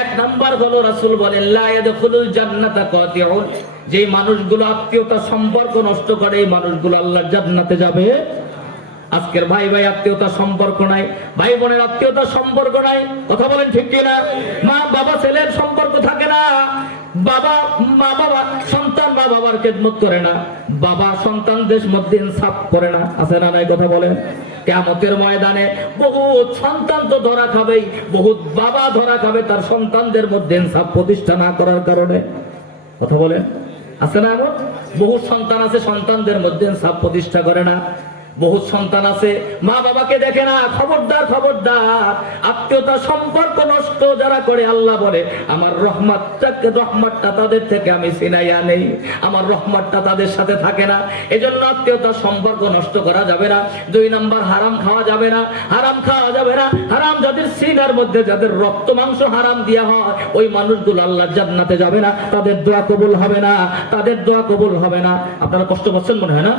1 নাম্বার হলো রাসূল বলেন লা ইয়াদখুলুল জান্নাতা কাতিউন, যে মানুষগুলো আত্মীয়তা সম্পর্ক নষ্ট করে এই মানুষগুলো আল্লাহর জান্নাতে যাবে। আজকের ভাই ভাই আত্মীয়তা সম্পর্ক নাই, ভাই বোনের আত্মীয়তা সম্পর্ক নাই, কথা বলেন ঠিক কিনা? মা বাবা ছেলের সম্পর্ক থাকে না, বাবা মা বাবা সন্তান মা বাবার খেদমত করে না, বাবা সন্তানদের মধ্যে ইনসাফ করে না, আছে না নাই? কথা বলেন। কিয়ামতের ময়দানে বহুত সন্তান তো ধরা খাবেই, বহুত বাবা ধরা খাবে তার সন্তানদের মধ্যে ইনসাফ প্রতিষ্ঠা না করার কারণে, কথা বলেন। আছে না এমন? বহু সন্তান আছে সন্তানদের মধ্যে ইনসাফ প্রতিষ্ঠা করে না, বহুত সন্তান আছে মা বাবাকে দেখে না। খবরদার খবরদার, আত্মীয়তা সম্পর্ক নষ্ট যারা করে, আল্লাহ বলে আমার রহমতটা তাদের থেকে আমি ছিনাইয়া নেই, আমার রহমতটা তাদের সাথে থাকে না। এজন্য আত্মীয়তা সম্পর্ক নষ্ট করা যাবে না। 2 নাম্বার, হারাম খাওয়া যাবে না, হারাম খাওয়া যাবে না। হারাম যাদের সিনার মধ্যে যাদের রক্ত মাংস হারাম দেওয়া হয়, ওই মানুষগুলো আল্লাহ জান্নাতে যাবে না, তাদের দোয়া কবুল হবে না, তাদের দোয়া কবুল হবে না। আপনারা কষ্ট পাচ্ছেন মনে হয় না?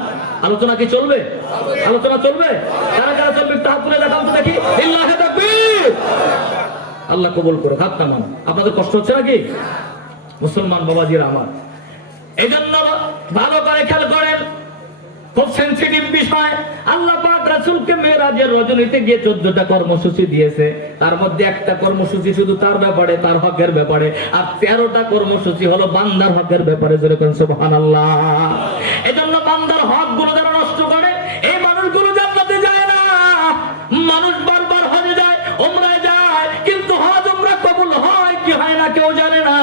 আলোচনা কি চলবে? আলোচনা চলবে? কারা কারা চলবে একটু হাত তুলে দেখান তো দেখি। লিল্লাহি তাকবীর। আল্লাহ কবুল করুক। হাত নামান। আপনাদের কষ্ট হচ্ছে নাকি মুসলমান বাবাজিরা আমার? এজন্য ভালো করে খেয়াল করেন, খুব সেনসিটিভ বিষয়। আল্লাহ পাক রাসূলকে মেরাজের রজনীতে গিয়ে 14টা কর্মসূচি দিয়েছে, তার মধ্যে একটা কর্মসূচি শুধু তার ব্যাপারে, তার হকের ব্যাপারে, আর 13টা কর্মসূচি হলো বান্দার হকের ব্যাপারে। যেরকম সুবহানাল্লাহ। এজন্য বান্দার হক গুলো যারা নষ্ট করে এই মানুষগুলো জান্নাতে যায় না। মানুষ বারবার হজে যায়, উমরায় যায়, কিন্তু হজ উমরা কবুল হয় কি হয় না কেউ জানে না।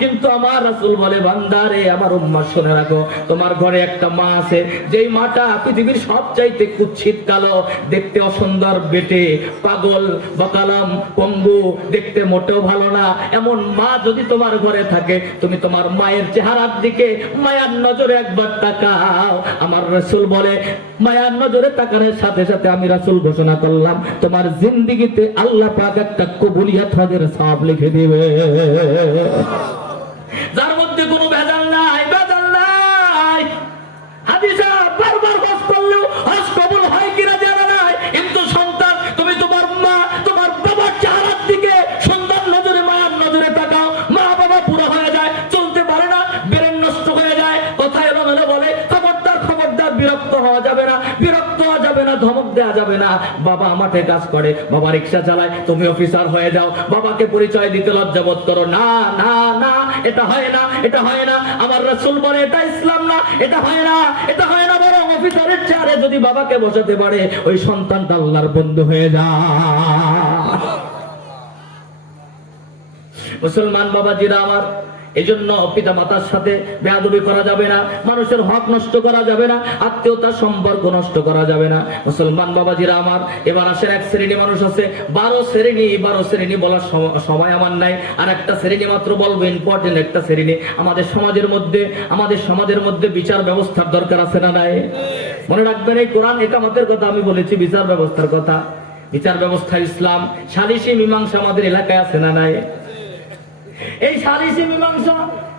কিন্তু আমার রাসূল বলে বান্দারে, আমার উম্মত শুনে রাখো, তোমার ঘরে একটা মা আছে, যেই মাটা পৃথিবীর সবচাইতে কুৎসিত কালো, দেখতে অসুন্দর, বেটে, পাগল, বকালাম, পঙ্গু, দেখতে মোটেও ভালো না, এমন মা যদি তোমার ঘরে থাকে, তুমি তোমার মায়ের চেহারার দিকে মায়ার নজরে একবার তাকাও। আমার রাসূল বলে মায়ার নজরে তাকানোর সাথে সাথে আমি রাসূল ঘোষণা করলাম তোমার জিন্দেগিতে আল্লাহ পাক একটা কবুলিয়ত হজের সওয়াব লিখে দিবে, যার মধ্যে কোনো ভেজাল নাই, ভেজাল নাই। হাদিসে বারবার হজ করলেও হজ কবুল হয় কিনা জানা নাই, কিন্তু সন্তান তুমি তোমার মা তোমার বাবার চেহারার দিকে সুন্দর নজরে মায়ার নজরে তাকাও। মা বাবা পুরো হয়ে যায়, চলতে পারে না, ব্রেন নষ্ট হয়ে যায়, কথা এলোমেলো বলে। খবরদার খবরদার, বিরক্ত হওয়া যাবে না, বিরক্ত হওয়া যাবে না, ধমক দেওয়া যাবে না। বাবা মাঠে কাজ করে, বাবা রিক্সা চালায়, তুমি অফিসার হয়ে যাও, বাবাকে পরিচয় দিতে লজ্জাবোধ করো না, না না, এটা হয় না, এটা হয় না। আমার রাসূল বলে এটা ইসলাম না, এটা হয় না, এটা হয় না। বরং অফিসারের চেয়ারে যদি বাবাকে বসাতে পারে, ওই সন্তানটা আল্লাহর বন্ধু হয়ে যায়। মুসলমান বাবাজিরা আমার, এজন্য পিতা মাতার সাথে বেয়াদবি করা যাবে না, মানুষের হক নষ্ট করা যাবে না, আত্মীয়তার সম্পর্ক নষ্ট করা যাবে না। মুসলমান বাবাজিরা আমার, এবার আসেন এক শ্রেণী মানুষ আছে, 12 শ্রেণী বলার সময় আমার নাই, আর একটা শ্রেণী মাত্র বলবো, ইম্পর্টেন্ট একটা শ্রেণী। আমাদের সমাজের মধ্যে বিচার ব্যবস্থার দরকার আছে না নাই? মনে রাখবেন, এই কোরআন একামতের কথা আমি বলেছি, বিচার ব্যবস্থার কথা। বিচার ব্যবস্থা ইসলাম, সালিসি মীমাংসা আমাদের এলাকায় আছে না নাই? এই সালিসি মীমাংসা,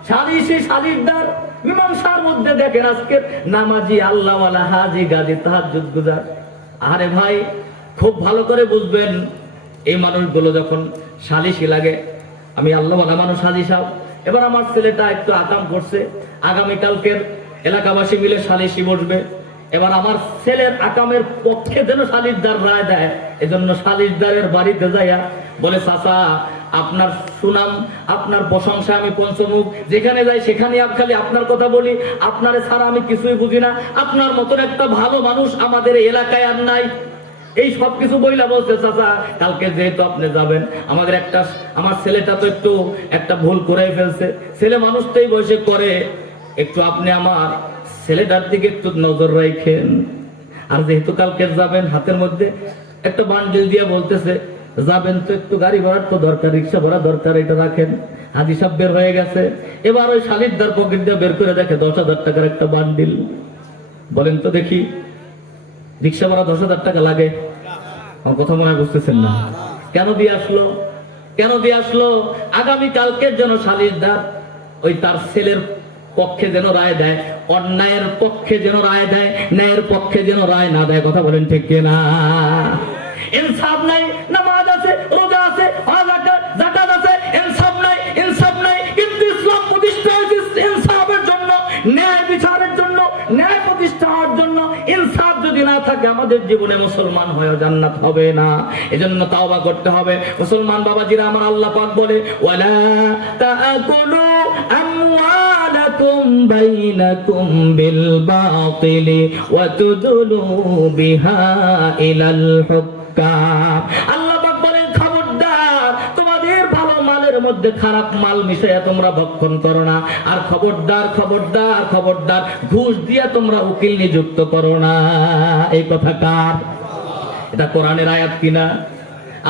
সালিসদার মীমাংসার মধ্যে দেখেন আজকের নামাজি, আল্লাহওয়ালা, হাজি, গাজী, তাহাজ্জুদ গুজার। আরে ভাই, খুব ভালো করে বুঝবেন, এই মানুষগুলো যখন সালিসি লাগে, আমি আল্লাহওয়ালা মানুষ, হাজি সাহেব, এবার আমার ছেলেটা একটু আকাম করছে, আগামীকালকের এলাকাবাসী মিলে সালিসি বসবে। এবার আমার ছেলের আকামের পক্ষে যেন সালিসদার রায় দেয়, এজন্য সালিসদারের বাড়িতে যাইয়া বলে, চাচা আপনার সুনাম, আপনার প্রশংসা আমি পঞ্চমুখ, যেখানে যাই সেখানে খালি আপনার কথা বলি, আপনারে ছাড়া আমি কিছুই বুঝি না, আপনার মতন একটা ভালো মানুষ আমাদের এলাকায় আর নাই। এই সব কিছু বইলা বলছে, চাচা কালকে যেহেতু আপনি যাবেন, আমার ছেলেটা তো একটু একটা ভুল করে ফেলছে, ছেলে মানুষটাই বয়সে করে, একটু আপনি আমার ছেলেটার দিকে একটু নজর রাখেন। আর যেহেতু কালকে যাবেন, হাতের মধ্যে একটা বান্ডিল দিয়ে বলতেছে, যাবেন তো একটু গাড়ি ভাড়ার তো দরকার, রিক্সা ভাড়া দরকার, এটা রাখেন। হাজি সাহেব বের হয়ে গেছে, এবার ওই সালিসদার পকেট দিয়ে বের করে দেখে 10,000 টাকার একটা বান্ডিল। বলেন তো দেখি, রিক্সা ভাড়া 10,000 টাকা লাগে? আমার কথা মনে হয় বুঝতেছেন না? কেন দিয়ে আসলো? কেন দিয়ে আসলো? আগামী কালকের যেন সালিসদার ওই তার ছেলের পক্ষে যেন রায় দেয়, অন্যায়ের পক্ষে যেন রায় দেয়, ন্যায়ের পক্ষে যেন রায় না দেয়। কথা বলেন ঠিক কিনা? ইনসাফ নাই, নামাজ আছে, রোজা আছে, যাকাত আছে, ইনসাফ নাই, ইনসাফ নাই। কিন্তু ইসলাম প্রতিষ্ঠা হয়েছে ইনসাফের জন্য, ন্যায় বিচারের জন্য, ন্যায় প্রতিষ্ঠা হওয়ার জন্য। ইনসাফ যদি না থাকে আমাদের জীবনে মুসলমান হয়ে জান্নাত হবে না। এজন্য তাওবা করতে হবে। মুসলমান বাবাজিরা আমার, আল্লাহ পাক বলে ওয়ালা তাকুলু আমওয়ালাকুম বাইনাকুম বিল বাতিলি ওয়া তুদলু বিহা ইলাল হুক্কাম। আল্লাহ পাক বলেন খবরদার তোমাদের ভালো মালের মধ্যে খারাপ মাল মিশাইয়া তোমরা ভক্ষণ করো না। আর খবরদার খবরদার খবরদার ঘুষ দিয়া তোমরা উকিল নিযুক্ত করো না। এই কথা কার? এটা কোরআনের আয়াত কিনা?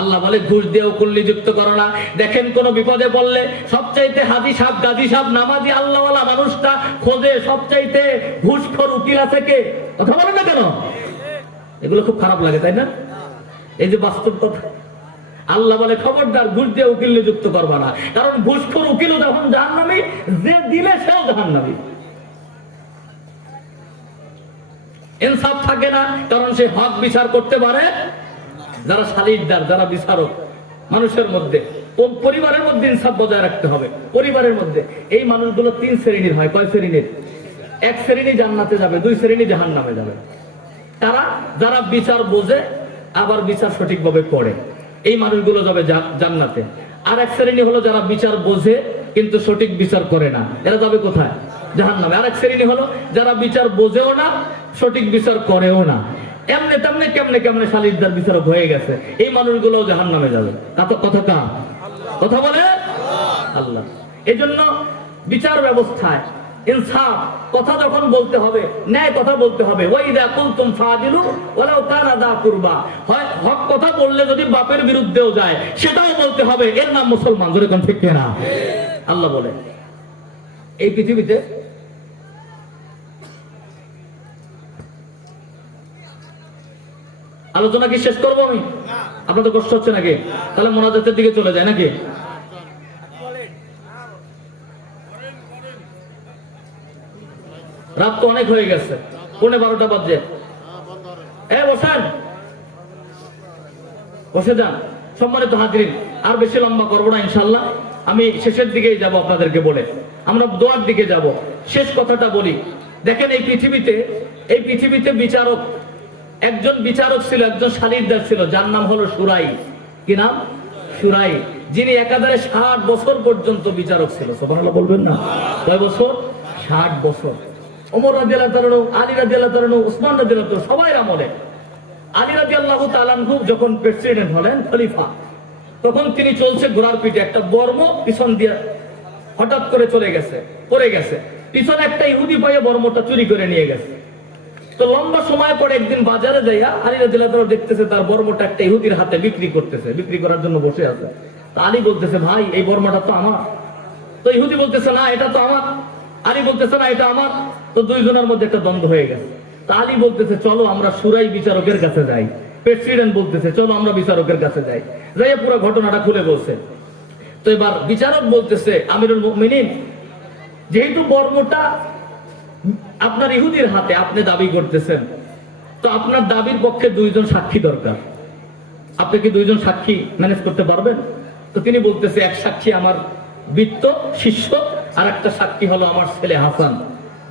আল্লাহ বলে ঘুষ দিয়ে উকিল নিযুক্ত করো না। দেখেন কোন বিপদে পড়লে সবচাইতে হাজি সাহেব, গাজী সাহেব, নামাজি আল্লাহওয়ালা মানুষটা খোঁজে সবচাইতে ঘুষখোর উকিল আছে কে? কথা বলেন না কেন? এগুলো খুব খারাপ লাগে, তাই না? এই যে বাস্তব কথা। আল্লাহ বলে খবরদার ঘুষ দিয়ে উকিল নিযুক্ত করবা না, কারণ ঘুষখোর উকিলও যখন জাহান্নামী, যে দিলে সেও জাহান্নামী। ইনসাফ থাকে না, কারণ সে হক বিচার করতে পারে। যারা সালিসদার, যারা বিচারক, মানুষের মধ্যে পরিবারের মধ্যে ইনসাফ বজায় রাখতে হবে। পরিবারের মধ্যে এই মানুষগুলো 3 শ্রেণীর হয়। কয় শ্রেণীর? 1 শ্রেণী জান্নাতে যাবে, 2 শ্রেণী জাহান্নামে যাবে। তারা যারা বিচার বোঝে আবার বিচার সঠিকভাবে করে, এই মানুষগুলো যাবে জান্নাতে। আর 1 শ্রেণী হলো যারা বিচার বোঝে কিন্তু সঠিক বিচার করে না, এরা যাবে কোথায়? জাহান্নামে। আর 1 শ্রেণী হলো যারা বিচার বোঝেও না, সঠিক বিচার করেও না, এমনি তেমনি কেমনে কেমনে সালিসদার বিচারক হয়ে গেছে, এই মানুষগুলো জাহান্নামে যাবে। কথা কার? কথা বলে আল্লাহ। এজন্য বিচার ব্যবস্থায় ইনসাফ কথা যখন বলতে হবে, ন্যায় কথা বলতে হবে। ওয়াইদা কুনতুম ফাদিলু ওয়ালাউ কানা দা কুরবা। হক কথা বললে যদি বাপের বিরুদ্ধেও যায় সেটাও বলতে হবে। এর নাম মুসলমান। জোরে কোন ঠিক না? আল্লাহ বলে এই পৃথিবীতে আলোচনা কি শেষ করবো আমি? আপনাদের কষ্ট হচ্ছে নাকি? তাহলে মোনাজাতের দিকে চলে যায় নাকি? রাত তো অনেক হয়ে গেছে, 11:15 বাজে। বসেন, বসে যান। সম্মানিত হাজিরিন, আর বেশি লম্বা করবো না ইনশাল্লাহ। আমি শেষের দিকেই যাব আপনাদেরকে বলে, আমরা দোয়ার দিকে যাব। শেষ কথাটা বলি, দেখেন এই পৃথিবীতে বিচারক, একজন বিচারক ছিল, একজন সালিসদার ছিল, যার নাম হলো সুরাই। কি নাম? সুরাই। যিনি একাধারে 60 বছর পর্যন্ত বিচারক ছিল। সুবহানাল্লাহ বলবেন না? কয় বছর? 60 বছর। ওমর রাদিয়াল্লাহু তাআলা, আলী রাদিয়াল্লাহু তাআলা, উসমান রাদিয়াল্লাহু তাআলা, সবাই আমলে। আলী রাদিয়াল্লাহু তাআলা যখন প্রেসিডেন্ট হলেন, খলিফা, তখন তিনি চলছে ঘোড়ার পিঠে, একটা বর্ম পিছন দিয়ে হঠাৎ করে চলে গেছে, পড়ে গেছে। পিছনে একটা ইহুদি পাইয়ে বর্মটা চুরি করে নিয়ে গেছে। তো লম্বা সময় পরে একদিন বাজারে যাইয়া আলী রাদিয়াল্লাহু তাআলা দেখতেছে তার বর্মটা একটা ইহুদির হাতে বিক্রি করতেছে, বিক্রি করার জন্য বসে আছে। তো আলী বলতেছে, ভাই এই বর্মটা তো আমার। তো ইহুদি বলতেছে, না এটা তো আমার। আলী বলতেছে, না এটা আমার। তো দুইজনের মধ্যে একটা দ্বন্দ্ব হয়ে গেছে। তা আলী বলতেছে, চলো আমরা সুরাই বিচারকের কাছে যাই। প্রেসিডেন্ট বলতেছে, চলো আমরা বিচারকের কাছে যাই। যাইয়া পুরো ঘটনাটা খুলে বলছে। তো এবার বিচারক বলতেছে, আমিরুল মুমিনিন, যেহেতু বর্মটা আপনার ইহুদির হাতে আপনি দাবি করতেছেন, তো আপনার দাবির পক্ষে 2 জন সাক্ষী দরকার। আপনি কি 2 জন সাক্ষী ম্যানেজ করতে পারবেন? তো তিনি বলতেছে, এক সাক্ষী আমার বৃত্ত শিষ্য, আর একটা সাক্ষী হলো আমার ছেলে হাসান।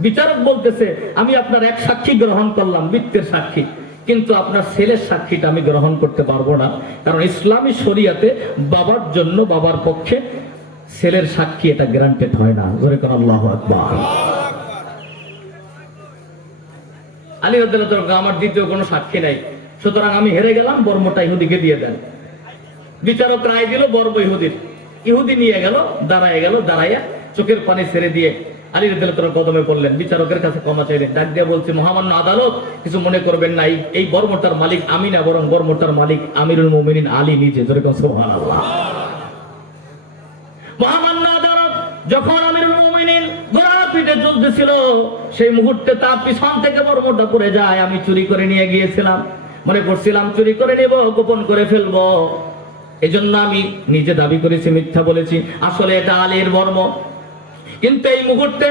বিচারক বলতেছে, আমি আপনার এক সাক্ষী গ্রহণ করলাম, বৃত্তের সাক্ষী, কিন্তু আপনার ছেলের সাক্ষীটা আমি গ্রহণ করতে পারবো না, কারণ ইসলামী শরিয়াতে বাবার জন্য, বাবার পক্ষে ছেলের সাক্ষী এটা গ্যারান্টেড হয় না। জোরে কোন আল্লাহু আকবার। আলী রাদিয়াল্লাহু তাআলা, আমার দ্বিতীয় কোনো সাক্ষী নাই, সুতরাং আমি হেরে গেলাম, বর্মটা ইহুদিকে দিয়ে দেন। বিচারক রায় দিল বর্ম ইহুদির। ইহুদি নিয়ে গেল, দাঁড়াইয়া চোখের পানি ছেড়ে দিয়ে আলী রাদিয়াল্লাহু তাআলা কদমে পড়লেন, বিচারকের কাছে ক্ষমা চাইলেন। ডাক দিয়ে বলছে, মহামান্য আদালত, কিছু মনে করবেন না, এই বর্মটার মালিক আমি না, বরং বর্মটার মালিক আমিরুল মুমিনিন আলী নিজে। জোরে কোন সুবহানাল্লাহ। মহামান্য আদালত যখন আমিরুল মুমিনিন ঘোড়ার পিঠে চলতেছিল, সেই মুহূর্তে তার পিছন থেকে বর্মটা পড়ে যায়। আমি চুরি করে নিয়ে গিয়েছিলাম। মনে করছিলাম চুরি করে নেব, গোপন করে ফেলবো, এজন্য আমি নিজে দাবি করেছি, মিথ্যা বলেছি। আসলে এটা আলীর বর্ম। কিন্তু এই মুহূর্তে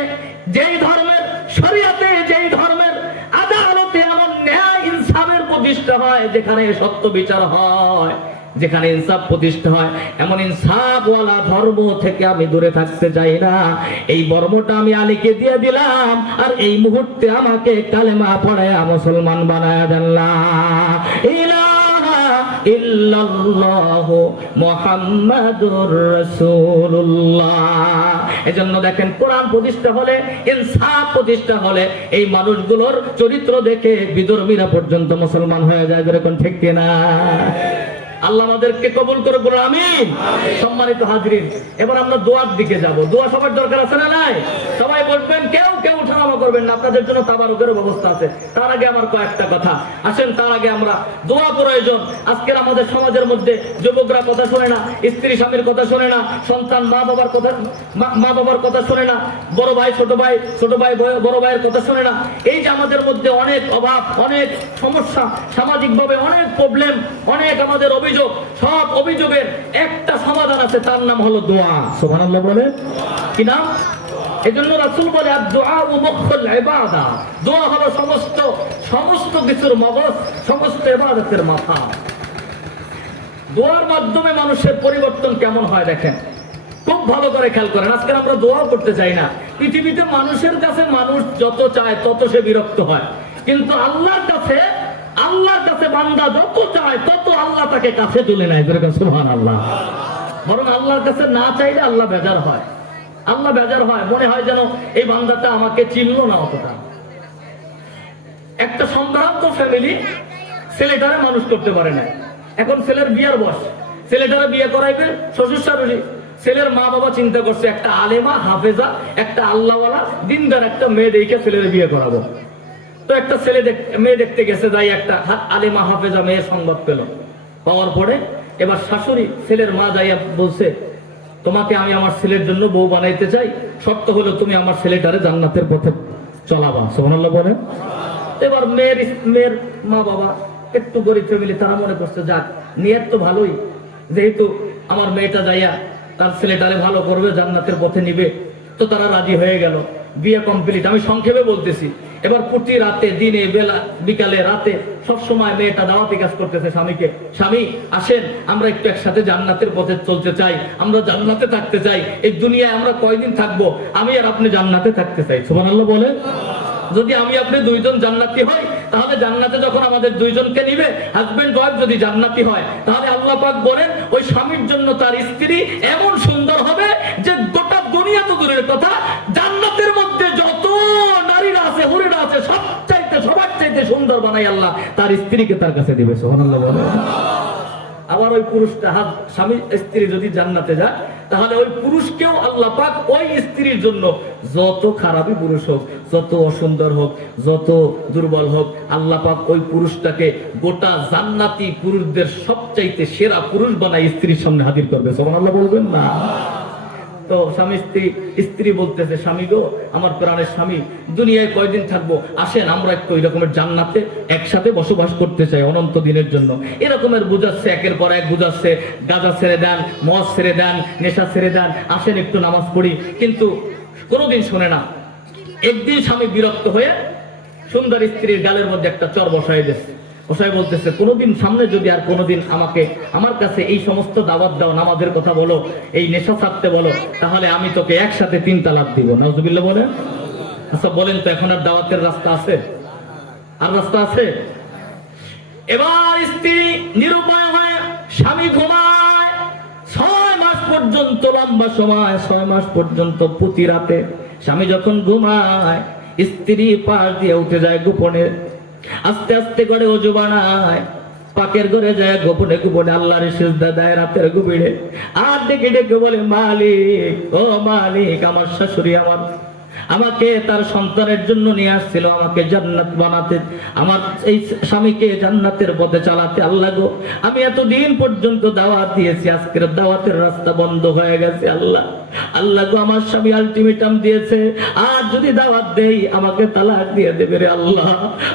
যেই ধর্মের শরীয়তে, যেই ধর্মের আদালতে এমন ন্যায় ইনসাফের প্রতিষ্ঠা হয়, যেখানে সত্য বিচার হয়, যেখানে ইনসাফ প্রতিষ্ঠা হয়, এমন ইনসাফওয়ালা ধর্ম থেকে আমি দূরে থাকতে চাই না। এই বর্মটা আমি আলীকে দিয়ে দিলাম, আর এই মুহূর্তে আমাকে কালেমা পড়ায় মুসলমান বানায় দেন। লা ইলাহা ইল্লাল্লাহু মুহাম্মাদুর রাসূলুল্লাহ। এজন্য দেখেন, কোরআন প্রতিষ্ঠা হলে, ইনসাফ প্রতিষ্ঠা হলে, এই মানুষগুলোর চরিত্র দেখে বিধর্মীরা পর্যন্ত মুসলমান হয়ে যায়। যেরকম ঠিক কিনা? আল্লাহ আমাদেরকে কবুল করে বলো আমিন। সম্মানিত হাজরিন, এবার আমরা দোয়ার দিকে যাব। দোয়া সবার দরকার আছে না নাই? সবাই বলবেন, কেউ ওঠানামা করবেন না, আপনাদের জন্য তাবারুকের ব্যবস্থা আছে। তার আগে আমার কয়েকটা কথা, আসেন তার আগে আমরা দোয়া প্রয়োজন। আজকের আমাদের সমাজের মধ্যে যুবকরা কথা শোনে না, স্ত্রী স্বামীর কথা শোনে না, সন্তান মা বাবার কথা শোনে না, বড় ভাই ছোট ভাই বড় ভাইয়ের কথা শোনে না। এই যে আমাদের মধ্যে অনেক অভাব, অনেক সমস্যা, সামাজিকভাবে অনেক প্রবলেম, অনেক আমাদের অভিযোগ, সব অভিযোগের একটা সমাধান আছে, তার নাম হলো দোয়া। সুবহানাল্লাহ বলে কি নাম? এজন্য রাসূল বলে দুআ মুখুল ইবাদা। দোয়া হলো সমস্ত কিছুর মগজ, সমস্ত ইবাদতের মাথা। দোয়ার মাধ্যমে মানুষের পরিবর্তন কেমন হয় দেখেন, খুব ভালো করে খেয়াল করেন। আজকে আমরা দোয়া করতে চাই না। পৃথিবীতে মানুষের কাছে মানুষ যত চায় তত সে বিরক্ত হয়, কিন্তু আল্লাহর কাছে বান্দা যত চায় তত আল্লাহ তাকে কাছে তুলে নেয়। সুবহানাল্লাহ। বরং আল্লাহর কাছে না চাইলে আল্লাহ বেজার হয়, মনে হয় যেন এই বান্দাটা আমাকে চিনলো না অতটা। একটা সম্ভ্রান্ত ফ্যামিলি ছেলেটারে মানুষ করতে পারে না। এখন ছেলের বিয়ার বয়স, ছেলেটারে বিয়ে করাইবে শ্বশুর শাশুড়ি। ছেলের মা বাবা চিন্তা করছে একটা আলেমা হাফেজা, একটা আল্লাহওয়ালা দিনদার একটা মেয়ে দেখে ছেলের বিয়ে করাবো। তো একটা মেয়ে দেখতে গেছে, যাই একটা আলেমা হাফেজা মেয়ের সংবাদ পেল। পাওয়ার পরে এবার শাশুড়ি ছেলের মা যাইয়া বলছে, তোমাকে আমি আমার ছেলের জন্য বউ বানাইতে চাই, শর্ত হলো তুমি আমার ছেলেটারে জান্নাতের পথে চলাবা। সুবহানাল্লাহ বলে। এবার মেয়ের মা বাবা একটু গরিব ফ্যামিলি, তারা মনে করছে যাক নিয়ত তো ভালোই, যেহেতু আমার মেয়েটা যাইয়া তার ছেলেটারে ভালো করবে, জান্নাতের পথে নিবে, তো তারা রাজি হয়ে গেল। বিয়ে কমপ্লিট। আমি সংক্ষেপে বলতেছি। এবার প্রতি রাতে, দিনে বেলা, বিকালে, রাতে সব সময় মেয়েটা দাওয়াতি কাজ করতেছে স্বামীকে, স্বামী আসেন আমরা একটু একসাথে জান্নাতের পথে চলতে চাই, আমরা জান্নাতে থাকতে চাই, এই দুনিয়ায় আমরা কয়দিন থাকবো, আমি আর আপনি জান্নাতে থাকতে চাই। সুবহানাল্লাহ বলে। যদি আমি আপনি দুইজন জান্নাতি হই, তাহলে জান্নাতে যখন আমাদের দুইজনকে নিবে, হাজবেন্ড ওয়াইফ যদি জান্নাতি হয়, তাহলে আল্লাহ পাক বলেন ওই স্বামীর জন্য তার স্ত্রী এমন সুন্দর হবে যে গোটা দুনিয়া তো দূরের কথা, জান্নাতের মধ্যে যত নারীরা আছে, হুরিরা আছে, সবার চাইতে সুন্দর বানাই আল্লাহ তার স্ত্রীকে তার কাছে দিবে। সুবহানাল্লাহ বলে। আবার ওই পুরুষটা, স্বামী স্ত্রী যদি জান্নাতে যায়, তাহলে ওই পুরুষকেও আল্লাহ পাক ওই স্ত্রীর জন্য যত খারাপই পুরুষ হোক, যত অসুন্দর হোক, যত দুর্বল হোক, আল্লাহ পাক ওই পুরুষটাকে গোটা জান্নাতি পুরুষদের সবচাইতে সেরা পুরুষ বানায় স্ত্রীর সামনে হাজির করবে। সুবহানাল্লাহ বলবেন না? তো স্ত্রী বলতেছে, স্বামী গো, আমার প্রাণের স্বামী, দুনিয়ায় কয়দিন থাকবো, আসেন আমরা একটু ওই রকমের জান্নাতে একসাথে বসবাস করতে চাই অনন্ত দিনের জন্য। এরকমের বুঝাচ্ছে, একের পর এক বুঝাচ্ছে, গাঁজা ছেড়ে দেন, মদ ছেড়ে দেন, নেশা ছেড়ে দেন, আসেন একটু নামাজ পড়ি, কিন্তু কোনোদিন শোনে না। একদিন স্বামী বিরক্ত হয়ে সুন্দর স্ত্রীর গালের মধ্যে একটা চর বসাই দিচ্ছে। বসাই বলতেছে, কোনোদিন সামনে যদি আর কোনোদিন আমার কাছে এই সমস্ত দাওয়াত দাও, নামাজের কথা বলো, এই নেশা ছাড়তে বলো, তাহলে আমি তোকে একসাথে 3 তালাক দিব। নাউজুবিল্লাহ বলে। আচ্ছা বলেন তো, এখন আর দাওয়াতের রাস্তা আছে? আর রাস্তা আছে? এবার স্ত্রী নিরুপায় হয়ে স্বামী ঘুমায় 6 মাস পর্যন্ত, লম্বা সময় 6 মাস পর্যন্ত। প্রতি রাতে স্বামী যখন ঘুমায়, স্ত্রী পাশ দিয়ে উঠে যায় গোপনে, আস্তে আস্তে করে ওযু বানায়, পাকের ঘরে যায় গোপনে গোপনে আল্লাহর সিজদা দেয় রাতের গভীরে, আর ডেকে ডেকে বলে, মালিক, ও মালিক, আমার শাশুড়ি আমাকে তার সন্তানের জন্য নিয়ে আসছিল, আমাকে জান্নাত বানাতে, আমার এই স্বামীকে জান্নাতের পথে চালাতে। আল্লাহ গো, আমি এতদিন পর্যন্ত দাওয়াত দিয়েছি, আজকের দাওয়াতের রাস্তা বন্ধ হয়ে গেছে। আল্লাহ গো, আমার স্বামী আলটিমেটাম দিয়েছে, আর যদি দাওয়াত দেই আমাকে তালাক দিয়ে দেবে রে আল্লাহ,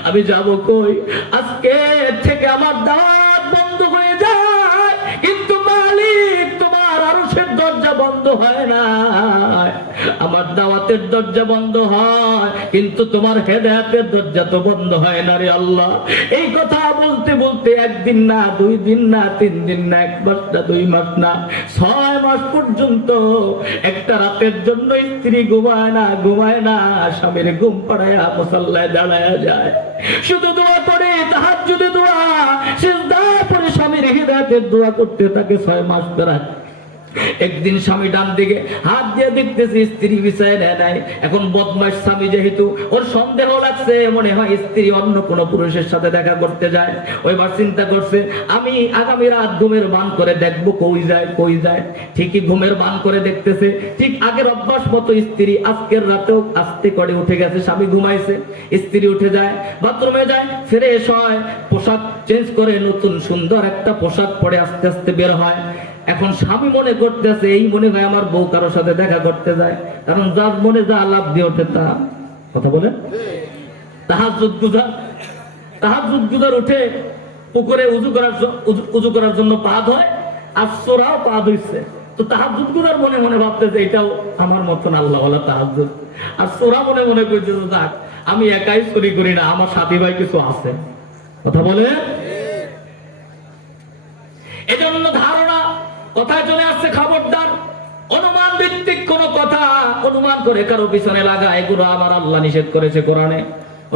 আমি যাব কই? আজকে থেকে বন্ধ হয়ে যায়, কিন্তু মালিক তোমার আরশের দরজা বন্ধ হয় না। আমার দাওয়াতের দরজা বন্ধ হয়, কিন্তু তোমার হেদায়েতের দরজা তো বন্ধ হয় না রে আল্লাহ। এই কথা বলতে বলতে একদিন না, 2 দিন না, 3 দিন না, 1 মাস না, 2 মাস না, 6 মাস পর্যন্ত একটা রাতের জন্য স্ত্রী ঘুমায় না, স্বামীর ঘুম পাড়ায়া মুসাল্লায় দাঁড়ায়া যায়, শুধু দোয়া করে, তাহাজ্জুদে দোয়া, সিজদায় পড়ে স্বামীর হেদায়েতের দোয়া করতে থাকে 6 মাস ধরে। একদিন স্বামী ডান দিকে হাত দিয়ে দেখতেছে স্ত্রী বিছায় নাই। এখন বদমাশ স্বামী যেহেতু, ওর সন্দেহ লাগছে, মনে হয় স্ত্রী অন্য কোনো পুরুষের সাথে দেখা করতে যায়। ওইবার চিন্তা করছে, আমি আগামী রাত ঘুমের বান করে দেখবো কই যায়। ঠিকই ঘুমের বান করে দেখতেছে, ঠিক আগের অভ্যাস মতো স্ত্রী আজকের রাতেও আস্তে করে উঠে গেছে। স্বামী ঘুমাইছে, স্ত্রী উঠে যায়, বাথরুমে যায়, ফ্রেশ হয়, পোশাক চেঞ্জ করে নতুন সুন্দর একটা পোশাক পরে আস্তে আস্তে বের হয়। এখন স্বামী মনে করতেছে, এই মনে হয় আমার বউ কারোর সাথে দেখা করতে যায়, কারণ যার মনে যা লাভ দিয়ে ওঠে তা কথা বলে। তাহাজ্জুদ গুজার উঠে পুকুরে উজু করার জন্য পা ধোয়, আর সোরাও পা ধুইছে। তো তাহাজ্জুদ গুজার মনে মনে ভাবতেছে এটাও আমার মতন আল্লাহ ওয়ালা তাহাজ্জুদ। আর সোরা মনে মনে কইতেছে, যাক আমি একাই চুরি করি না, আমার সাথী ভাই কিছু আছে। কথা বলে। এজন্য ধারণা কথায় চলে আসছে, খবরদার অনুমান ভিত্তিক কোন কথা অনুমান করে কারো পিছনে লাগা, এগুলো আমার আল্লাহ নিষেধ করেছে কোরআনে।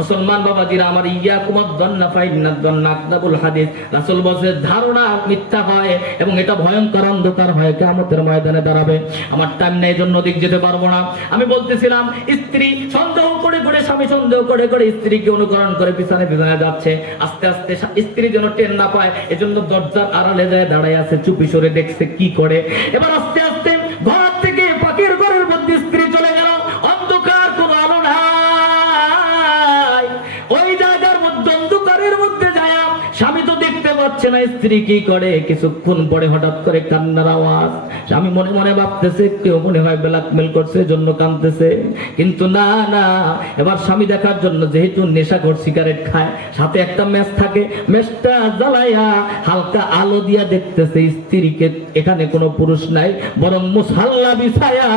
মুসলমান বাবাজিরা আমার, ইয়াকুমুদ দন্না ফাইন্নাদ দন্না আকদাবুল হাদিস। রাসূল বলেছে ধারণা মিথ্যা হয় এবং এটা ভয়ঙ্কর অন্ধকার হয়, কিয়ামতের ময়দানে দাঁড়াবে। আমার টাইম নেই, জন্য দিক যেতে পারবো না। আমি বলতেছিলাম, স্ত্রী সন্দেহ করে স্বামী সন্দেহ করে স্ত্রীকে অনুকরণ করে পিছনে যাচ্ছে। আস্তে আস্তে স্ত্রী যেন টের না পায়, এজন্য দরজার আড়ালে যায় দাঁড়ায় আছে, চুপি সরে দেখছে কি করে। এবার আস্তে আস্তে ঘর থেকে পাখির ঘরের মধ্যে স্ত্রী চলে গেল, অন্ধকার, কোনো আলো নাই। ওই জায়গার মধ্যে অন্ধকারের মধ্যে যায়, স্বামী তো দেখতে পাচ্ছে না স্ত্রী কি করে। কিছুক্ষণ পরে হঠাৎ করে কান্নার আওয়াজ। স্বামী মনে মনে ভাবতেছে কেউ মনে হয় ব্ল্যাকমেল করছে, জন্য কাঁদতেছে। কিন্তু না, এবার স্বামী দেখার জন্য, যেহেতু নেশাখোর সিগারেট খায়, সাথে একটা ম্যাচ থাকে, ম্যাচটা জ্বালাইয়া হালকা আলো দিয়া দেখতেছে স্ত্রীকে এখানে কোনো পুরুষ নাই, বরং মুসাল্লা বিছায়া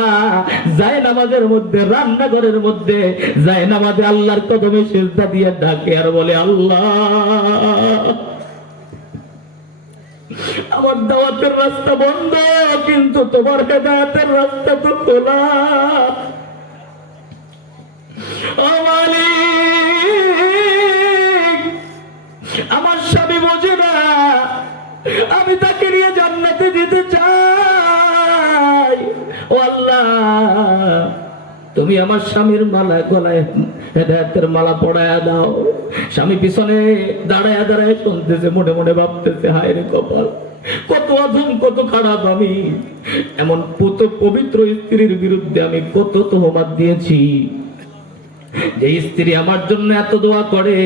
যায় নামাজের মধ্যে, রান্নাঘরের মধ্যে যায় নামাজে আল্লাহর কদমে সিজদা দিয়ে ডাকে আর বলে, আল্লাহ আমার দাওয়াতের রাস্তা বন্ধ, কিন্তু তোমার হেদায়েতের রাস্তা তো খোলা। ও মালিক, আমার স্বামী বোঝে না, আমি তাকে নিয়ে জান্নাতে যেতে চাই। ও আল্লাহ, তুমি আমার স্বামীর মালা গলায় হেদায়েতের মালা পড়ায়া দাও। স্বামী পিছনে দাঁড়ায় শুনতেছে, মনে মনে ভাবতেছে, হায় রে কপাল, কত অধম, কত খারাপ আমি। এমন পবিত্র স্ত্রীর বিরুদ্ধে আমি কত তোহমাত দিয়েছি। যে স্ত্রী আমার জন্য এত দোয়া করে,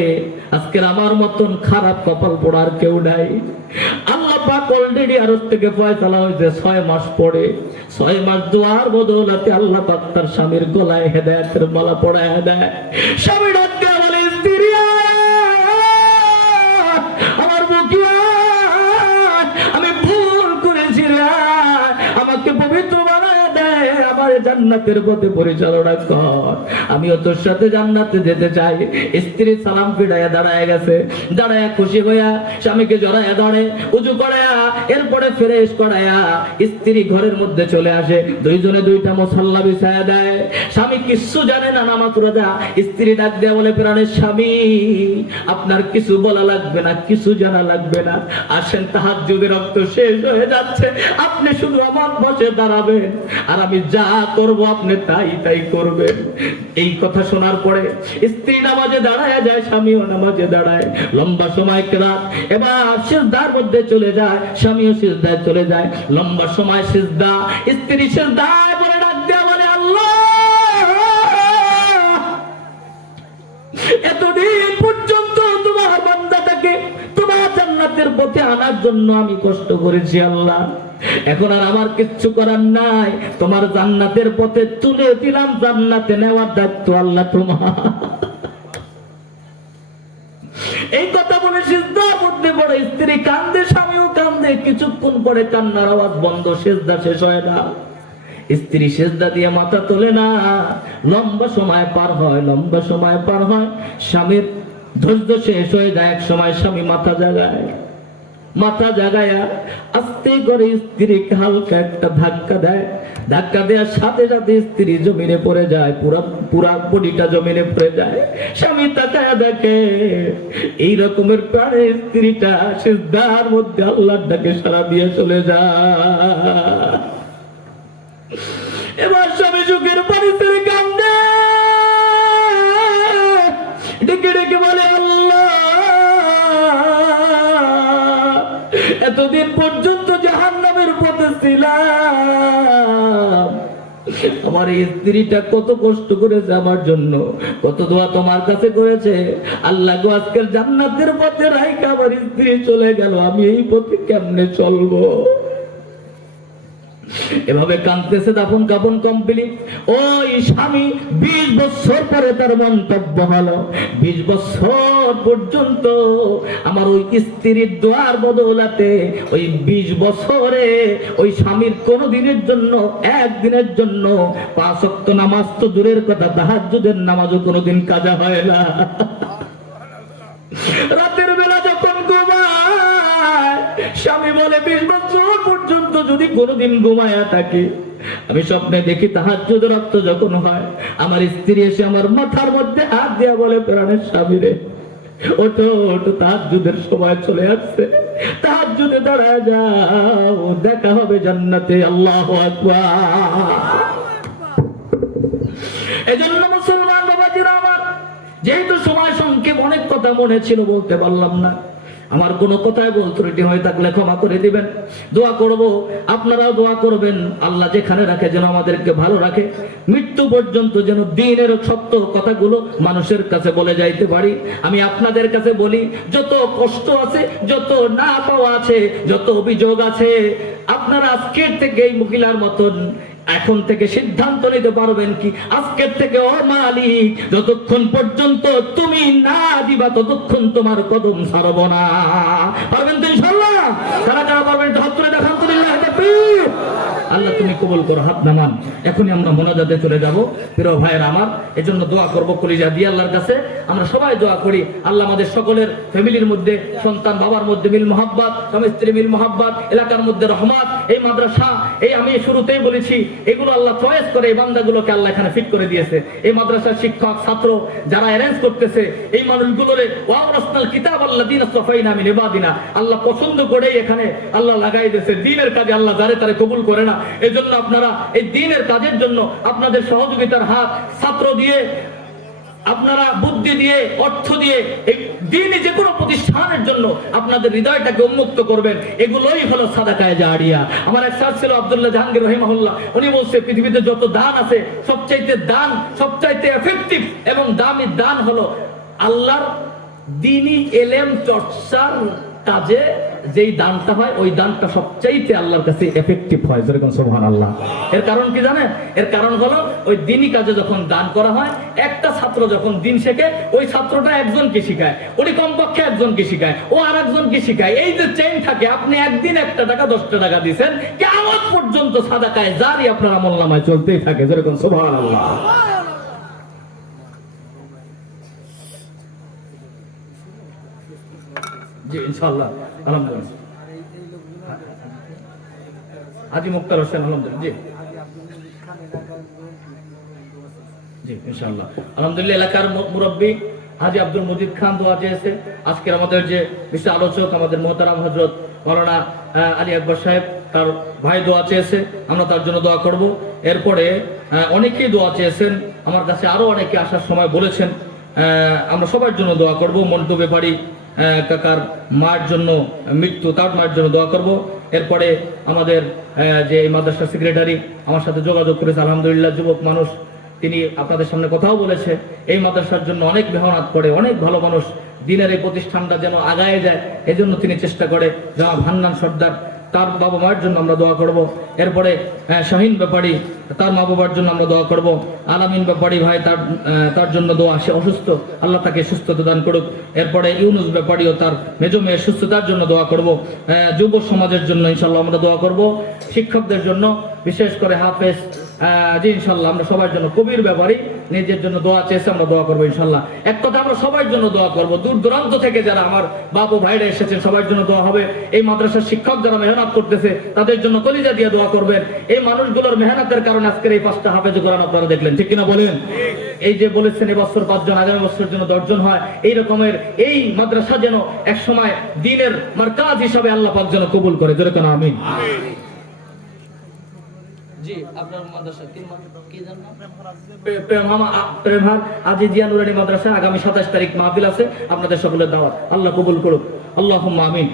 আজকের আমার মতন খারাপ কপাল পড়ার কেউ নাই। আল্লাহ পাক অলরেডি আরশ থেকে ফয়সালা হয়েছে 6 মাস পরে, 6 মাস দোয়ার বদৌলতে আল্লাহ পাক তার স্বামীর গলায় হেদায়েতের মালা পড়ায় দেয়। স্বামী ডাক দিয়ে বলে, স্ত্রী আমার বুকিয়া, আমি ভুল করেছি, আমাকে পবিত্র বানায় দেয়, আমার জান্নাতের পথে পরিচালনা কর, আমিও তোর সাথে জান্নাতে যেতে চাই। স্ত্রী সালাম ফিরাইয়া দাঁড়ায় গেছে, দাঁড়ায় খুশি হইয়া স্বামীকে জড়াইয়া ধরে, উজু করায়া, এরপরে ফ্রেশ করায়া স্ত্রী ঘরের মধ্যে চলে আসে। দুইজনে দুইটা মুসাল্লা বিছায়া দেয়। স্বামী কিচ্ছু জানে না, নামাজ রোজা। স্ত্রী ডাক দেয়া বলে, প্রাণের স্বামী, আপনার কিছু বলা লাগবে না, কিছু জানা লাগবে না, আসেন, তাহাজ্জুদের রক্ত শেষ হয়ে যাচ্ছে, আপনি শুধু আমার পাশে দাঁড়াবেন, আর আমি যা করব আপনি তাই করবেন। এই কথা শোনার পরে স্ত্রী নামাজে দাঁড়ায় যায়, স্বামীও নামাজে দাঁড়ায়। লম্বা সময় কেরাত, এবার সিজদার মধ্যে চলে যায়, স্বামীও সিজদায় চলে যায়। লম্বা সময় সিজদা, স্ত্রী সিজদায় বলে ডাক দেয়া বলে, আল্লাহ, এতদিন পর্যন্ত তোমার বান্দাটাকে তোমার জান্নাতের পথে আনার জন্য আমি কষ্ট করেছি আল্লাহ, এখন আর আমার কিচ্ছু করার নাই, তোমার জান্নাতের পথে তুলে দিলাম, জান্নাতে নেওয়ার দায়িত্ব আল্লাহ তোমার। এই কথা বলে সিজদার মধ্যে পড়ে করে স্ত্রী কান্দে, স্বামীও কান্দে, কিছুক্ষণ পরে কান্নার আওয়াজ বন্ধ, সেজদা শেষ হয় না। স্ত্রী সেজদা দিয়ে মাথা তোলে না, লম্বা সময় পার হয়, লম্বা সময় পার হয়, স্বামীর ধৈর্য শেষ হয়ে যায়। এক সময় স্বামী মাথা জাগায়, মাথা জাগায়া আস্তে করে স্ত্রীকে হালকা একটা ধাক্কা দেয়। ধাক্কা দেওয়ার সাথে সাথে স্ত্রী জমিনে পড়ে যায়, পুরা বডিটা জমিনে পড়ে যায়। স্বামী তাকায়া দেখে এই রকমের প্রাণে স্ত্রীটা সিজদার মধ্যে আল্লাহর ডাকে সাড়া দিয়ে চলে যায়। এবার স্বামী চোখের পানি ছেড়ে কান্দে, ডেকে ডেকে বলে, আল্লাহ, এতদিন পর্যন্ত জাহান্নামের পথে ছিলাম, আমার এই স্ত্রীটা কত কষ্ট করেছে আমার জন্য, কত দোয়া তোমার কাছে করেছে। আল্লাহ গো, আজকের জান্নাতের পথে রাইখা আমার স্ত্রী চলে গেল, আমি এই পথে কেমনে চলবো? এভাবে কাঁদতেছে, দাফন কাফন কমপ্লিট। ওই স্বামী 20 বছর পরে তার মন্তব্য হলো, 20 বছর পর্যন্ত আমার ওই স্ত্রীর দোয়ার বদৌলাতে ওই 20 বছরে ওই স্বামীর কোনো দিনের জন্য, একদিনের জন্য 5 ওয়াক্ত নামাজ তো দূরের কথা, তাহাজ্জুদের নামাজও কোনোদিন কাজা হয় না। রাতের বেলা যখন ঘুমায়, স্বামী বলে 20 বছর পর্যন্ত যদি কোনোদিন ঘুমায়া থাকে, আমি স্বপ্নে দেখি তাহাজ্জুদের রক্ত যখন হয়, আমার স্ত্রী এসে আমার মাথার মধ্যে হাত দিয়া বলে, প্রাণের স্বামী রে, ওঠো ওঠো, তাহাজ্জুদের সময় চলে আসছে, তাহাজ্জুদে দাঁড়ায় যাও, দেখা হবে জান্নাতে। আল্লাহু আকবার। এজন্য মুসলমান বাবাজিরা আমার, যেহেতু সময় সংক্ষেপ, অনেক কথা মনে ছিল, বলতে পারলাম না। আমার কোনো কথায় বল ত্রুটি হয়ে থাকলে ক্ষমা করে দিবেন। দোয়া করব, আপনারাও দোয়া করবেন, আল্লাহ যেখানে রাখে যেন আমাদেরকে ভালো রাখে, মৃত্যু পর্যন্ত যেন দ্বীনের সত্য কথাগুলো মানুষের কাছে বলে যাইতে পারি। আমি আপনাদের কাছে বলি, যত কষ্ট আছে, যত না পাওয়া আছে, যত অভিযোগ আছে, আপনারা আজকের থেকে এই মহিলার মতন এখন থেকে সিদ্ধান্ত নিতে পারবেন কি, আজকের থেকে ও মালিক, যতক্ষণ পর্যন্ত তুমি না দিবা ততক্ষণ তোমার কদম ছাড়ব না। পারবেন তো ইনশাআল্লাহ? যারা যারা পারবেন হাত তুলে দেখান। আল্লাহ তুমি কবুল করো। হাত নামান। এখনই আমরা মোনাজাতে চলে যাব। প্রিয় ভাইয়েরা আমার, এজন্য দোয়া করব কলিজা দিয়ে আল্লাহর কাছে। আমরা সবাই দোয়া করি, আল্লাহ আমাদের সকলের ফ্যামিলির মধ্যে, সন্তান বাবার মধ্যে মিল মোহাব্বত, স্বামী স্ত্রী মিল মোহাব্বত, এলাকার মধ্যে রহমত, এই মাদ্রাসা, এই আমি শুরুতেই বলেছি, এগুলো আল্লাহ চয়েস করে এই বান্দাগুলোকে আল্লাহ এখানে ফিট করে দিয়েছে। এই মাদ্রাসার শিক্ষক ছাত্র যারা অ্যারেঞ্জ করতেছে, এই মানুষগুলোরে ওয়ারাসনাল কিতাব আল্লাযীনা সাফাইনা মিন ইবাদিনা, আল্লাহ পছন্দ করেই এখানে আল্লাহ লাগাই দিয়েছে। দ্বীনের কাজে আল্লাহ যারে তারে কবুল করে না। এজন্য আপনারা এই দ্বীনের কাজের জন্য আপনাদের সহযোগিতার হাত, ছাত্র দিয়ে, আপনারা বুদ্ধি দিয়ে, অর্থ দিয়ে, এই দ্বীনি যে কোনো প্রতিষ্ঠানের জন্য আপনাদের হৃদয়টাকে উন্মুক্ত করবেন। এগুলোই হলো সাদাকায়ে জারিয়া। আমার এক স্যার ছিল আব্দুল্লাহ জাহাঙ্গীর রহিমাহুল্লাহ, উনি বলছে পৃথিবীতে যত দান আছে, সবচাইতে এফেক্টিভ এবং দামি দান হলো আল্লাহর দ্বীনি এলেম চর্চার কাজে যেই দানটা হয়, ওই দানটা সবচাইতে আল্লাহর কাছে এফেক্টিভ হয়। যেরকম সুবহানাল্লাহ। এর কারণ কি জানেন? এর কারণ হলো ওই দ্বীনি কাজে যখন দান করা হয়, একটা ছাত্র যখন দ্বীন শেখে, ওই ছাত্রটা একজনকে শিখায়, উনি কমপক্ষে একজনকে শিখায়, ও আর একজনকে শিখায়। এই যে চেইন থাকে, আপনি একদিন 1 টাকা 10 টাকা দিবেন, কিয়ামত পর্যন্ত সাদাকায়ে জারি আপনার আমলনামায় চলতেই থাকে। যেরকম সুবহানাল্লাহ। জি ইনশাআল্লাহ, আলহামদুলিল্লাহ। হাজী মুক্তার হোসেন, আলহামদুলিল্লাহ। জি জি ইনশাআল্লাহ, আলহামদুলিল্লাহ। এলাকার মুরব্বী হাজী আব্দুল মজিদ খান দোয়া চেয়েছে। আজকের আমাদের যে বিশেষ আলোচক আমাদের মোহতারাম হযরত মাওলানা আলী আকবর সাহেব, তার ভাই দোয়া চেয়েছে, আমরা তার জন্য দোয়া করব। এরপরে অনেকেই দোয়া চেয়েছেন, আমার কাছে আরো অনেকে আসার সময় বলেছেন, আমরা সবার জন্য দোয়া করব। মন্টু ব্যাপারী কাকার মায়ের জন্য মৃত্যু, তার মায়ের জন্য দোয়া করব। এরপরে আমাদের যে মাদ্রাসা সেক্রেটারি আমার সাথে যোগাযোগ করেছে, আলহামদুলিল্লাহ, যুবক মানুষ, তিনি আপনাদের সামনে কথাও বলেছে। এই মাদ্রাসার জন্য অনেক মেহনত করে, অনেক ভালো মানুষ, দিনের এই প্রতিষ্ঠানটা যেন আগায় যায়, এজন্য তিনি চেষ্টা করে। জনাব হান্নান সর্দার, তার বাবা মায়ের জন্য আমরা দোয়া করব। এরপরে শাহিন ব্যাপারী, তার মা বাবার জন্য আমরা দোয়া করব। আলামিন ব্যাপারী ভাই, তার জন্য দোয়া, সে অসুস্থ, আল্লাহ তাকে সুস্থতা দান করুক। এরপরে ইউনুস ব্যাপারী ও তার মেজ মেয়ের সুস্থতার জন্য দোয়া করব। যুব সমাজের জন্য ইনশাল্লাহ আমরা দোয়া করব। শিক্ষকদের জন্য, বিশেষ করে হাফেজ জি ইনশাল্লাহ আমরা সবার জন্য, কবির ব্যাপারী নিজের জন্য দোয়া চেয়েছে, আমরা দোয়া করবো ইনশাল্লাহ। এক কথা আমরা সবার জন্য দোয়া করব। দূর দূরান্ত থেকে যারা আমার বাবু ভাইরা এসেছেন সবার জন্য দোয়া হবে। এই মাদ্রাসার শিক্ষক যারা মেহনত করতেছে তাদের জন্য কলিজা দিয়ে দোয়া করবেন। এই মানুষগুলোর মেহনতের কারণে আজকের এই 5টা হাফেজ কোরআন আপনারা দেখলেন, ঠিক কিনা বলেন? এই যে বলেছেন এবছর 5 জন, আগামী বছরের জন্য 10 জন হয়, এই রকমের এই মাদ্রাসা যেন এক সময় দ্বীনের মারকাজ হিসাবে আল্লাহ পাক যেন কবুল করে, জোরে কোন আমিন। জি, আপনার মাদ্রাসা কি জানেন? প্রেমহার আজিজিয়া নুরানী মাদ্রাসা আগামী 27 তারিখ মাহফিল আছে, আপনাদের সকলের দাওয়াত, আল্লাহ কবুল করুক, আল্লাহুম্মা আমিন।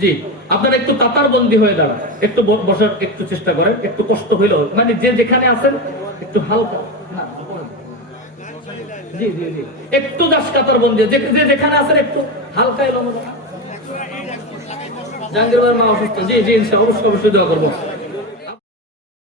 জি, আপনারা একটু কাতার বন্দী হয়ে দাঁড়ান, একটু বসার একটু চেষ্টা করেন, একটু কষ্ট হইলেও, মানে যে যেখানে আছেন একটু হালকা, জি জি জি, একটু দাস কাতার বন্দী, যে যেখানে আছেন একটু হালকা এলো। জাহাঙ্গীর ভাইয়ের মা অসুস্থ, জি জি অবশ্যই অবশ্যই দোয়া করবো।